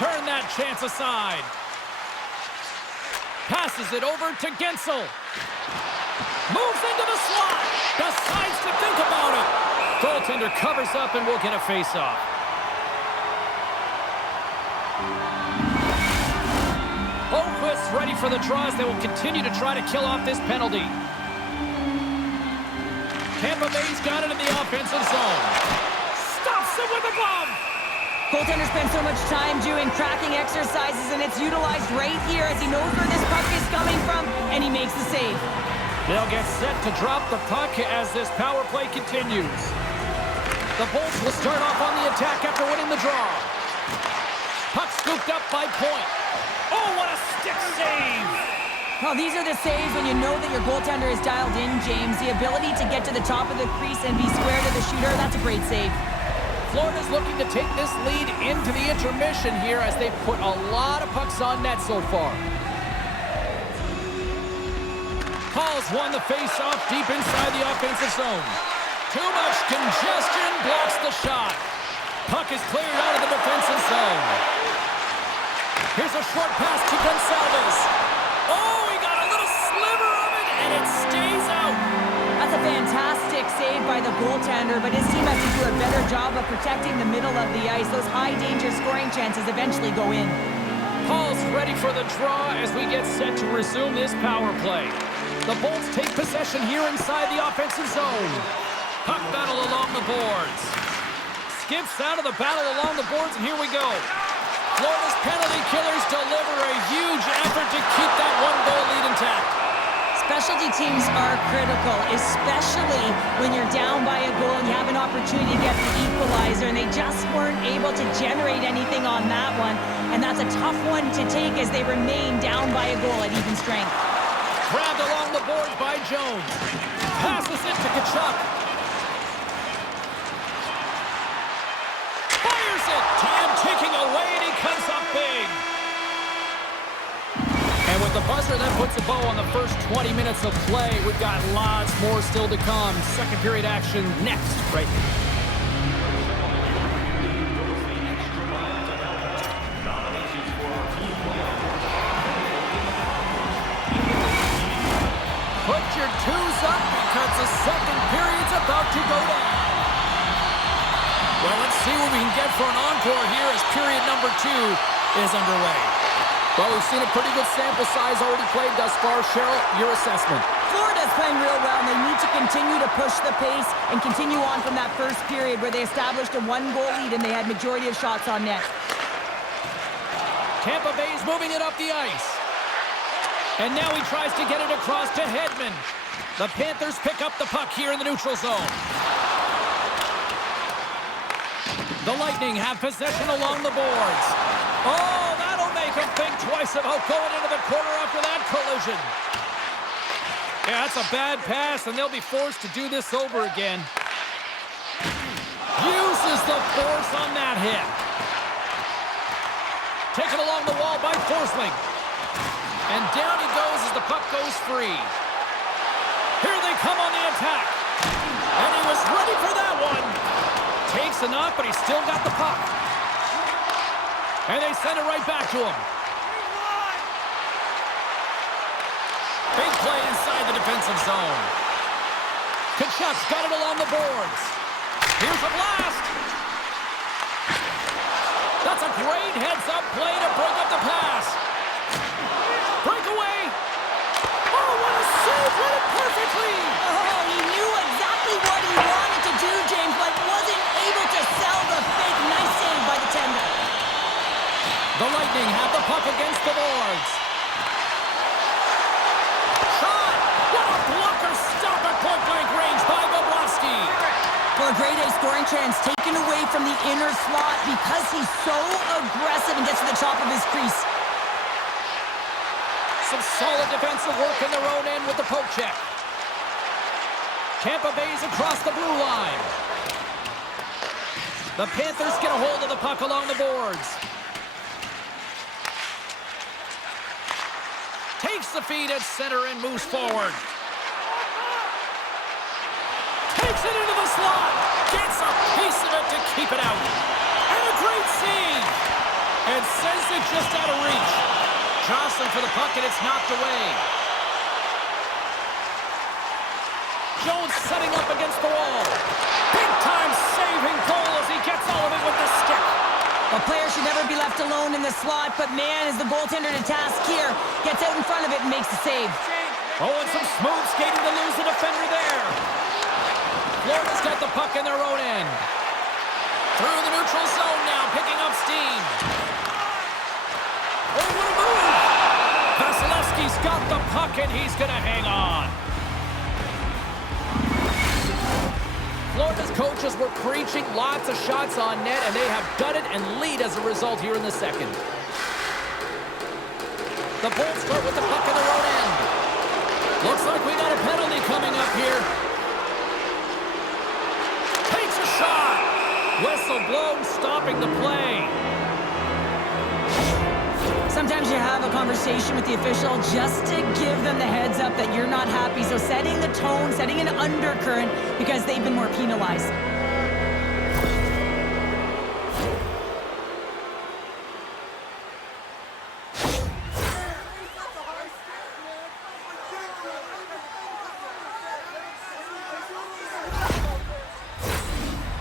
Turn that chance aside. Passes it over to Gensel. Moves into the slot. Decides to think about it. Goaltender covers up and we'll get a face-off. Boquist's ready for the draw as they will continue to try to kill off this penalty. Tampa Bay's got it in the offensive zone. Stops it with a glove. Goaltender spends so much time doing cracking exercises, and it's utilized right here as he knows where this puck is coming from, and he makes the save. They'll get set to drop the puck as this power play continues. The Bolts will start off on the attack after winning the draw. Puck scooped up by Point. Oh, what a stick save! Well, these are the saves when you know that your goaltender is dialed in, James. The ability to get to the top of the crease and be square to the shooter, that's a great save. Florida's looking to take this lead into the intermission here as they've put a lot of pucks on net so far. Hall's won the face-off deep inside the offensive zone. Too much congestion blocks the shot. Puck is cleared out of the defensive zone. Here's a short pass to Gonçalves. Oh, he got a little sliver of it, and it stays out. That's a fantastic save by the goaltender, but his team has to do a better job of protecting the middle of the ice. Those high-danger scoring chances eventually go in. Hall's ready for the draw as we get set to resume this power play. The Bolts take possession here inside the offensive zone. Puck battle along the boards. Skips out of the battle along the boards, and here we go. Florida's penalty killers deliver a huge effort to keep that one-goal lead intact. Specialty teams are critical, especially when you're down by a goal and you have an opportunity to get the equalizer, and they just weren't able to generate anything on that one. And that's a tough one to take as they remain down by a goal at even strength. Grabbed along the boards by Jones. Passes it to Tkachuk. Fires it. Tam taking away, and he comes up big. And with the buzzer, that puts a bow on the first 20 minutes of play. We've got lots more still to come. Second period action next, right here. Put your twos up because the second period's about to go down. Well, let's see what we can get for an encore here as period number 2 is underway. Well, we've seen a pretty good sample size already played thus far. Cheryl, your assessment. Florida's playing real well, and they need to continue to push the pace and continue on from that first period where they established a one-goal lead and they had majority of shots on net. Tampa Bay's moving it up the ice. And now he tries to get it across to Hedman. The Panthers pick up the puck here in the neutral zone. The Lightning have possession along the boards. Oh, that'll make them think twice about going into the corner after that collision. Yeah, that's a bad pass, and they'll be forced to do this over again. Uses the force on that hit. Taken along the wall by Forsling. And down he goes as the puck goes free. Here they come on the attack. And he was ready for that one. Takes a knock, but he's still got the puck. And they send it right back to him. Big play inside the defensive zone. Tkachuk's got it along the boards. Here's a blast. That's a great heads-up play to break up the pass. Breakaway. Oh, what a save. Read it perfectly. Oh, he knew exactly what he wanted to do, James, but wasn't able to sell the fake. Nice save by the tender. The Lightning have the puck against the boards. Shot. What a blocker stop at point-blank range by Bobrovsky. For a grade A scoring chance taken away from the inner slot because he's so aggressive and gets to the top of his crease. Some solid defensive work in their own end with the poke check. Tampa Bay's across the blue line. The Panthers get a hold of the puck along the boards. Takes the feed at center and moves forward. Takes it into the slot. Gets a piece of it to keep it out. And a great save. And sends it just out of reach. Johnson for the puck, and it's knocked away. Jones setting up against the wall. Big-time saving goal as he gets all of it with the stick. A player should never can't be left alone in the slot, but man, is the goaltender to task here. Gets out in front of it and makes the save. Oh, and some smooth skating to lose the defender there. Florida's got the puck in their own end. Through the neutral zone now, picking up steam. Oh, what a move! Vasilevsky's got the puck, and he's going to hang on. Florida's coaches were preaching lots of shots on net, and they have done it and lead as a result here in the second. The Bolts start with the puck in their own end. Looks like we got a penalty coming up here. Takes a shot. Whistle blown, stopping the play. Sometimes you have a conversation with the official just to give them the heads up that you're not happy. So setting the tone, setting an undercurrent because they've been more penalized.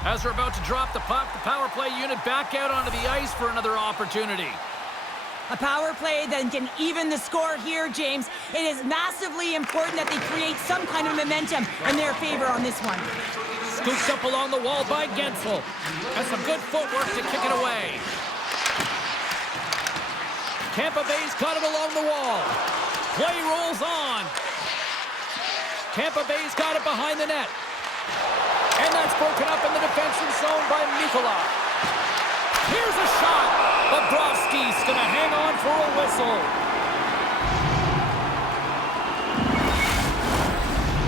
As we're about to drop the puck, the power play unit back out onto the ice for another opportunity. A power play that can even the score here, James. It is massively important that they create some kind of momentum in their favor on this one. Scooped up along the wall by Gensel. Has some good footwork to kick it away. Tampa Bay's got it along the wall. Play rolls on. Tampa Bay's got it behind the net. And that's broken up in the defensive zone by Mikula. Here's a shot. Bobrovsky's going to hang on for a whistle.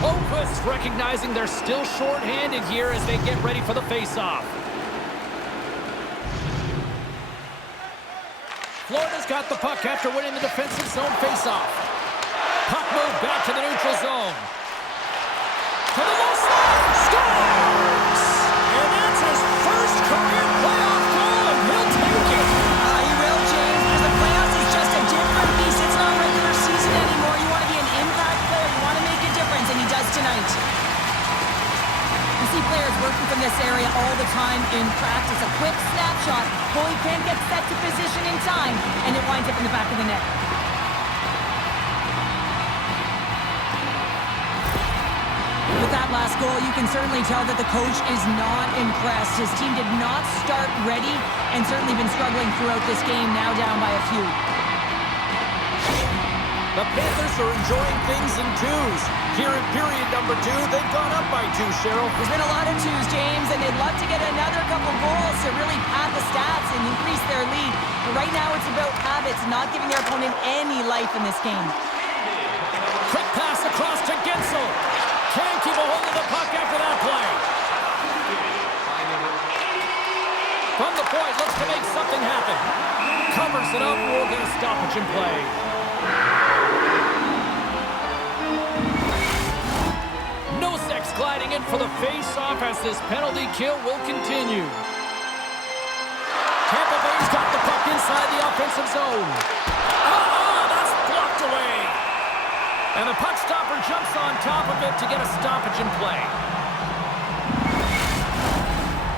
Oquist recognizing they're still short-handed here as they get ready for the face-off. Florida's got the puck after winning the defensive zone face-off. Puck moved back to the neutral zone. To the low side. Scores! And that's his first career playoff goal, and he'll take it. You will, James, because the playoffs is just a different beast. It's not regular season anymore. You want to be an impact player. You want to make a difference, and he does tonight. You see players working from this area all the time in practice. A quick snapshot. Goalie can't get set to position in time, and it winds up in the back of the net. With that last goal, you can certainly tell that the coach is not impressed. His team did not start ready and certainly been struggling throughout this game, now down by a few. The Panthers are enjoying things in twos. Here in period number 2, they've gone up by 2, Cheryl. There's been a lot of twos, James, and they'd love to get another couple goals to really pad the stats and increase their lead. But right now it's about habits, not giving their opponent any life in this game. Quick pass across to Gensel. Can't keep a hold of the puck after that play. From the point, looks to make something happen. Covers it up, we'll get a stoppage in play. Nosek's gliding in for the face-off as this penalty kill will continue. Tampa Bay's got the puck inside the offensive zone. That's blocked away. And the puck stopper jumps on top of it to get a stoppage in play.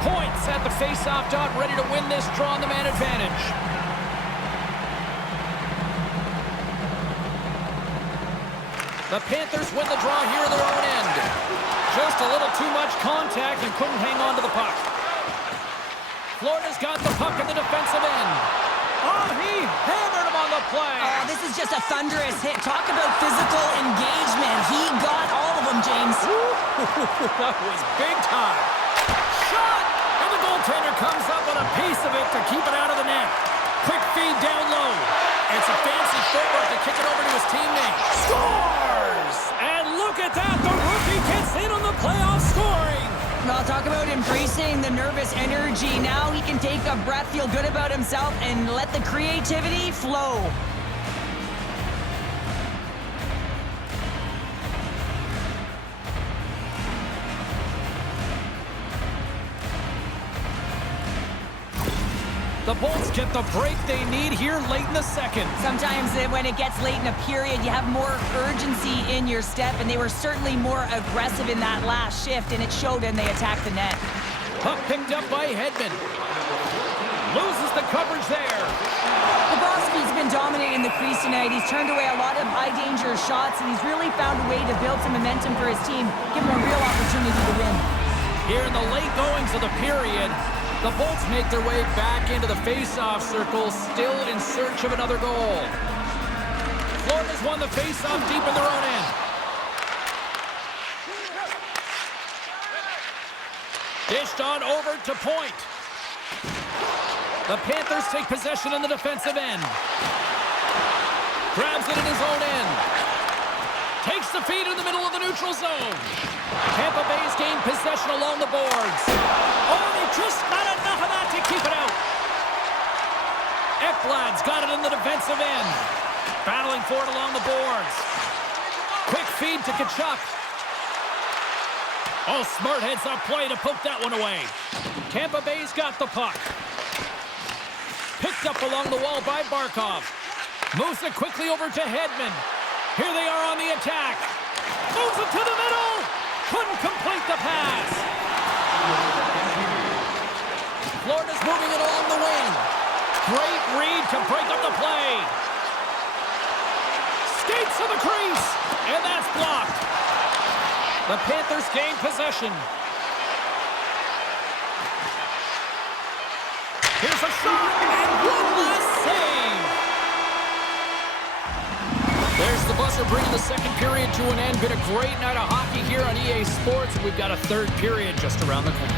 Points at the face-off dot, ready to win this draw on the man advantage. The Panthers win the draw here in their own end. Just a little too much contact and couldn't hang on to the puck. Florida's got the puck in the defensive end. Oh, he hammered him on the play. Oh, this is just a thunderous hit. Talk about physical engagement. He got all of them, James. That was big time. Shot! And the goaltender comes up with a piece of it to keep it out of the net. Quick feed down low. And some fancy footwork to kick it over to his teammate. Scores! And look at that. The rookie gets in on the playoff scoring. Well, talk about embracing the nervous energy. Now he can take a breath, feel good about himself, and let the creativity flow. The Bolts get the break they need here late in the second. Sometimes when it gets late in a period, you have more urgency in your step, and they were certainly more aggressive in that last shift, and it showed, and they attacked the net. Puck picked up by Hedman. Loses the coverage there. Bobrovsky's been dominating the crease tonight. He's turned away a lot of high-danger shots, and he's really found a way to build some momentum for his team, give him a real opportunity to win. Here in the late goings of the period, the Bolts make their way back into the face-off circle, still in search of another goal. Florida's won the face-off deep in their own end. Dished on over to point. The Panthers take possession in the defensive end. Grabs it in his own end. Takes the feed in the middle of the neutral zone. Tampa Bay's gained possession along the boards. Oh, they just not enough of that to keep it out. Ekblad's got it in the defensive end. Battling for it along the boards. Quick feed to Kachuk. Oh, smart heads-up play to poke that one away. Tampa Bay's got the puck. Picked up along the wall by Barkov. Moves it quickly over to Hedman. Here they are on the attack. Moves it to the middle. Couldn't complete the pass. Florida's moving it along the wing. Great read to break up the play. Skates to the crease. And that's blocked. The Panthers gain possession. Here's a shot, and one last save. There's the buzzer bringing the second period to an end. Been a great night of hockey here on EA Sports. We've got a third period just around the corner.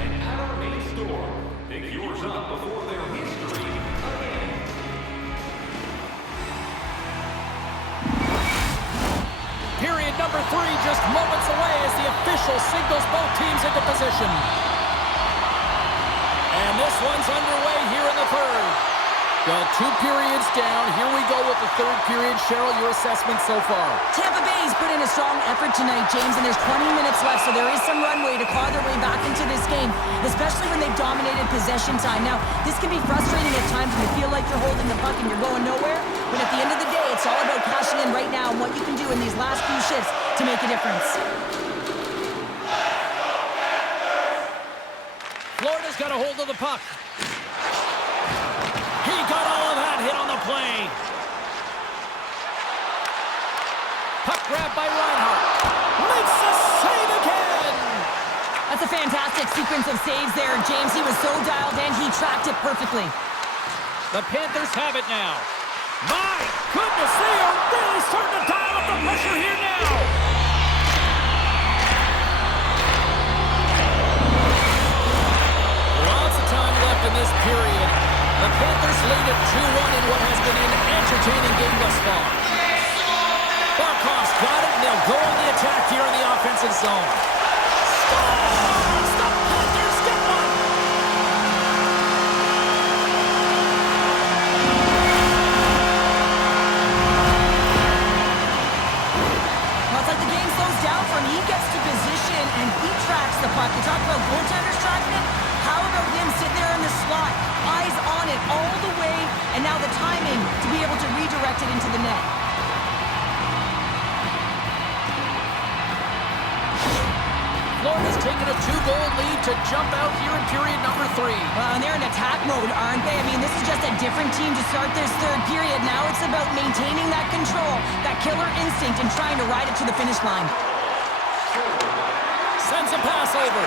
And at our main store, pick yours up before their history again. Period number 3 just moments away as the official signals both teams into position. And this one's underway here in the third. Well, 2 periods down. Here we go with the third period. Cheryl, your assessment so far? Tampa Bay's put in a strong effort tonight, James, and there's 20 minutes left, so there is some runway to claw their way back into this game, especially when they've dominated possession time. Now, this can be frustrating at times when you feel like you're holding the puck and you're going nowhere, but at the end of the day, it's all about cashing in right now and what you can do in these last few shifts to make a difference. Florida's got a hold of the puck. He got all of that hit on the play. Puck grabbed by Reinhart. Makes the save again. That's a fantastic sequence of saves there, James. He was so dialed in, he tracked it perfectly. The Panthers have it now. My goodness, they are really starting to dial up the pressure here now. Lots of time left in this period. The Panthers lead at 2-1 in what has been an entertaining game thus far. Barkov's got it, and they'll go on the attack here in the offensive zone. Scores! The Panthers get one! Well, it's like the game slows down for him. He gets to position, and he tracks the puck. You talk about goaltenders tracking it. How about him sitting there in the slot, eyes on it all the way, and now the timing to be able to redirect it into the net. Florida's taken a 2-goal lead to jump out here in period number 3. Well, and they're in attack mode, aren't they? I mean, this is just a different team to start this third period. Now it's about maintaining that control, that killer instinct, and trying to ride it to the finish line. Sends a pass over.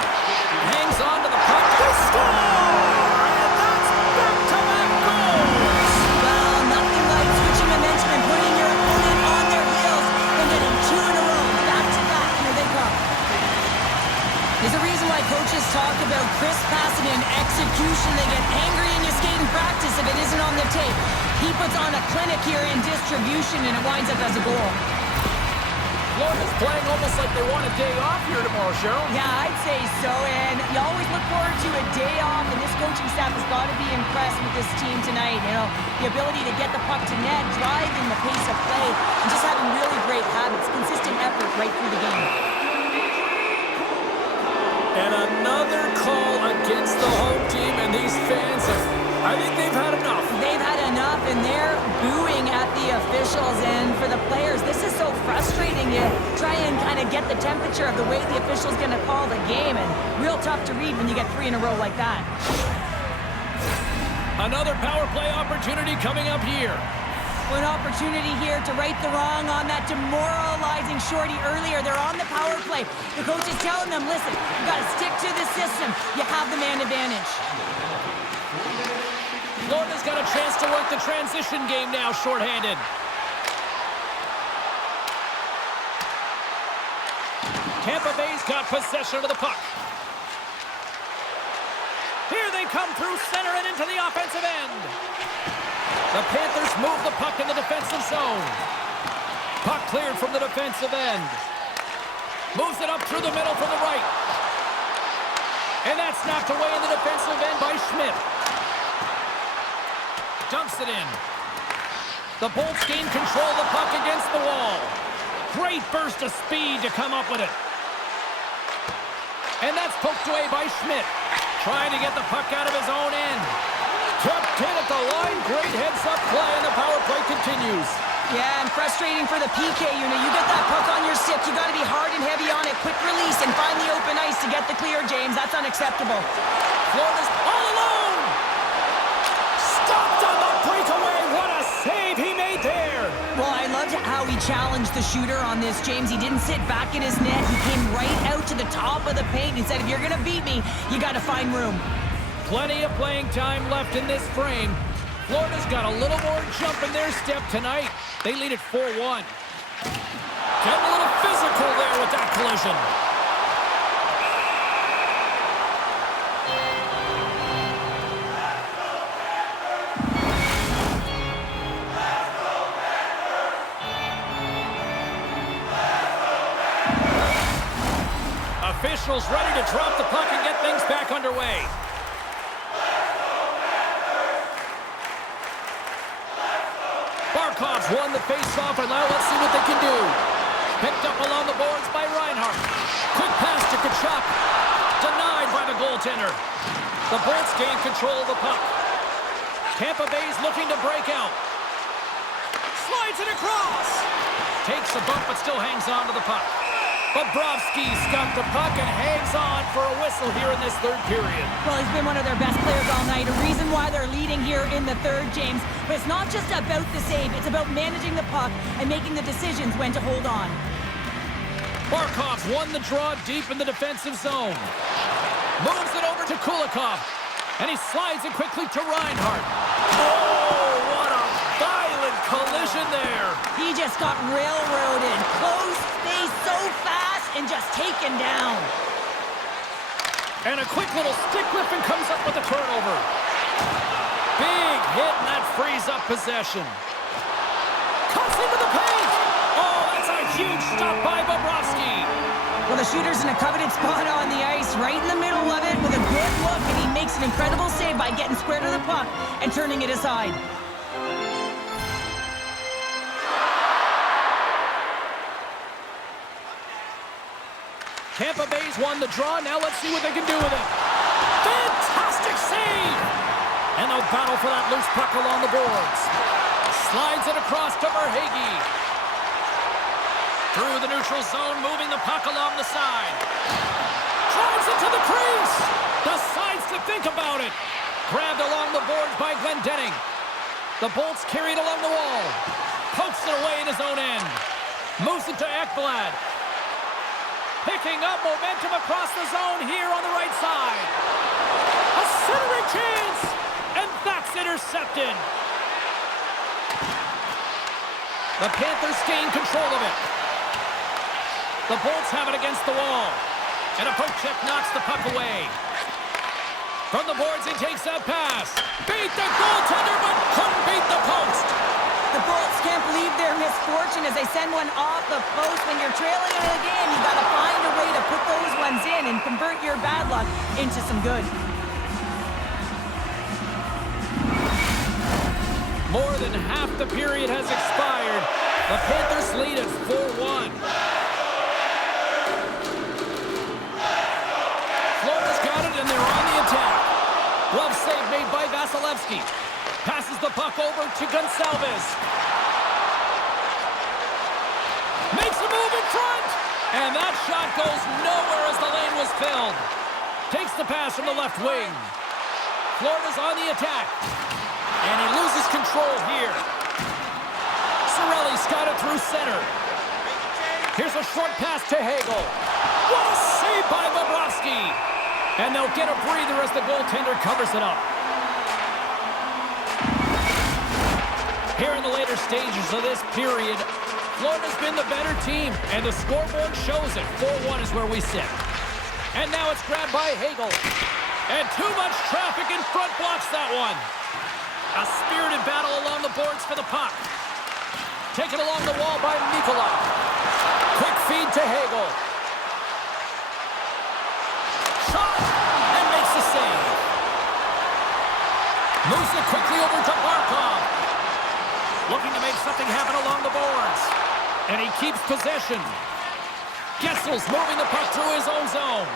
Hangs on to the puck. They score! And that's back-to-back goals! Well, nothing like switching momentum and putting your opponent on their heels and getting 2 in a row. Back-to-back, here they come. There's a reason why coaches talk about crisp passing and execution. They get angry and you skate in practice if it isn't on the tape. He puts on a clinic here in distribution, and it winds up as a goal. Florida's playing almost like they want a day off here tomorrow, Cheryl. Yeah, I'd say so, and you always look forward to a day off, and this coaching staff has got to be impressed with this team tonight. You know, the ability to get the puck to net, driving the pace of play, and just having really great habits, consistent effort right through the game. And another call against the home team, and these fans I think they've had enough. They've had enough, and they're booing at the officials. officials, and for the players, this is so frustrating. You try and kind of get the temperature of the way the official's going to call the game, and real tough to read when you get 3 in a row like that. Another power play opportunity coming up here. An opportunity here to right the wrong on that demoralizing shorty earlier. They're on the power play. The coach is telling them, listen, you got to stick to the system. You have the man advantage. Florida's got a chance to work the transition game now, shorthanded. Tampa Bay's got possession of the puck. Here they come through center and into the offensive end. The Panthers move the puck in the defensive zone. Puck cleared from the defensive end. Moves it up through the middle from the right. And that's knocked away in the defensive end by Schmidt. Dumps it in. The Bolts gain control of the puck against the wall. Great burst of speed to come up with it. And that's poked away by Schmidt. Trying to get the puck out of his own end. Tucked in at the line. Great heads-up play, and the power play continues. Yeah, and frustrating for the PK unit. You get that puck on your stick, you got to be hard and heavy on it. Quick release and find the open ice to get the clear, James. That's unacceptable. Florida's all alone. Stopped on the breakaway. What a save he made there. Well, I loved how he challenged the shooter on this, James. He didn't sit back in his net. He came right out to the top of the paint and said, if you're going to beat me, you got to find room. Plenty of playing time left in this frame. Florida's got a little more jump in their step tonight. They lead at 4-1. Getting a little physical there with that collision. Officials ready to drop the puck and get things back underway. Barkov's won the face-off, and now let's see what they can do. Picked up along the boards by Reinhart. Quick pass to Kachuk. Denied by the goaltender. The Bolts gain control of the puck. Tampa Bay's looking to break out. Slides it across. Takes a bump, but still hangs on to the puck. Bobrovsky's got the puck and hangs on for a whistle here in this third period. Well, he's been one of their best players all night. A reason why they're leading here in the third, James. But it's not just about the save. It's about managing the puck and making the decisions when to hold on. Barkov's won the draw deep in the defensive zone. Moves it over to Kulikov. And he slides it quickly to Reinhart. Oh, what a violent collision there. He just got railroaded. Close space so fast and just taken down. And a quick little stick lift and comes up with a turnover. Big hit, and that frees up possession. Cuts into the paint. Oh, that's a huge stop by Bobrovsky. Well, the shooter's in a coveted spot on the ice, right in the middle of it with a good look, and he makes an incredible save by getting square to the puck and turning it aside. Tampa Bay's won the draw. Now let's see what they can do with it. Fantastic save! And they'll battle for that loose puck along the boards. Slides it across to Verhaeghe. Through the neutral zone, moving the puck along the side. Drives it to the crease. Decides to think about it. Grabbed along the boards by Glendening. The Bolts carried along the wall. Pokes it away in his own end. Moves it to Ekblad. Picking up momentum across the zone here on the right side. A centering chance, and that's intercepted. The Panthers gain control of it. The Bolts have it against the wall. And a poke check knocks the puck away. From the boards, he takes that pass. Beat the goaltender, but couldn't beat the post. The Bolts can't believe their misfortune as they send one off the post. When you're trailing in the game, you got to find a way to put those ones in and convert your bad luck into some good. More than half the period has expired. The Panthers lead at 4-1. Florida's got it, and they're on the attack. Glove save made by Vasilevsky. Passes the puck over to Gonçalves. And that shot goes nowhere as the lane was filled. Takes the pass from the left wing. Florida's on the attack. And he loses control here. Cirelli's got it through center. Here's a short pass to Hagel. What a save by Bobrovsky. And they'll get a breather as the goaltender covers it up. Here in the later stages of this period, Florida's been the better team, and the scoreboard shows it. 4-1 is where we sit. And now it's grabbed by Hagel. And too much traffic in front blocks that one. A spirited battle along the boards for the puck. Taken along the wall by Nikolai. Quick feed to Hagel. Shot! And makes the save. Moves it quickly over to Barkov. Looking to make something happen along the boards. And he keeps possession. Gessel's moving the puck through his own zone.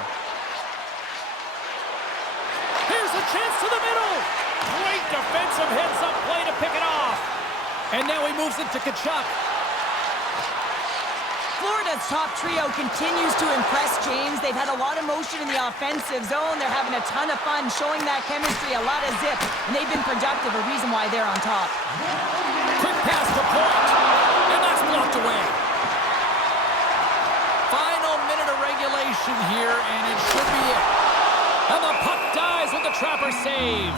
Here's a chance to the middle. Great defensive heads-up play to pick it off. And now he moves it to Tkachuk. Florida's top trio continues to impress, James. They've had a lot of motion in the offensive zone. They're having a ton of fun, showing that chemistry, a lot of zip, and they've been productive, a reason why they're on top. Quick pass to Point, and that's blocked away. Final minute of regulation here, and it should be it. And the puck dies with the Trapper save.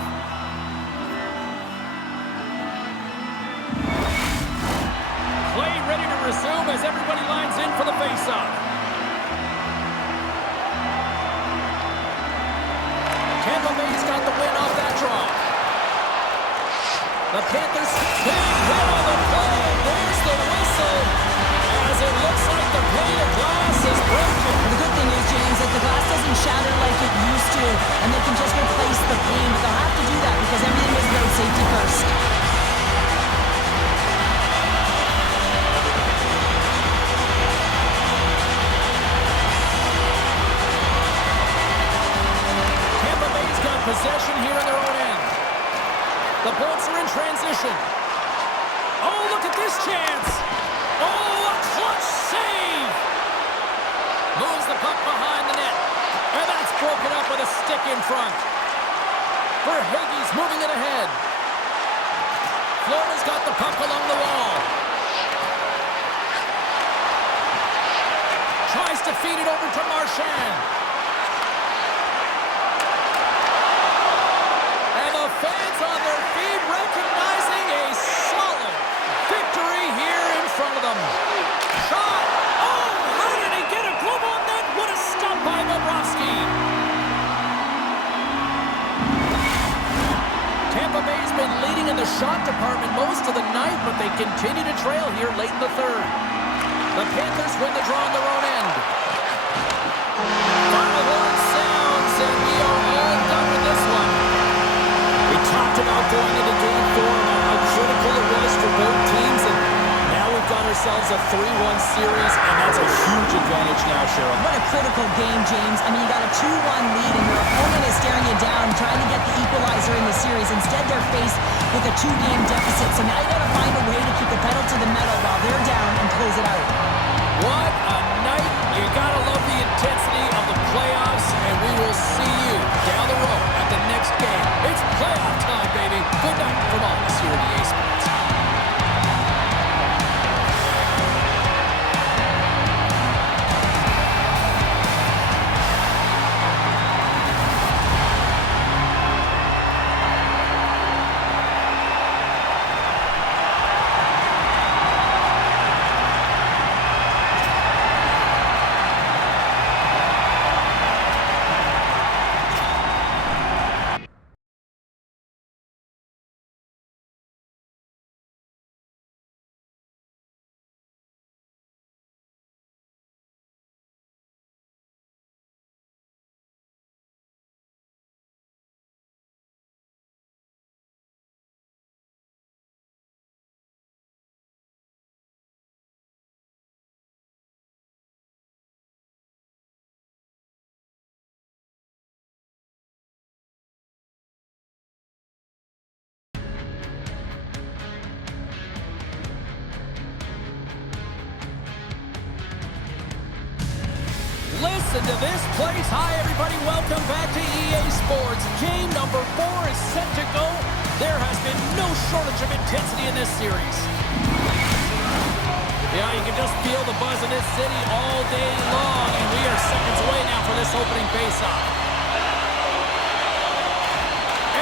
Play ready to resume as everybody lines in for the faceoff. Tampa Bay's got the win off that draw. The Panthers big hit on the play. There's the whistle. As it looks like the pane of glass is broken. The good thing is, James, that the glass doesn't shatter like it used to, and they can just replace the pane, but they'll have to do that because everything is about safety first. Tampa Bay's got possession here in their own end. The Bolts are in transition. Oh, look at this chance. Oh, a clutch save. Moves the puck behind the net. And that's broken up with a stick in front. Verhaeghe's moving it ahead. Florida's got the puck along the wall. Tries to feed it over to Marchand. And the fans on their feet recognizing a solid victory here in front of them. Shot! Oh, how did he get a glove on that? What a stop by Bobrovsky. Tampa Bay's been leading in the shot department most of the night, but they continue to trail here late in the third. The Panthers win the draw on their own end. Final horn sounds, and we are all done with this one. We talked about going into Game 4 and how critical it was for both teams, and now we've got ourselves a 3-1 series, and that's a huge advantage now, Cheryl. What a critical game, James. I mean, you got a 2-1 lead, and your opponent is staring you down, trying to get the equalizer in the series. Instead, they're faced with a 2-game deficit, so now you got to find a way to keep the pedal to the metal while they're down and close it out. What a night. You got to love the intensity of the playoffs, and we will see you down the road at the next game. It's playoff time, baby. Good night from all of us here at EA Sports. Listen to this place. Hi, everybody. Welcome back to EA Sports. Game number 4 is set to go. There has been no shortage of intensity in this series. Yeah, you can just feel the buzz in this city all day long, and we are seconds away now for this opening face-off.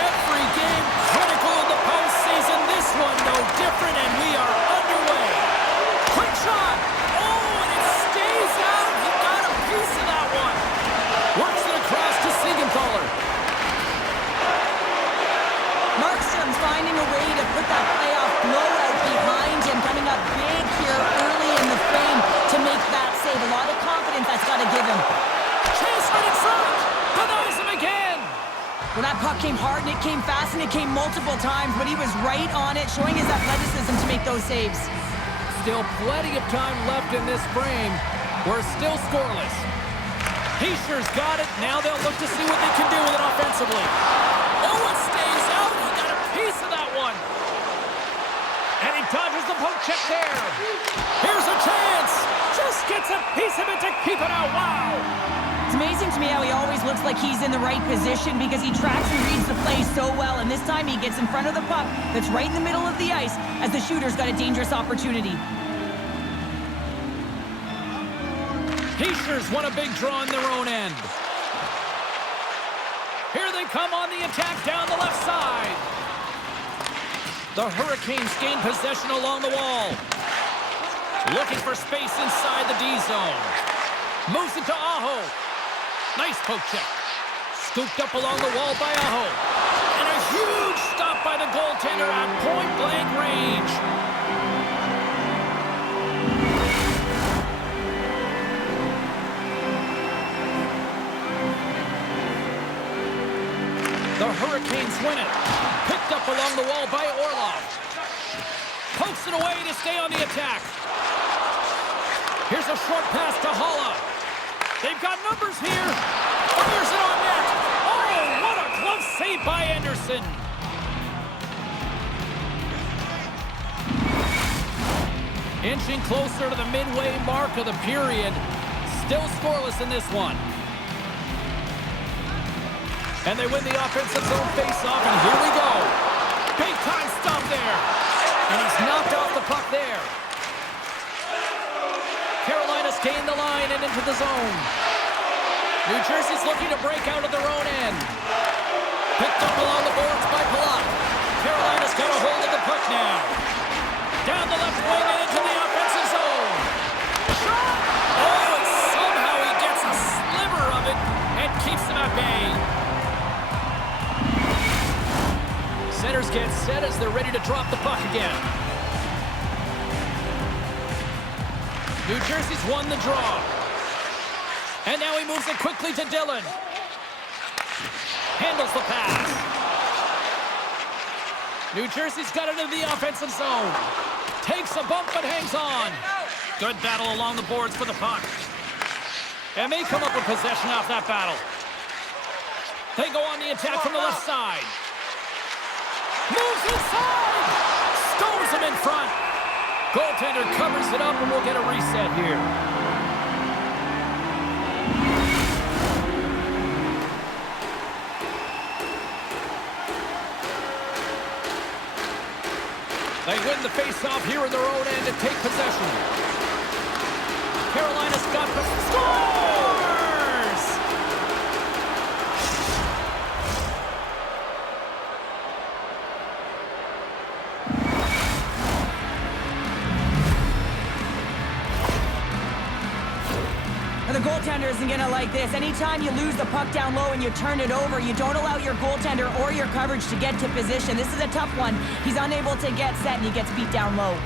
Every game critical in the postseason. This one no different, and we are underway. Quick shot. Oh, and it stays out. He got a piece of that one. Works it across to Siegenthaler. Markstrom's finding a way to put that playoff blowout behind him, coming up big here early in the frame to make that save. A lot of confidence that's got to give him. Chase right in front. Denies him again. Well, that puck came hard, and it came fast, and it came multiple times, but he was right on it, showing his athleticism to make those saves. Still plenty of time left in this frame. We're still scoreless. Heischer's got it. Now they'll look to see what they can do with it offensively. Oh, it stays out. He got a piece of that one. And he dodges the poke check there. Here's a chance. Just gets a piece of it to keep it out. Wow. It's amazing to me how he always looks like he's in the right position because he tracks and reads the play so well. And this time he gets in front of the puck that's right in the middle of the ice as the shooter's got a dangerous opportunity. Heischer's won a big draw on their own end. Here they come on the attack down the left side. The Hurricanes gain possession along the wall. Looking for space inside the D zone. Moves it to Aho. Nice poke check. Scooped up along the wall by Aho. And a huge stop by the goaltender at point-blank range. The Hurricanes win it. Picked up along the wall by Orlov. Pokes it away to stay on the attack. Here's a short pass to Halla. They've got numbers here. Fires it on net. Oh, what a close save by Anderson. Inching closer to the midway mark of the period. Still scoreless in this one. And they win the offensive zone face-off, and here we go. Big-time stop there. And he's knocked off the puck there. Carolina's gained the line and into the zone. New Jersey's looking to break out of their own end. Picked up along the boards by Palat. Carolina's got a hold of the puck now. Down the left wing and into the offensive zone. Shot! Oh, and somehow he gets a sliver of it and keeps them at bay. Centers get set as they're ready to drop the puck again. New Jersey's won the draw. And now he moves it quickly to Dillon. Handles the pass. New Jersey's got it into the offensive zone. Takes a bump but hangs on. Good battle along the boards for the puck. And they come up with possession off that battle. They go on the attack from the left side. Moves inside! Stones him in front. Goaltender covers it up and we'll get a reset here. They win the face-off here in their own end and take possession. Carolina's got the scores! The goaltender isn't going to like this. Anytime you lose the puck down low and you turn it over, you don't allow your goaltender or your coverage to get to position. This is a tough one. He's unable to get set, and he gets beat down low.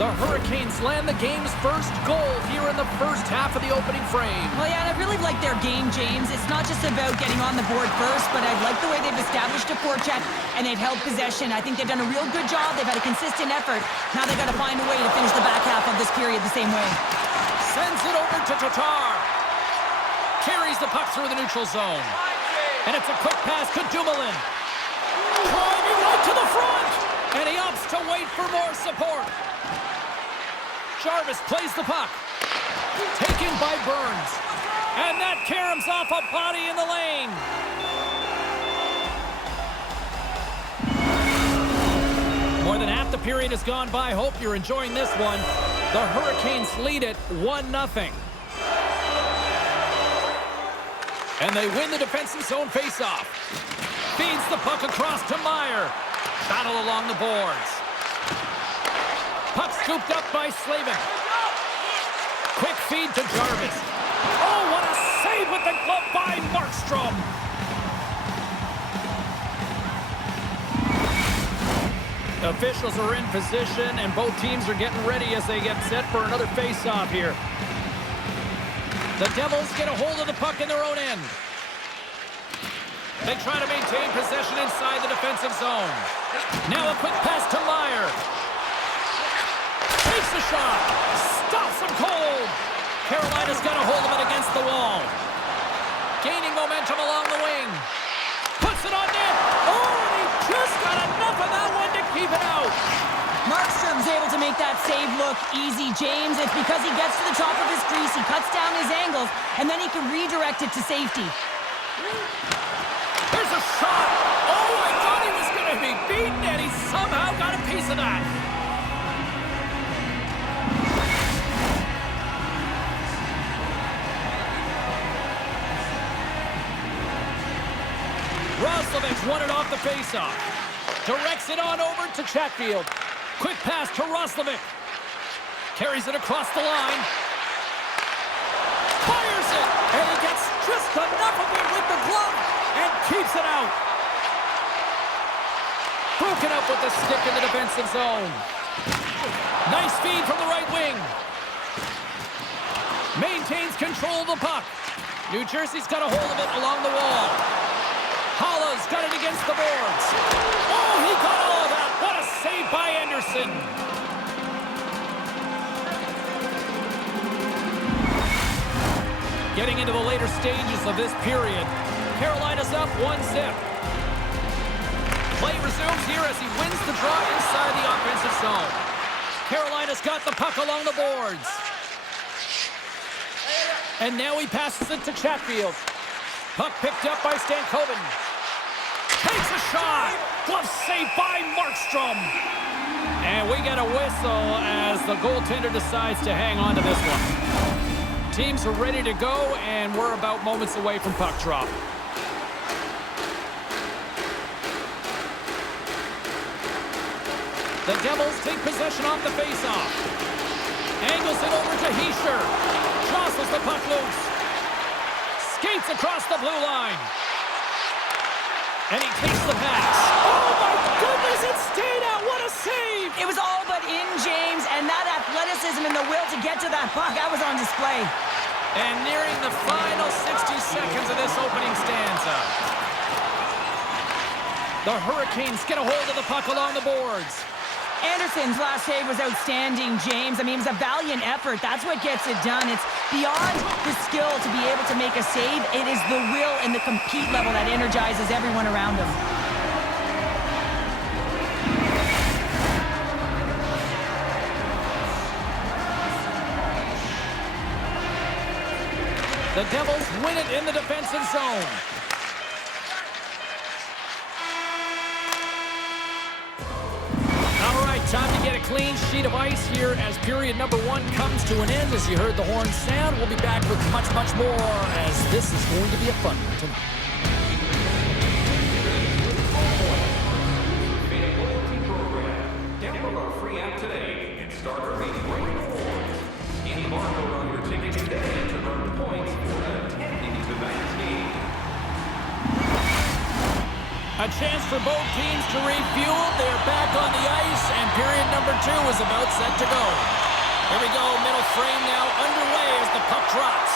The Hurricanes land the game's first goal here in the first half of the opening frame. Well, yeah, and I really like their game, James. It's not just about getting on the board first, but I like the way they've established a forecheck and they've held possession. I think they've done a real good job. They've had a consistent effort. Now they've got to find a way to finish the back half of this period the same way. Sends it over to Tatar. Carries the puck through the neutral zone. And it's a quick pass to Dumoulin. Driving right to the front. And he opts to wait for more support. Jarvis plays the puck. Taken by Burns. And that caroms off a body in the lane. More than half the period has gone by. Hope you're enjoying this one. The Hurricanes lead it 1-0. And they win the defensive zone faceoff. Feeds the puck across to Meyer. Battle along the boards. Puck scooped up by Slavin. Quick feed to Jarvis. Oh, what a save with the glove by Markstrom. Officials are in position, and both teams are getting ready as they get set for another face-off here. The Devils get a hold of the puck in their own end. They try to maintain possession inside the defensive zone. Now a quick pass to Meyer. Takes the shot. Stops him cold. Carolina's got a hold of it against the wall. Gaining momentum along the wing. Puts it on net. Oh, and he just got enough of that one to keep it out. Markstrom's able to make that save look easy, James. It's because he gets to the top of his crease, he cuts down his angles, and then he can redirect it to safety. Here's a shot. Oh, I thought he was going to be beaten, and he somehow got a piece of that. Roslovic's won it off the faceoff. Directs it on over to Chatfield. Quick pass to Roslovic. Carries it across the line. Fires it, and he gets just enough of it with the glove and keeps it out. Broken up with the stick in the defensive zone. Nice feed from the right wing. Maintains control of the puck. New Jersey's got a hold of it along the wall. Hollow's got it against the boards. Oh, he got all of that. What a save by Anderson. Getting into the later stages of this period. Carolina's up 1-0. Play resumes here as he wins the draw inside the offensive zone. Carolina's got the puck along the boards. And now he passes it to Chatfield. Puck picked up by Stankoven. Takes a shot. Glove saved by Markstrom. And we get a whistle as the goaltender decides to hang on to this one. Teams are ready to go, and we're about moments away from puck drop. The Devils take possession off the faceoff. Angles it over to Hischier. Jostles the puck loose. Skates across the blue line. And he takes the pass. Oh my goodness, it stayed out. What a save. It was all but in, James, and that athleticism and the will to get to that puck, that was on display. And nearing the final 60 seconds of this opening stanza. The Hurricanes get a hold of the puck along the boards. Anderson's last save was outstanding, James. I mean, it was a valiant effort. That's what gets it done. It's beyond the skill to be able to make a save. It is the will and the compete level that energizes everyone around him. The Devils win it in the defensive zone. All right, time to get a clean sheet of ice here as period number 1 comes to an end. As you heard the horn sound, we'll be back with much, much more as this is going to be a fun one tonight. Download our free app today and start earning great rewards. Scan the barcode on your ticket today to earn points for attending tonight's game. A chance for both teams to refuel. They're back on the ice, and period number 2 is about set to go. Here we go, middle frame now underway as the puck drops.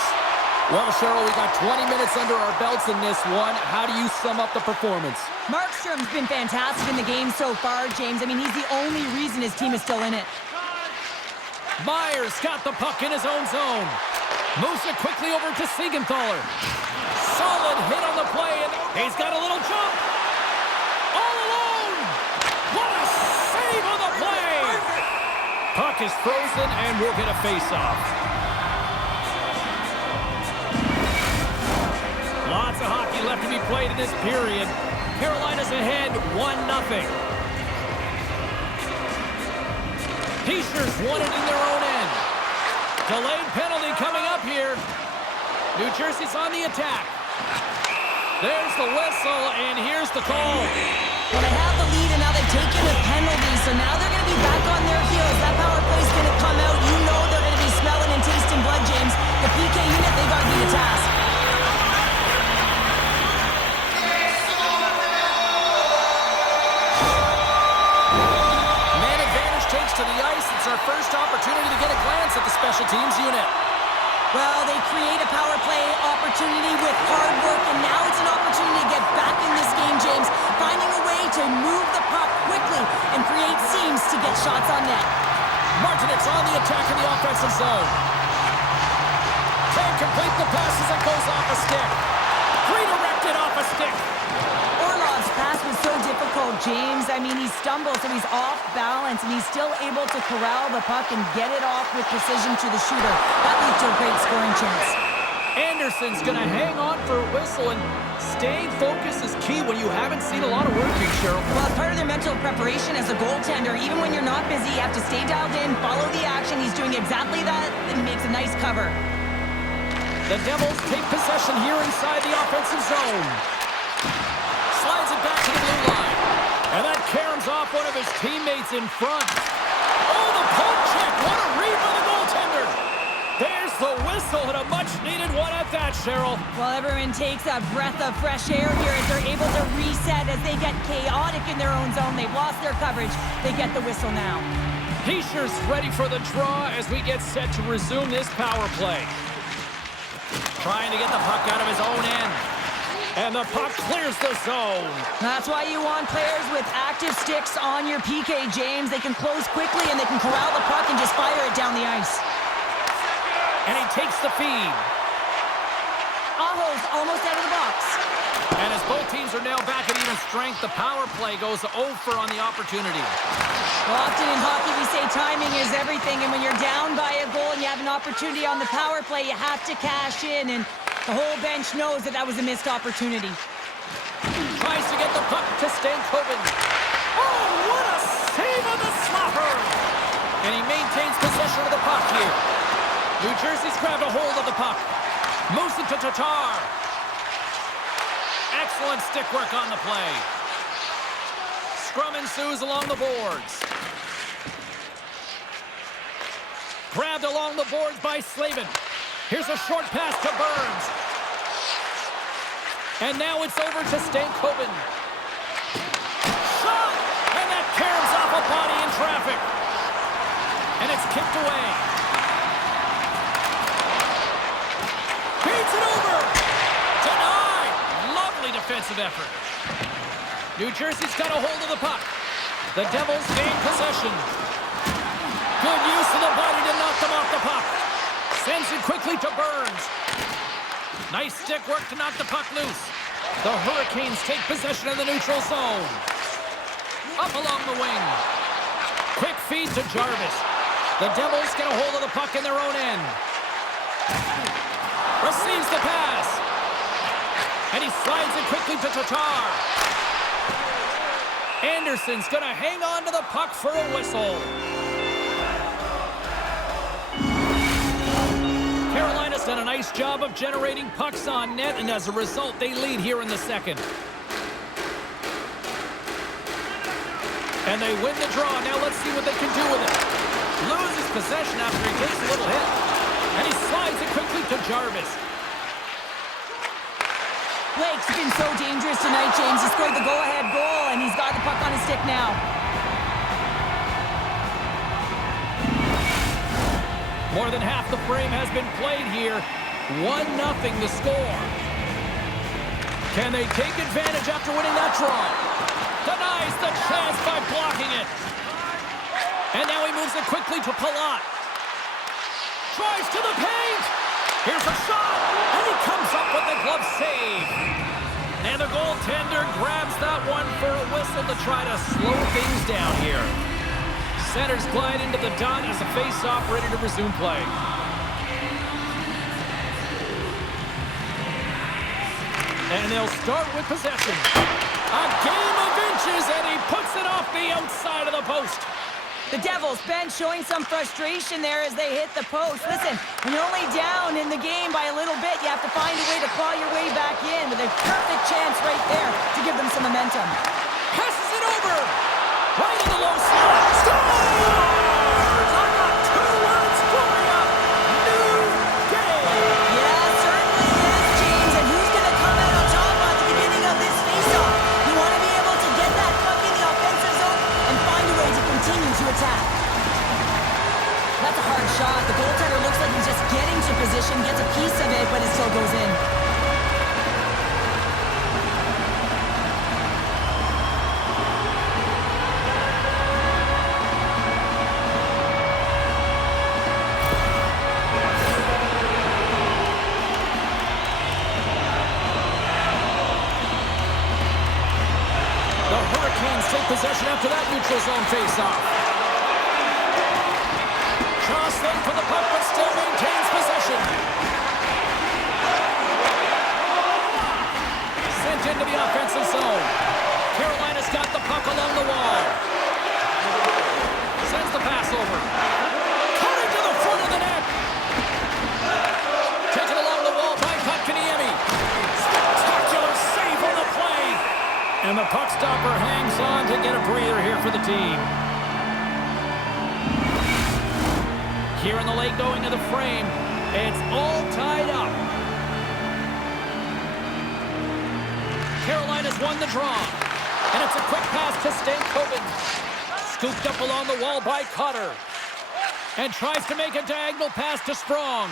Well, Cheryl, we got 20 minutes under our belts in this one. How do you sum up the performance? Markstrom's been fantastic in the game so far, James. I mean, he's the only reason his team is still in it. Myers got the puck in his own zone. Moves it quickly over to Siegenthaler. Solid hit on the play, and he's got a little jump. All alone. What a save on the play. Puck is frozen, and we'll get a face-off. Lots of hockey left to be played in this period. Carolina's ahead 1-0. Pacers won it in their own end. Delayed penalty coming up here. New Jersey's on the attack. There's the whistle, and here's the call. Well, they have the lead, and now they've taken the penalty, so now they're going to be back on their heels. That power play's going to come out. You know they're going to be smelling and tasting blood, James. The PK unit, they got to be the task. Man advantage takes to the ice. It's our first opportunity to get a glance at the special teams unit. Well, they create a power play opportunity with hard work, and now it's an opportunity to get back in this game, James. Finding a way to move the puck quickly and create seams to get shots on net. Martinek's on the attack in the offensive zone. Can't complete the pass as it goes off a stick. Redirected off a stick. Orlov's pass was so difficult, James. I mean, he stumbles, so he's off balance, and he's still able to corral the puck and get it off with precision to the shooter. That leads to a great scoring chance. Anderson's going to hang on for a whistle, and staying focused is key when you haven't seen a lot of working, Cheryl. Well, it's part of their mental preparation as a goaltender. Even when you're not busy, you have to stay dialed in, follow the action. He's doing exactly that, and makes a nice cover. The Devils take possession here inside the offensive zone. Slides it back to the blue line. And that caroms off one of his teammates in front. Oh, the poke check. What a read by the goaltender. There's the whistle, and a much-needed one at that, Cheryl. Well, everyone takes a breath of fresh air here as they're able to reset as they get chaotic in their own zone. They've lost their coverage. They get the whistle now. Peacher's ready for the draw as we get set to resume this power play. Trying to get the puck out of his own end. And the puck clears the zone. That's why you want players with active sticks on your PK, James. They can close quickly and they can corral the puck and just fire it down the ice. And he takes the feed. Aho's almost out of the box. And as both teams are now back at even strength, the power play goes 0 for on the opportunity. Well, often in hockey we say timing is everything, and when you're down by a goal and you have an opportunity on the power play, you have to cash in, and the whole bench knows that that was a missed opportunity. Tries to get the puck to Stankoven. Oh, what a save on the slapper! And he maintains possession of the puck here. New Jersey's grabbed a hold of the puck. Moves it to Tatar. Excellent stick work on the play. Scrum ensues along the boards. Grabbed along the boards by Slavin. Here's a short pass to Burns. And now it's over to Stankoven. Shot! And that caroms off a body in traffic. And it's kicked away. Beats it over. Denied. Lovely defensive effort. New Jersey's got a hold of the puck. The Devils gain possession. Good use of the body to knock them off the puck. Sends it quickly to Burns. Nice stick work to knock the puck loose. The Hurricanes take possession of the neutral zone. Up along the wing. Quick feed to Jarvis. The Devils get a hold of the puck in their own end. Receives the pass. And he slides it quickly to Tatar. Anderson's going to hang on to the puck for a whistle. Carolina's done a nice job of generating pucks on net, and as a result, they lead here in the second. And they win the draw. Now let's see what they can do with it. Loses possession after he takes a little hit. And he slides it quickly to Jarvis. Blake's been so dangerous tonight, James. He scored the go-ahead goal, and he's got the puck on his stick now. More than half the frame has been played here. 1-0 the score. Can they take advantage after winning that draw? Denies the chance by blocking it. And now he moves it quickly to Palat. Tries to the paint. Here's a shot, and he comes up with the glove save. And the goaltender grabs that one for a whistle to try to slow things down here. Centers glide into the dot as a face-off ready to resume play. And they'll start with possession. A game of inches, and he puts it off the outside of the post. The Devils' bench showing some frustration there as they hit the post. Listen, when you're only down in the game by a little bit, you have to find a way to claw your way back in with a perfect chance right there to give them some momentum. Passes it over. Right in the low slot. Scores! I got 2 words for you. New day. Yeah, certainly is, James. And who's going to come out on top at the beginning of this faceoff? You want to be able to get that puck in the offensive zone and find a way to continue to attack. That's a hard shot. The goaltender looks like he's just getting to position, gets a piece of it, but it still goes in. The Hurricanes take possession after that neutral zone face-off. Jostling for the puck, but still maintains possession. Sent into the offensive zone. Carolina's got the puck along the wall. Sends the pass over. Cutting to the front of the net. Taken along the wall by Kotkaniemi. Spectacular save on the play. And the puck stopper hangs on to get a breather here for the team. Here in the late going to the frame. It's all tied up. Carolina's won the draw. And it's a quick pass to Stankoven. Scooped up along the wall by Cutter. And tries to make a diagonal pass to Sprong.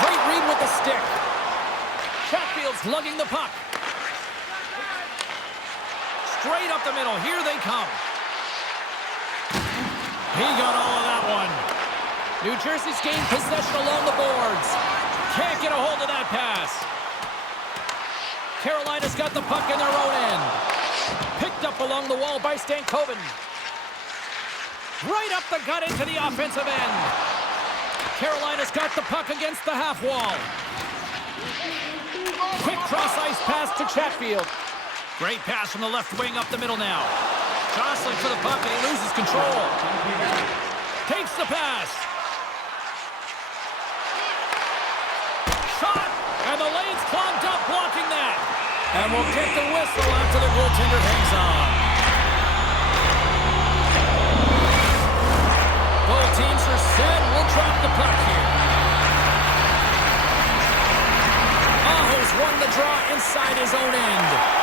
Great read with the stick. Chatfield's lugging the puck. Straight up the middle. Here they come. He got all of that one. New Jersey's gained possession along the boards. Can't get a hold of that pass. Carolina's got the puck in their own end. Picked up along the wall by Stankoven. Right up the gut into the offensive end. Carolina's got the puck against the half wall. Quick cross-ice pass to Chatfield. Great pass from the left wing up the middle now. Jostling for the puck, and he loses control. Takes the pass. Shot, and the lane's clogged up, blocking that. And we'll get the whistle after the goaltender hangs on. Both teams are set. We'll drop the puck here. Aho's won the draw inside his own end.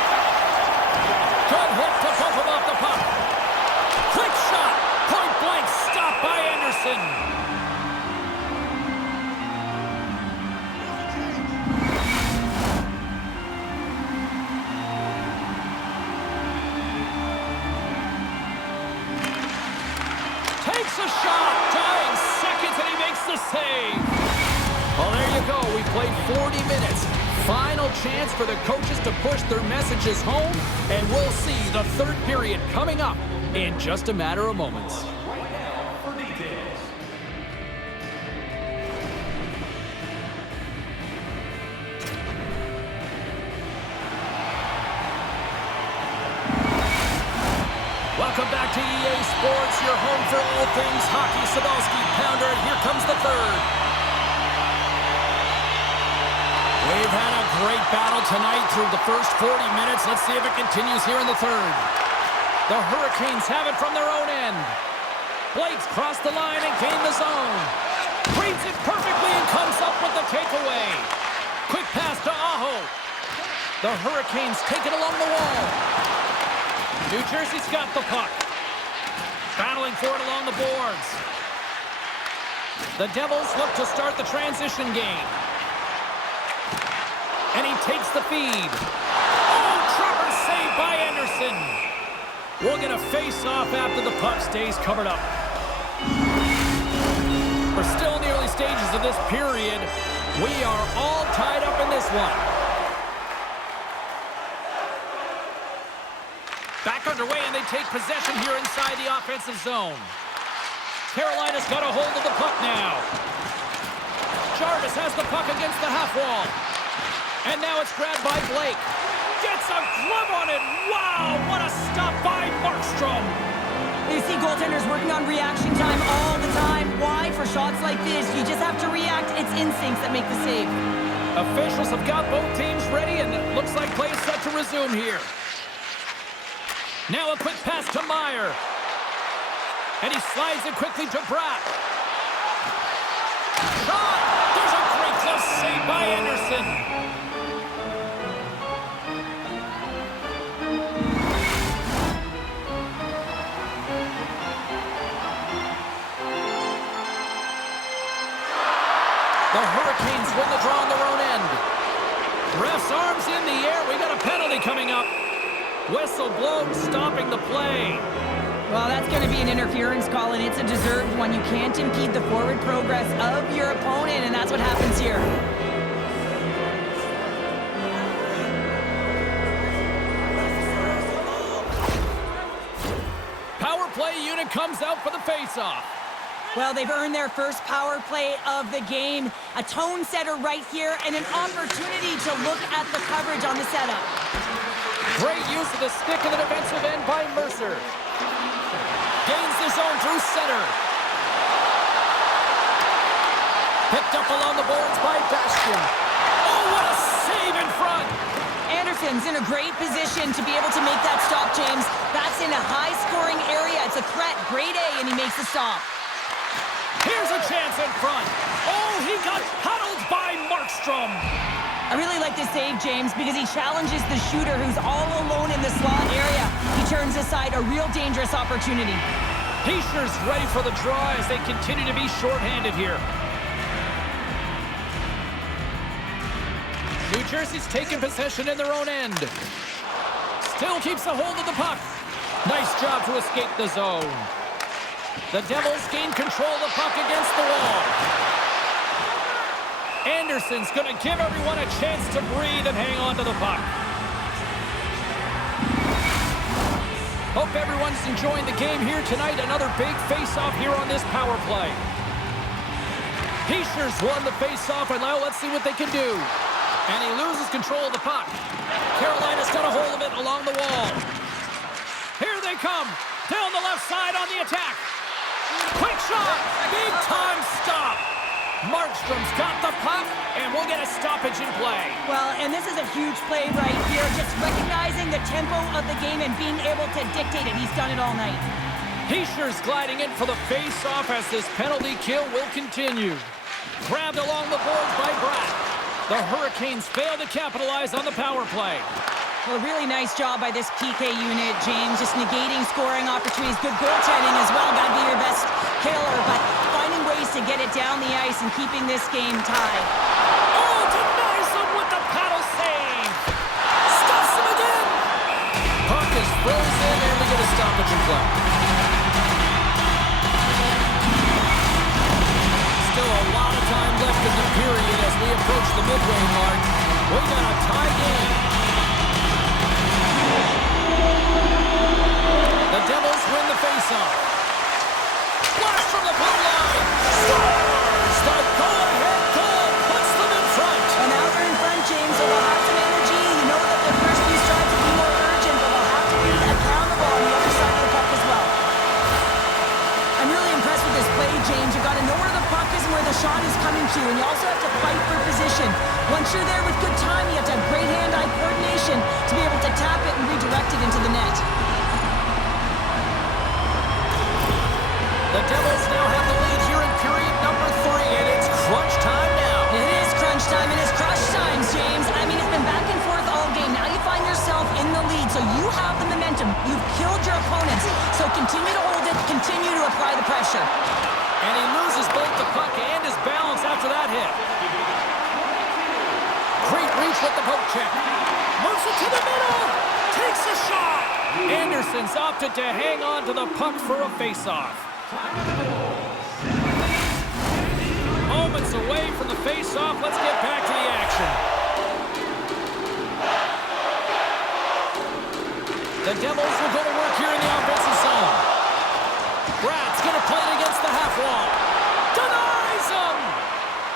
Good hook to bump him off the puck. Quick shot. Point blank. Stopped by Anderson. Takes a shot. Dying seconds, and he makes the save. Well, there you go. We played 40 minutes. Final chance for the coaches to push their messages home, and we'll see the third period coming up in just a matter of moments. Right now for details. Welcome back to EA Sports, your home for all things hockey. Sabalski, Pounder, and here comes the third. We've had a great battle tonight through the first 40 minutes. Let's see if it continues here in the third. The Hurricanes have it from their own end. Blake's crossed the line and gained the zone. Reads it perfectly and comes up with the takeaway. Quick pass to Aho. The Hurricanes take it along the wall. New Jersey's got the puck. Battling for it along the boards. The Devils look to start the transition game. And he takes the feed. Oh, trapper saved by Anderson. We'll get a face-off after the puck stays covered up. We're still in the early stages of this period. We are all tied up in this one. Back underway, and they take possession here inside the offensive zone. Carolina's got a hold of the puck now. Jarvis has the puck against the half wall. And now it's grabbed by Blake. Gets a glove on it. Wow, what a stop by Markstrom. You see goaltenders working on reaction time all the time. Why? For shots like this, you just have to react. It's instincts that make the save. Officials have got both teams ready, and it looks like play is set to resume here. Now a quick pass to Meyer. And he slides it quickly to Bratt. Shot! There's a great close save by Anderson. The Hurricanes win the draw on their own end. Ref's arms in the air. We got a penalty coming up. Whistle blown, stopping the play. Well, that's going to be an interference call, and it's a deserved one. You can't impede the forward progress of your opponent, and that's what happens here. Power play unit comes out for the faceoff. Well, they've earned their first power play of the game. A tone setter right here, and an opportunity to look at the coverage on the setup. Great use of the stick in the defensive end by Mercer. Gains the zone through center. Picked up along the boards by Bastian. Oh, what a save in front! Anderson's in a great position to be able to make that stop, James. That's in a high-scoring area. It's a threat, grade A, and he makes the stop. Here's a chance in front. Oh, he got huddled by Markstrom. I really like this save, James, because he challenges the shooter who's all alone in the slot area. He turns aside a real dangerous opportunity. Heischer's ready for the draw as they continue to be shorthanded here. New Jersey's taking possession in their own end. Still keeps a hold of the puck. Nice job to escape the zone. The Devils gain control of the puck against the wall. Anderson's going to give everyone a chance to breathe and hang on to the puck. Hope everyone's enjoying the game here tonight. Another big face-off here on this power play. Heischer's won the face-off, and now let's see what they can do. And he loses control of the puck. Carolina's got a hold of it along the wall. Here they come. Down the left side on the attack. Quick shot. Big time stop. Markstrom's got the puck, and we'll get a stoppage in play. Well, and this is a huge play right here. Just recognizing the tempo of the game and being able to dictate it. He's done it all night. Heischer's gliding in for the face-off as this penalty kill will continue. Grabbed along the boards by Bratt. The Hurricanes fail to capitalize on the power play. Well, a really nice job by this PK unit, James. Just negating scoring opportunities. Good goaltending as well. Got to be your best killer, but finding ways to get it down the ice and keeping this game tied. Oh, denies him with the paddle save. Stuffs him again. Puck is frozen, and we get a stoppage in play. Still a lot of time left in the period as we approach the midway mark. We got a tie game. The Devils win the faceoff. Flash from the blue line. Scores! The go-ahead goal puts them in front. And now they're in front, James, so they'll have some energy. You know that the first few strides will be more urgent, but they'll have to be accountable on the other side of the puck as well. I'm really impressed with this play, James. You've got to know where the puck is and where the shot is coming to, and you also have to fight for position. Once you're there with good time, you have to have great hand-eye coordination to be able to tap it and redirect it into the net. The Devils now have the lead here in period number 3, and it's crunch time now. It is crunch time, and it's crush time, James. I mean, it's been back and forth all game. Now you find yourself in the lead, so you have the momentum. You've killed your opponents, so continue to hold it, continue to apply the pressure. And he loses both the puck and his balance after that hit. Great reach with the poke check. Moves it to the middle. Takes a shot. Anderson's opted to hang on to the puck for a face-off. Oh, moments away from the face-off. Let's get back to the action. The Devils will go to work here in the offensive zone. Brad's going to play it against the half wall. Denies him!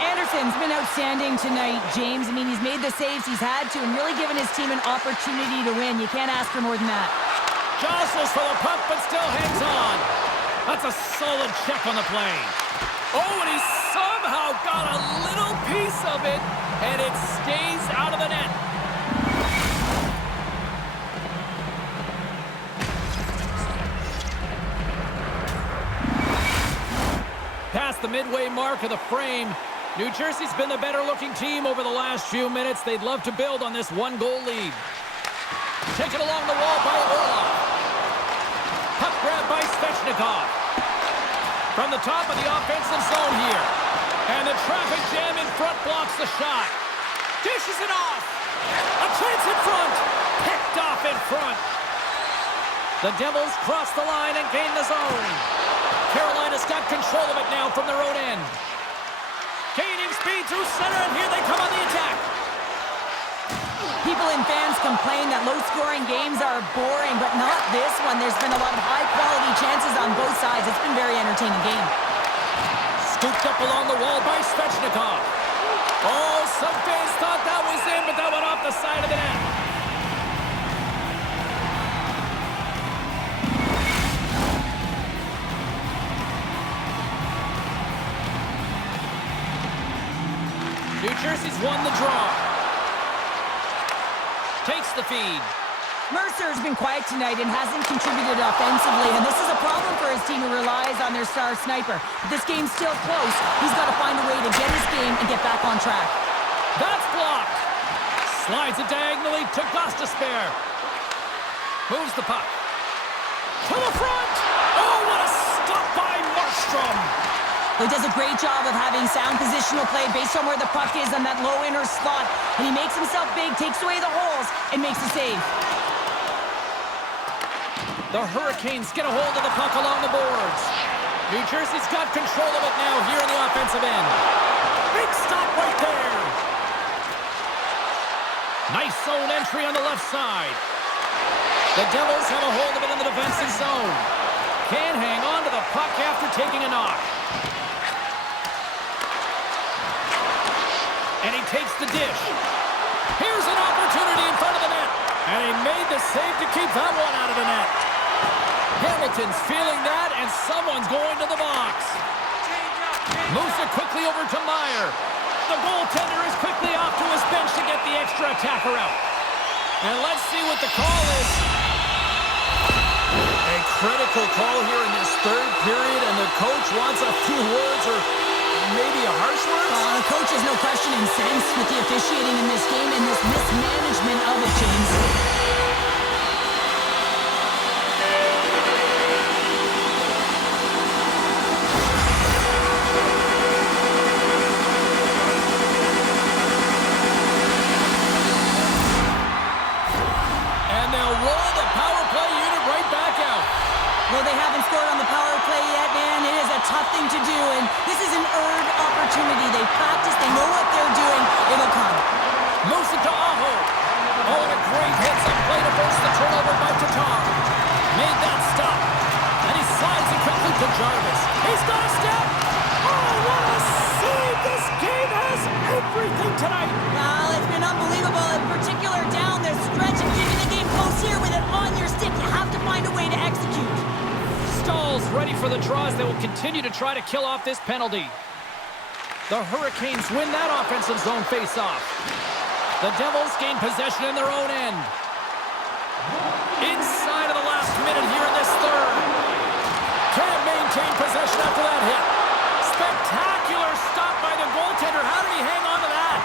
Anderson's been outstanding tonight, James. I mean, he's made the saves he's had to and really given his team an opportunity to win. You can't ask for more than that. Jostles for the puck, but still hangs on. That's a solid check on the play. Oh, and he somehow got a little piece of it, and it stays out of the net. Past the midway mark of the frame, New Jersey's been the better-looking team over the last few minutes. They'd love to build on this one-goal lead. Taken along the wall by Orlov. Puck grab by Svechnikov. From the top of the offensive zone here. And the traffic jam in front blocks the shot. Dishes it off. A chance in front. Picked off in front. The Devils cross the line and gain the zone. Carolina's got control of it now from their own end. Gaining speed through center, and here they come on the attack. People and fans complain that low-scoring games are boring, but not this one. There's been a lot of high-quality chances on both sides. It's been a very entertaining game. Scooped up along the wall by Svechnikov. Oh, some fans thought that was in, but that went off the side of the net. New Jersey's won the draw. Takes the feed. Mercer's been quiet tonight and hasn't contributed offensively, and this is a problem for his team who relies on their star sniper. But this game's still close. He's got to find a way to get his game and get back on track. That's blocked. Slides it diagonally to Gostisbehere. Moves the puck. To the front. Oh, what a stop by Markstrom. He does a great job of having sound positional play based on where the puck is on that low inner slot. And he makes himself big, takes away the holes, and makes a save. The Hurricanes get a hold of the puck along the boards. New Jersey's got control of it now here in the offensive end. Big stop right there. Nice zone entry on the left side. The Devils have a hold of it in the defensive zone. Can't hang on to the puck after taking a knock. And he takes the dish. Here's an opportunity in front of the net. And he made the save to keep that one out of the net. Hamilton's feeling that, and someone's going to the box. Moves it quickly over to Meyer. The goaltender is quickly off to his bench to get the extra attacker out. And let's see what the call is. A critical call here in this third period, and the coach wants a few words or maybe a harsh word? The coach has no question incensed with the officiating in this game and this mismanagement of it, James. And they'll roll the power play unit right back out. Well, they haven't scored on the power play yet, man. It is a tough thing to do, and this is an earned opportunity. They practice, they know what they're doing. It'll come. Moves it to Aho. Oh, and a great hits up play to force the turnover by Tatar. Made that stop. And he slides it quickly to Jarvis. He's got a step. Oh, what a save. This game has everything tonight. Well, it's been unbelievable, in particular down the stretch and keeping the game close here with it on your stick. You have to find a way to execute. Stall's ready for the draws. They will continue to try to kill off this penalty. The Hurricanes win that offensive zone face-off. The Devils gain possession in their own end. Inside of the last minute here in this third. Can't maintain possession after that hit. Spectacular stop by the goaltender. How did he hang on to that?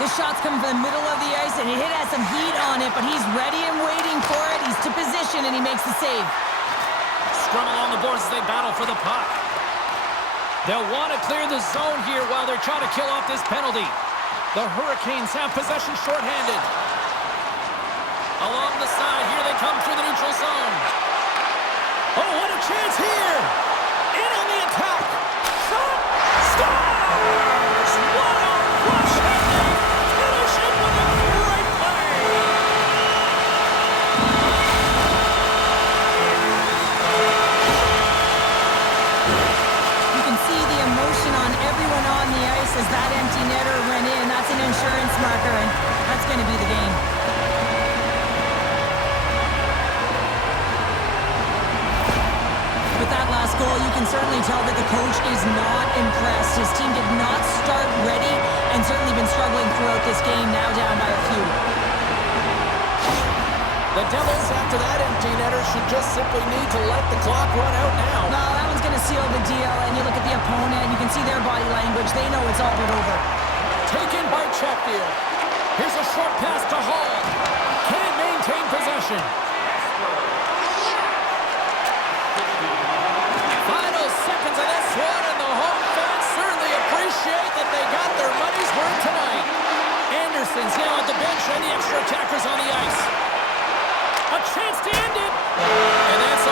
This shot's coming from the middle of the ice, and it has some heat on it, but he's ready and waiting for it. He's to position, and he makes the save. Scrum along the boards as they battle for the puck. They'll want to clear the zone here while they're trying to kill off this penalty. The Hurricanes have possession shorthanded. Along the side, here they come through the neutral zone. Oh, what a chance here! In on the attack! Shot! Stop! as that empty netter went in. That's an insurance marker, and that's going to be the game. With that last goal, you can certainly tell that the coach is not impressed. His team did not start ready and certainly been struggling throughout this game, now down by a few. The Devils, after that empty netter, should just simply need to let the clock run out now. No, that one's going to seal the deal, and you look at the opponent, you can see their body language. They know it's all but over. Taken by Chatfield. Here's a short pass to Hall. Can't maintain possession. Final seconds of this one, and the home fans certainly appreciate that they got their money's worth tonight. Anderson's now at the bench, and the extra attackers on the ice. A chance to end it. And that's